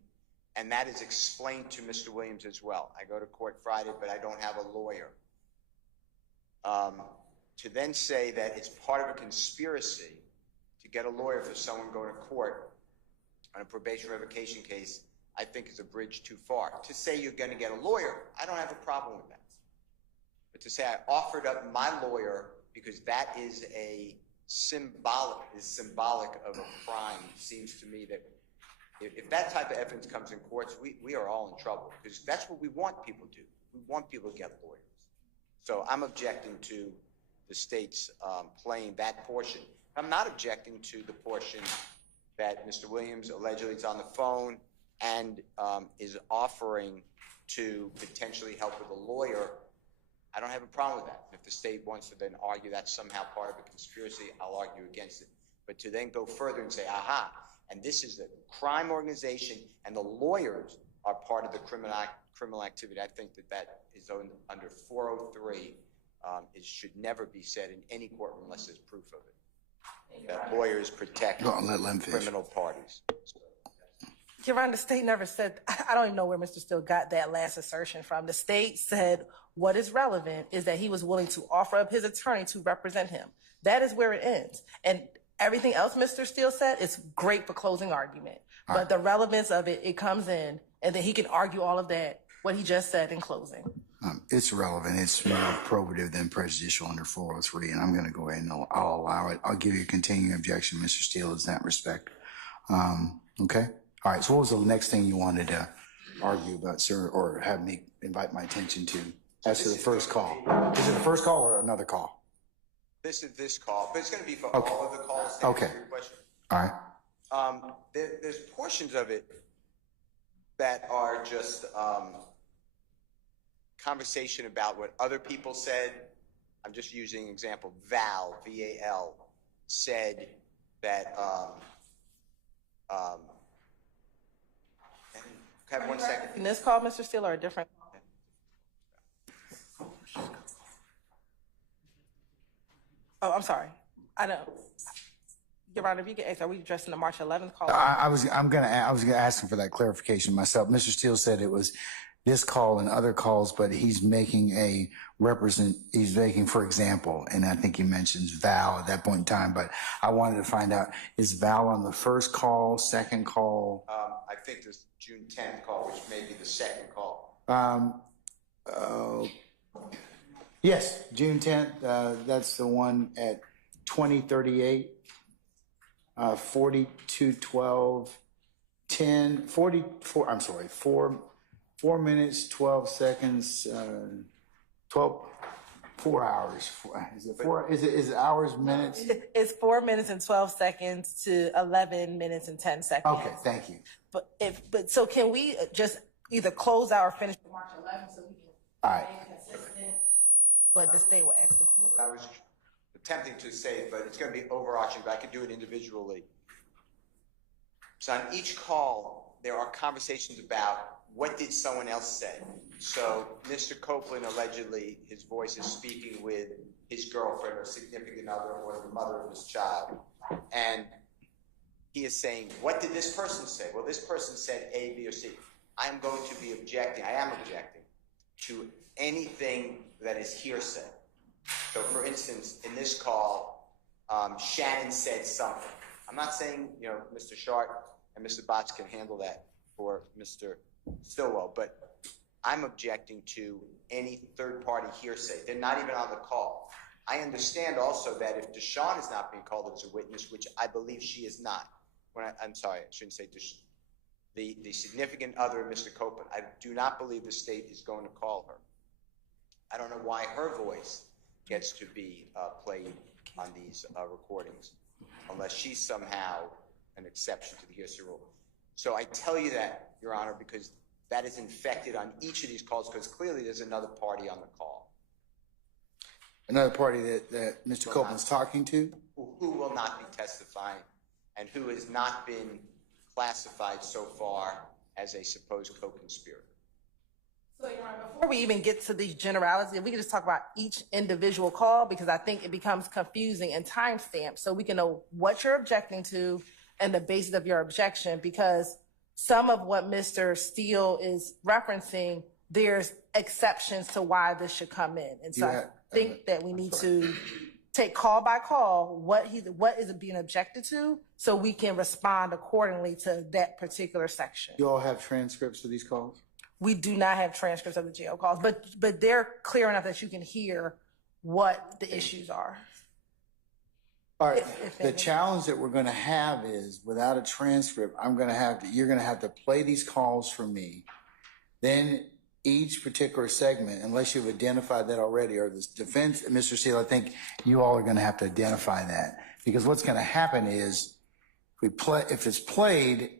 and that is explained to Mr. Williams as well. I go to court Friday, but I don't have a lawyer. To then say that it's part of a conspiracy to get a lawyer for someone going to court on a probation revocation case, I think is a bridge too far. To say you're going to get a lawyer, I don't have a problem with that. But to say I offered up my lawyer because that is symbolic of a crime, seems to me that if that type of evidence comes in courts, we are all in trouble, because that's what we want people to do. We want people to get lawyers. So I'm objecting to the state's playing that portion. I'm not objecting to the portion that Mr. Williams allegedly is on the phone and is offering to potentially help with a lawyer. I don't have a problem with that. If the state wants to then argue that's somehow part of a conspiracy, I'll argue against it. But to then go further and say, aha, and this is the crime organization and the lawyers are part of the criminal activity, I think that is under 403. It should never be said in any courtroom unless there's proof of it. That lawyers protect criminal parties. Your Honor, the state never said, I don't even know where Mr. Steele got that last assertion from. The state said what is relevant is that he was willing to offer up his attorney to represent him. That is where it ends. And everything else Mr. Steele said is great for closing argument. But the relevance of it, it comes in, and then he can argue all of that, what he just said in closing. It's relevant. It's more probative than prejudicial under 403, and I'm going to go ahead and I'll allow it. I'll give you a continuing objection, Mr. Steele, in that respect. Okay? All right, so what was the next thing you wanted to argue about, sir, or have me invite my attention to as to the first call? Is it the first call or another call? This is this call, but it's going to be for all of the calls. Okay. All right. There's portions of it that are just conversation about what other people said. I'm just using an example. Val, V-A-L, said that, have 1 second. In this call, Mr. Steele, or a different call? Oh, I'm sorry. I don't. Your Honor, if you could ask, are we addressing the March 11th call? I was gonna ask him for that clarification myself. Mr. Steele said it was this call and other calls, but he's making for example, and I think he mentions Val at that point in time, but I wanted to find out, is Val on the first call, second call? I think this June 10th call, which may be the second call. Yes, June 10th, that's the one at 2038. 4212 10 44 I'm sorry 4 minutes 12 seconds 4 hours. Is it 4? Is it hours, minutes? It's 4 minutes and 12 seconds to 11 minutes and 10 seconds. Okay, thank you. But so can we just either close out or finish March 11th so we can stay consistent? But the state will ask the court. I was attempting to say it, but it's going to be overarching, but I could do it individually. So on each call, there are conversations about what did someone else say. So Mr. Copeland, allegedly, his voice is speaking with his girlfriend or significant other or the mother of his child. And he is saying, what did this person say? Well, this person said A, B, or C. I am objecting to anything that is hearsay. So, for instance, in this call, Shannon said something. I'm not saying, Mr. Sharp and Mr. Botts can handle that for Mr. Stillwell, but I'm objecting to any third-party hearsay. They're not even on the call. I understand also that if Deshawn is not being called as a witness, which I believe she is not, I'm sorry, I shouldn't say the significant other of Mr. Copeland, I do not believe the state is going to call her. I don't know why her voice gets to be played on these recordings, unless she's somehow an exception to the hearsay rule. So I tell you that, Your Honor, because that is infected on each of these calls? Because clearly there's another party on the call. Another party that Mr. Copeland's talking to? Who will not be testifying and who has not been classified so far as a supposed co-conspirator. So, Your Honor, before we even get to these generalities, we can just talk about each individual call, because I think it becomes confusing and timestamped, so we can know what you're objecting to and the basis of your objection, because some of what Mr. Steele is referencing, there's exceptions to why this should come in. And so I think that we need to take call by call what is being objected to, so we can respond accordingly to that particular section. You all have transcripts of these calls? We do not have transcripts of the jail calls, but they're clear enough that you can hear what the issues are. All right. The challenge that we're going to have is, without a transcript, you're going to have to play these calls for me. Then each particular segment, unless you've identified that already, or this defense, Mr. Steele, I think you all are going to have to identify that, because what's going to happen is, if it's played,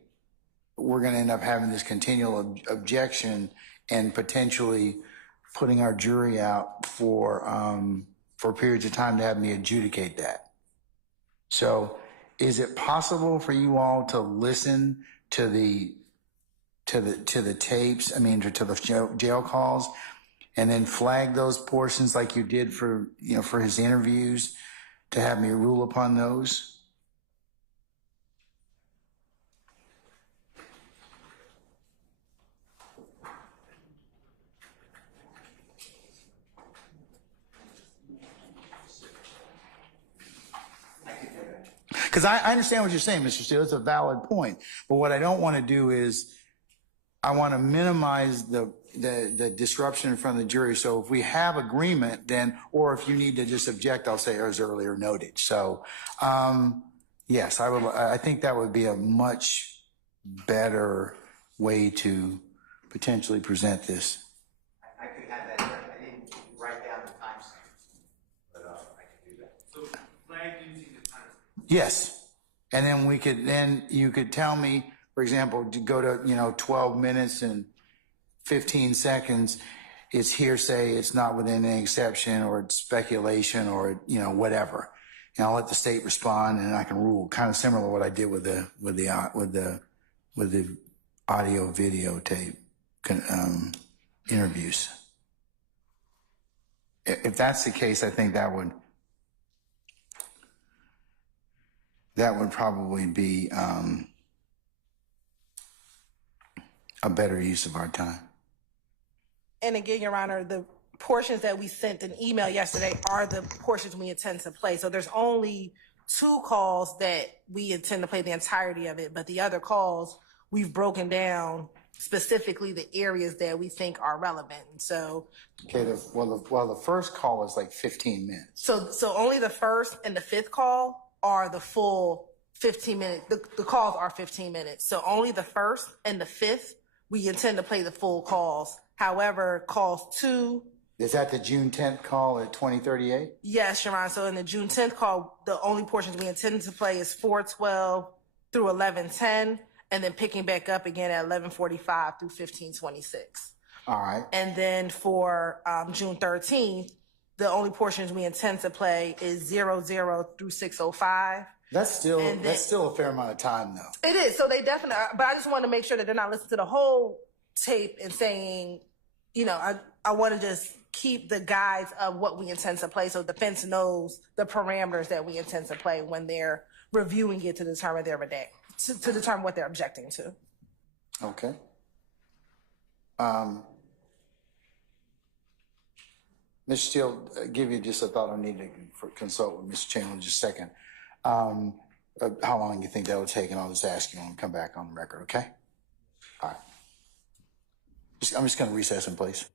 we're going to end up having this continual objection and potentially putting our jury out for periods of time to have me adjudicate that. So is it possible for you all to listen to the tapes, to the jail calls, and then flag those portions like you did for his interviews, to have me rule upon those? Because I understand what you're saying, Mr. Steele. It's a valid point. But what I don't want to do is, I want to minimize the disruption in front of the jury. So if we have agreement, then, or if you need to just object, I'll say as earlier noted. So, yes, I think that would be a much better way to potentially present this. I could have that. I didn't write down the timestamp, but I could do that. So flag using the timestamp. Yes. And then you could tell me, for example, to go to, 12 minutes and 15 seconds, it's hearsay, it's not within any exception, or it's speculation, or, whatever. And I'll let the state respond, and I can rule, kind of similar to what I did with the audio video tape interviews. If that's the case, I think that would probably be a better use of our time. And again, Your Honor, the portions that we sent an email yesterday are the portions we intend to play. So there's only 2 calls that we intend to play the entirety of it, but the other calls, we've broken down specifically the areas that we think are relevant. And so, okay, the first call is like 15 minutes. So only the first and the 5th call are the full 15 minutes. The calls are 15 minutes. So only the first and the 5th, we intend to play the full calls. However, calls 2. Is that the June 10th call at 2038? Yes, Your Honor. So in the June 10th call, the only portions we intended to play is 4:12 through 11:10, and then picking back up again at 11:45 through 15:26. All right. And then for June 13th, the only portions we intend to play is 00 through 6:05. That's still a fair amount of time, though. It is. So they definitely are, but I just want to make sure that they're not listening to the whole tape and saying, I want to just keep the guides of what we intend to play, so the defense knows the parameters that we intend to play when they're reviewing it to determine their redact, to determine what they're objecting to. Okay. Mr. Steele, give you just a thought. I need to consult with Mr. Chandler in just a second. How long do you think that would take? And I'll just ask you when we come back on the record, okay? All right. I'm just going to recess in place.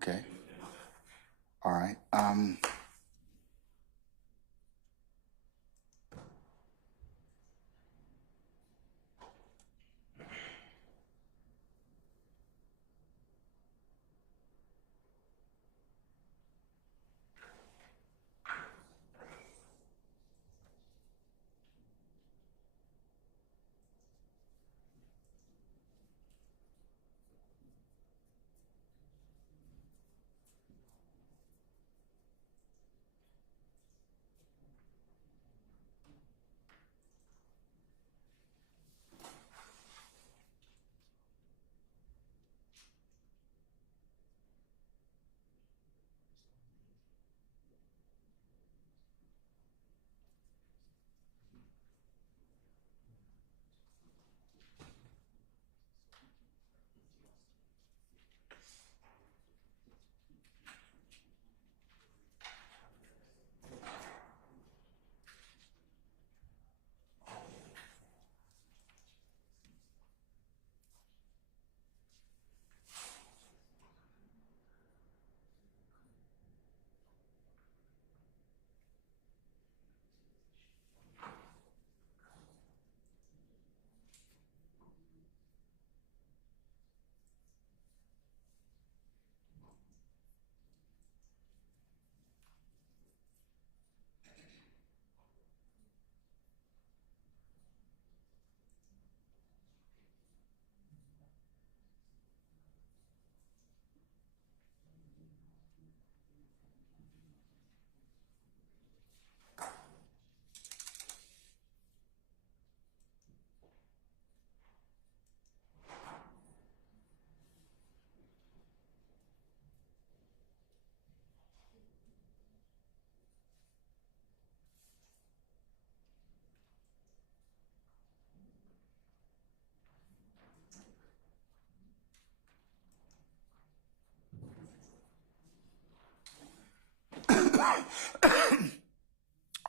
Okay. All right.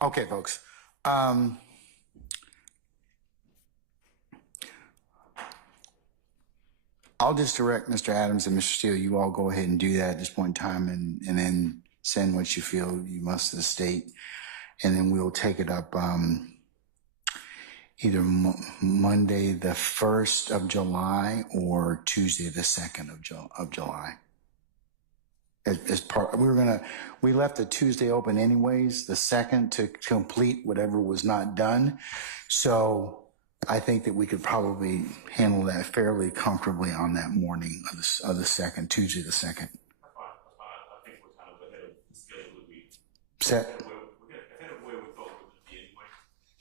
Okay, folks. I'll just direct Mr. Adams and Mr. Steele. You all go ahead and do that at this point in time, and then send what you feel you must to the state, and then we'll take it up either Monday the 1st of July or Tuesday the 2nd of July. As part, we left the Tuesday open anyways, the 2nd, to complete whatever was not done. So I think that we could probably handle that fairly comfortably on that morning of the 2nd, Tuesday the 2nd. That's fine. I think we're kind of ahead of the schedule that we set. We're ahead of where we thought we would be anyway.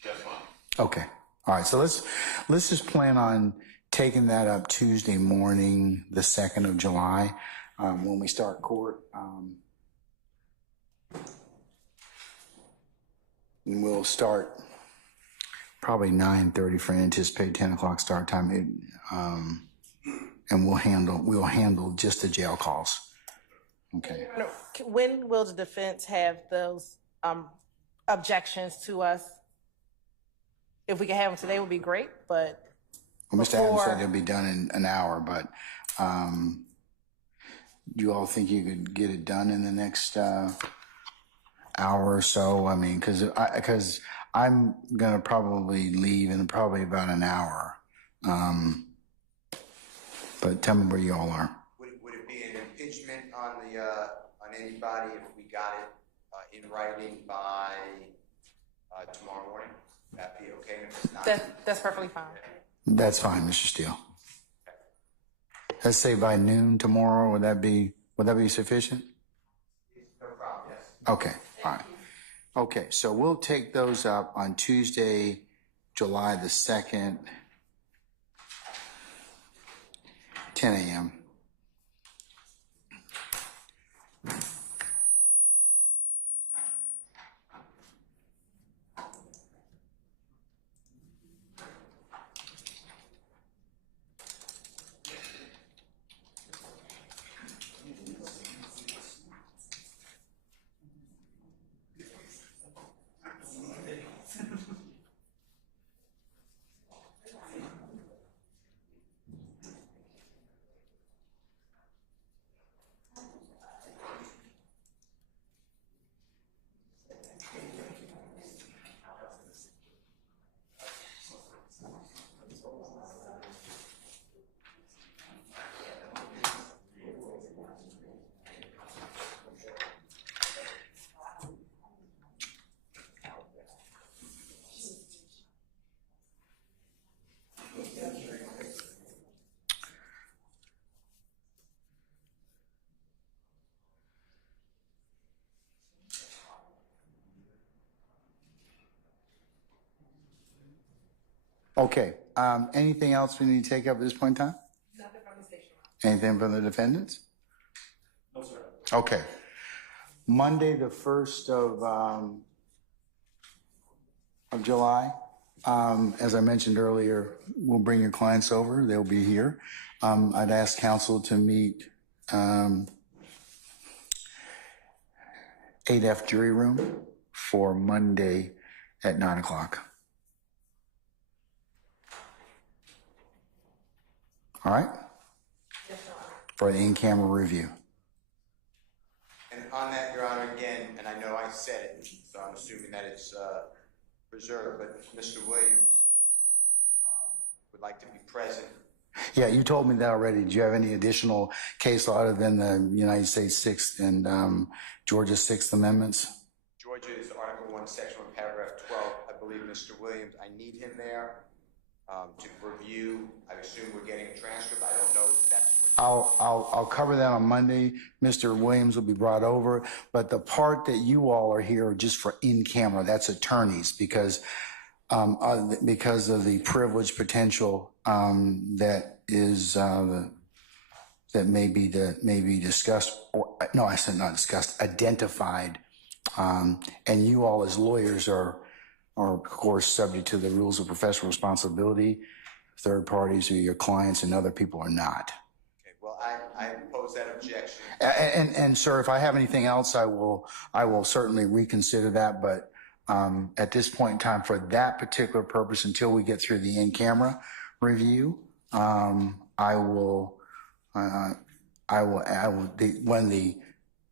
That's fine. Okay. All right. So let's just plan on taking that up Tuesday morning, the 2nd of July, when we start court. And we'll start probably 9:30 for an anticipated 10 o'clock start time. And we'll handle just the jail calls. Okay. When will the defense have those objections to us? If we can have them today, would be great, but well, Mr. Adams said it'll be done in an hour, but you all think you could get it done in the next hour or so? I mean, because I'm going to probably leave in probably about an hour. But tell me where you all are. Would it be an impingement on anybody if we got it in writing by tomorrow morning? Would that be okay? And if it's not, that's perfectly fine. That's fine, Mr. Steele. Let's say by noon tomorrow. Would that be sufficient? No problem. Yes. Okay. All right. Okay. So we'll take those up on Tuesday, July the 2nd, 10 a.m. Okay. Anything else we need to take up at this point in time? Nothing from the station. Anything from the defendants? No, sir. Okay. Monday, the 1st of July. As I mentioned earlier, we'll bring your clients over. They'll be here. I'd ask counsel to meet 8F jury room for Monday at 9 o'clock. All right? For the in-camera review. And on that, Your Honor, again, and I know I said it, so I'm assuming that it's preserved, but Mr. Williams would like to be present. Yeah, you told me that already. Do you have any additional case law other than the United States 6th and Georgia's 6th Amendments? Georgia's Article 1, Section 1, Paragraph 12. I believe Mr. Williams, I need him there to review. I assume we're getting a transcript. I don't know if that's what. I'll cover that on Monday. Mr. Williams will be brought over, but the part that you all are here just for in camera, that's attorneys because of the privilege potential that is that may be discussed, or no, I said not discussed, identified, and you all as lawyers are of course subject to the rules of professional responsibility. Third parties or your clients and other people are not. Okay, well, I oppose that objection. And sir, if I have anything else, I will certainly reconsider that. But at this point in time, for that particular purpose, until we get through the in-camera review, I will when the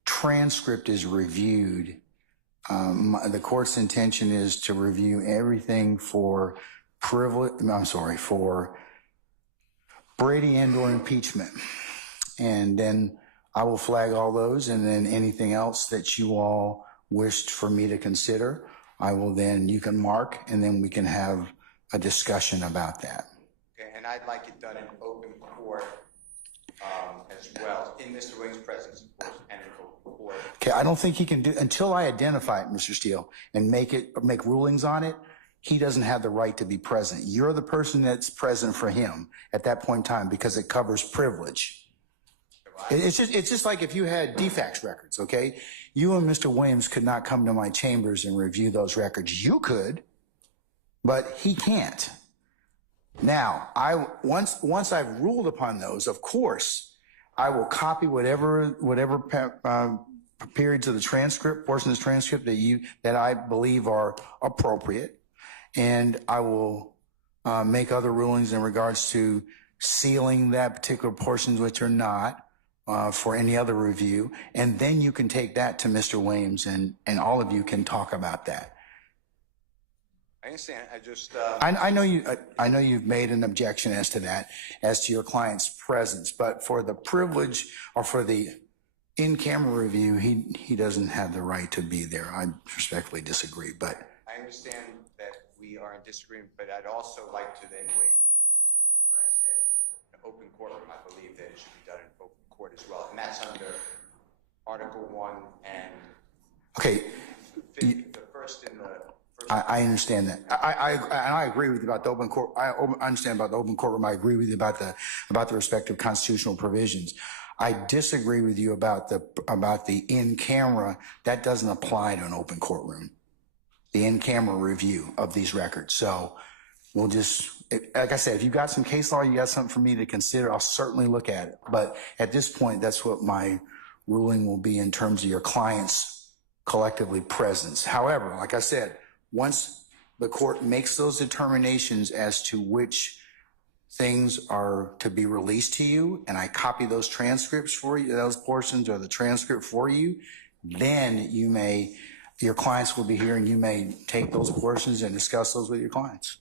transcript is reviewed, the court's intention is to review everything for for Brady and/or impeachment. And then I will flag all those, and then anything else that you all wished for me to consider, you can mark, and then we can have a discussion about that. Okay, and I'd like it done in open court as well, in Mr. Wing's presence, of course, and in open court. Okay, I don't think he can do, until I identify it, Mr. Steele, and make rulings on it, he doesn't have the right to be present. You're the person that's present for him at that point in time because it covers privilege. It's just like if you had defects records, okay? You and Mr. Williams could not come to my chambers and review those records. You could, but he can't. Now, once I've ruled upon those, of course, I will copy whatever periods of the transcript, portions of the transcript that I believe are appropriate, and I will make other rulings in regards to sealing that particular portions which are not for any other review, and then you can take that to Mr. Williams, and all of you can talk about that. I understand. I just. I know you've made an objection as to that, as to your client's presence, but for the privilege or for the in-camera review, he doesn't have the right to be there. I respectfully disagree, but. I understand that we are in disagreement, but I'd also like to then wage what I said was an open courtroom. I believe that it should be done in open court as well, and that's under Article 1 and. Okay. The first in the. I understand that. I agree with you about the open court. I understand about the open courtroom. I agree with you about the respective constitutional provisions. I disagree with you about the in-camera. That doesn't apply to an open courtroom. The in-camera review of these records. So we'll just, like I said, if you got some case law, you got something for me to consider, I'll certainly look at it. But at this point, that's what my ruling will be in terms of your client's collectively presence. However, like I said, once the court makes those determinations as to which things are to be released to you, and I copy those transcripts for you, those portions or the transcript for you, then your clients will be here and you may take those portions and discuss those with your clients.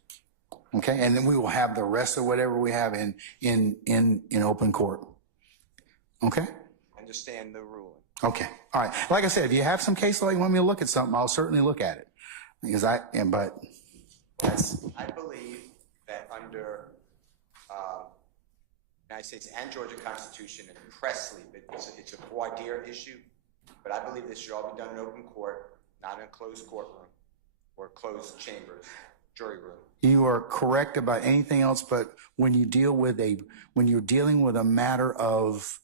Okay, and then we will have the rest of whatever we have in open court. Okay? Understand the ruling. Okay, all right. Like I said, if you have some case law you want me to look at something, I'll certainly look at it. Because I believe that under United States and Georgia Constitution and Presley, it's a voir dire issue, but I believe this should all be done in open court, not in a closed courtroom or closed chambers. jury room. You are correct about anything else, but when you deal with when you're dealing with a matter of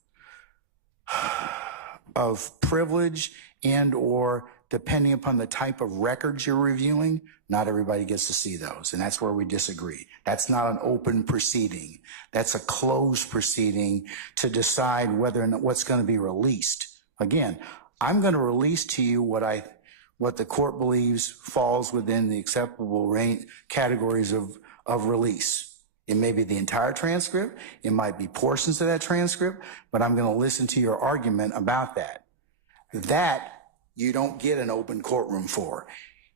privilege and or depending upon the type of records you're reviewing, not everybody gets to see those. And that's where we disagree. That's not an open proceeding. That's a closed proceeding to decide whether or not what's going to be released. Again, I'm going to release to you what the court believes falls within the acceptable range categories of release. It may be the entire transcript. It might be portions of that transcript, but I'm going to listen to your argument about that. That you don't get an open courtroom for,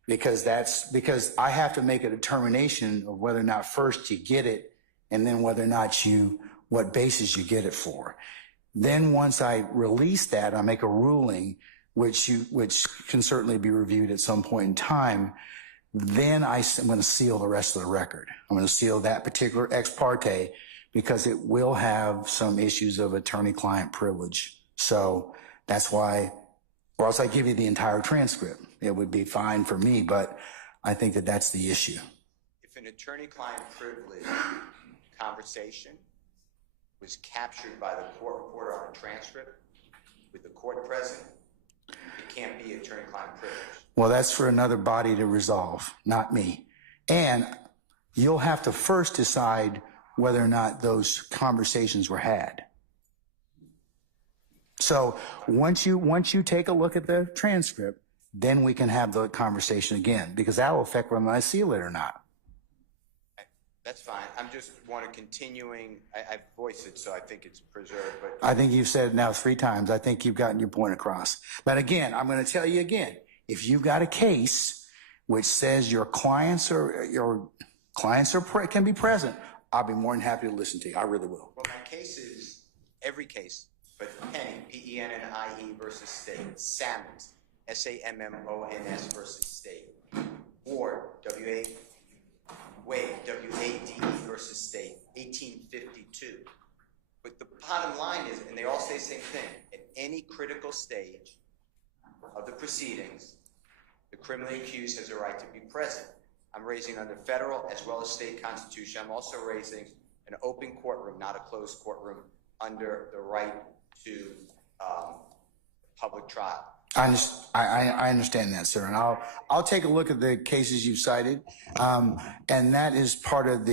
because I have to make a determination of whether or not first you get it and then whether or not what basis you get it for. Then once I release that, I make a ruling which can certainly be reviewed at some point in time. Then I'm going to seal the rest of the record. I'm going to seal that particular ex parte because it will have some issues of attorney-client privilege. So that's why, or else I give you the entire transcript. It would be fine for me, but I think that that's the issue. If an attorney-client privilege conversation was captured by the court reporter on a transcript with the court present, it can't be attorney-client privilege. Well, that's for another body to resolve, not me. And you'll have to first decide whether or not those conversations were had. So once you take a look at the transcript, then we can have the conversation again, because that will affect whether I seal it or not. That's fine. I'm just continuing. I've voiced it, so I think it's preserved. But I think you've said it now 3 times. I think you've gotten your point across. But again, I'm going to tell you again, if you've got a case which says your clients can be present, I'll be more than happy to listen to you. I really will. Well, my case is every case, but Penny, P-E-N-N-I-E versus State, Sammons, S-A-M-M-O-N-S versus State, Ward, W-A, Wade, W-A-D-E versus State, 1852. But the bottom line is, and they all say the same thing, at any critical stage of the proceedings, the criminally accused has a right to be present. I'm raising under federal as well as state constitution. I'm also raising an open courtroom, not a closed courtroom, under the right to public trial. I understand that, sir, and I'll take a look at the cases you cited, and that is part of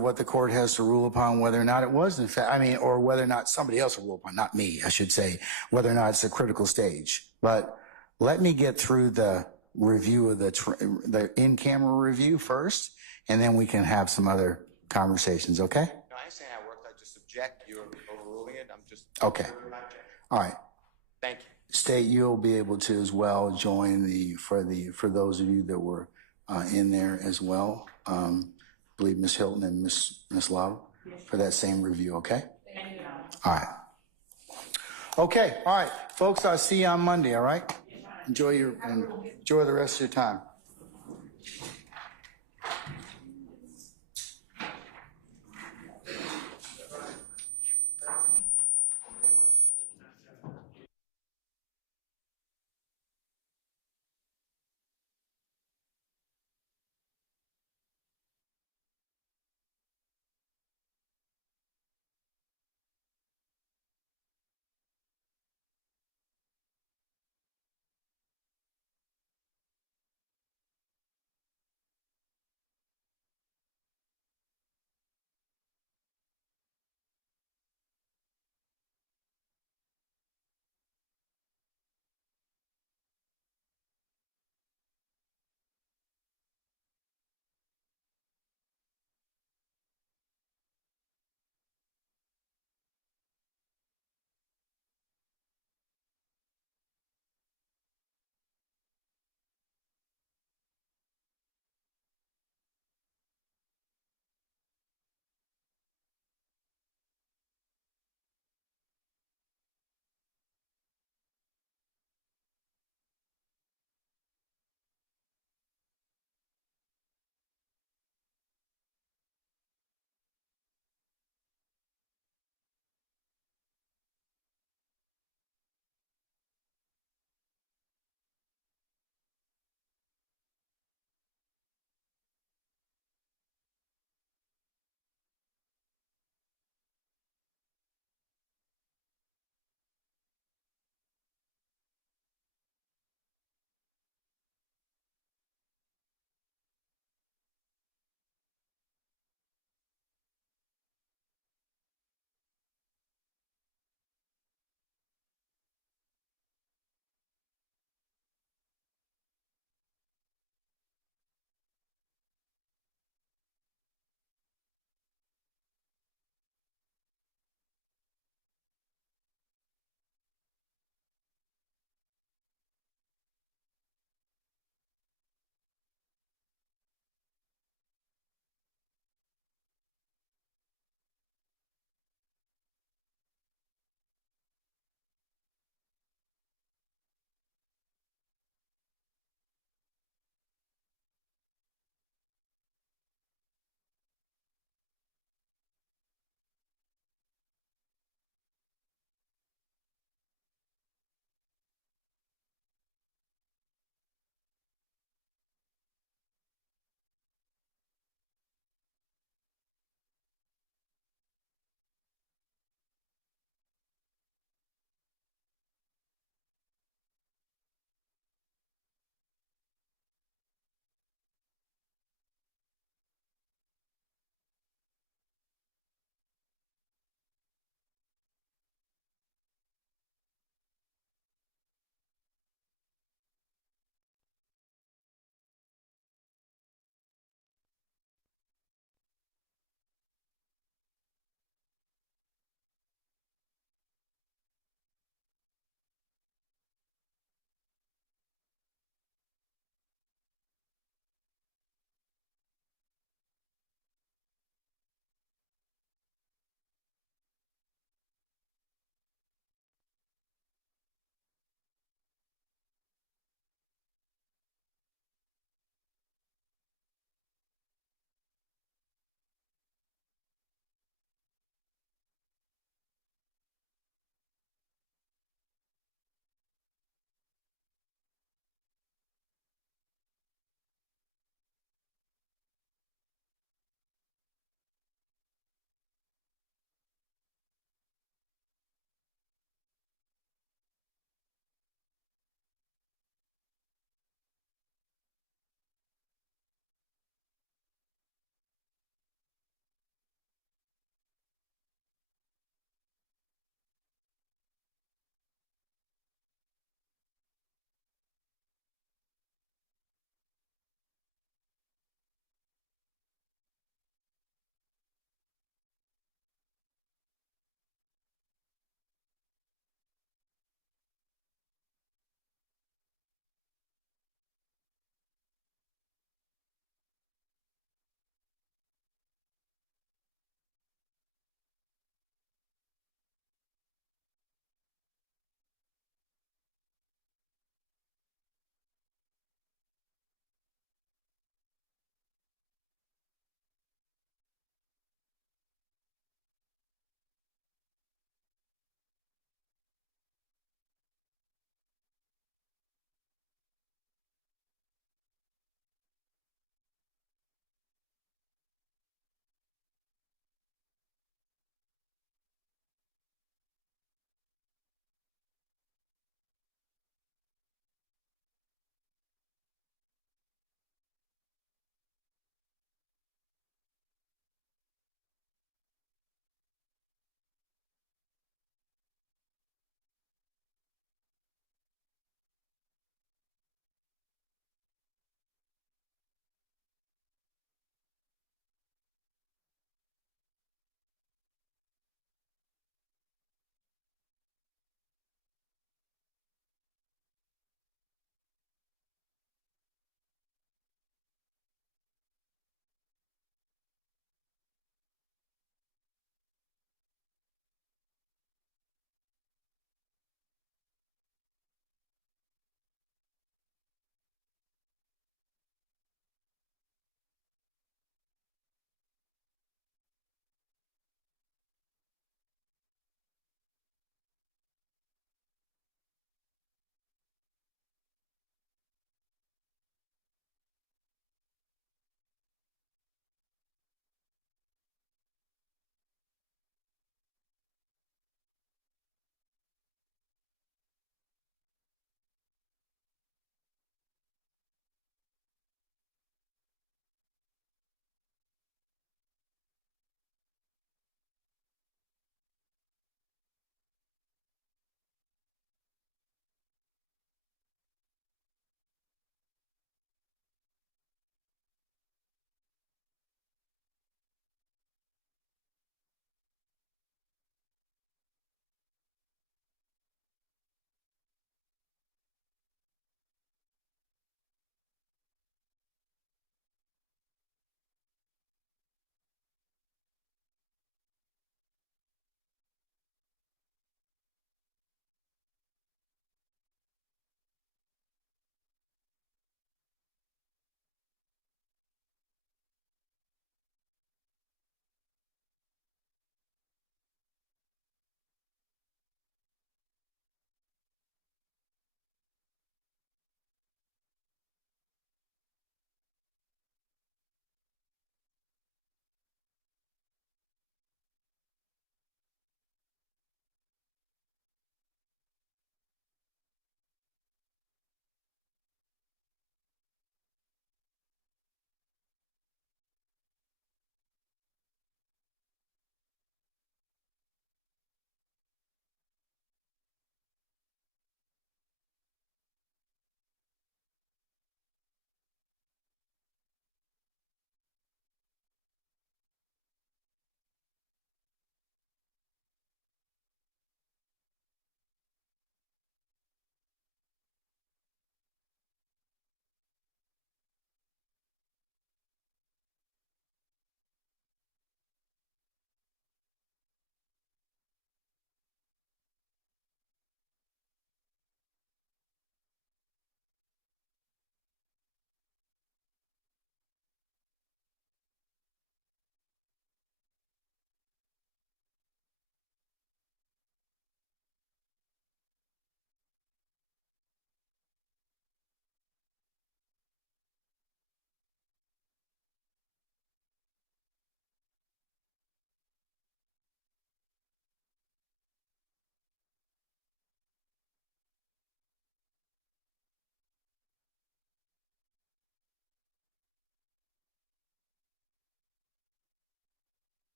what the court has to rule upon, whether or not it was in fact, or whether or not somebody else will rule upon, not me, I should say, whether or not it's a critical stage. But let me get through the review of the in-camera review first, and then we can have some other conversations. Okay? No, I understand how it works. I just object. You're overruling it. I'm just okay. All right. Thank you. State, you'll be able to as well join for those of you that were in there as well. I believe Ms. Hilton and Ms. Love for that same review. Okay. Thank you. All right. Okay. All right, folks. I'll see you on Monday. All right. Enjoy the rest of your time.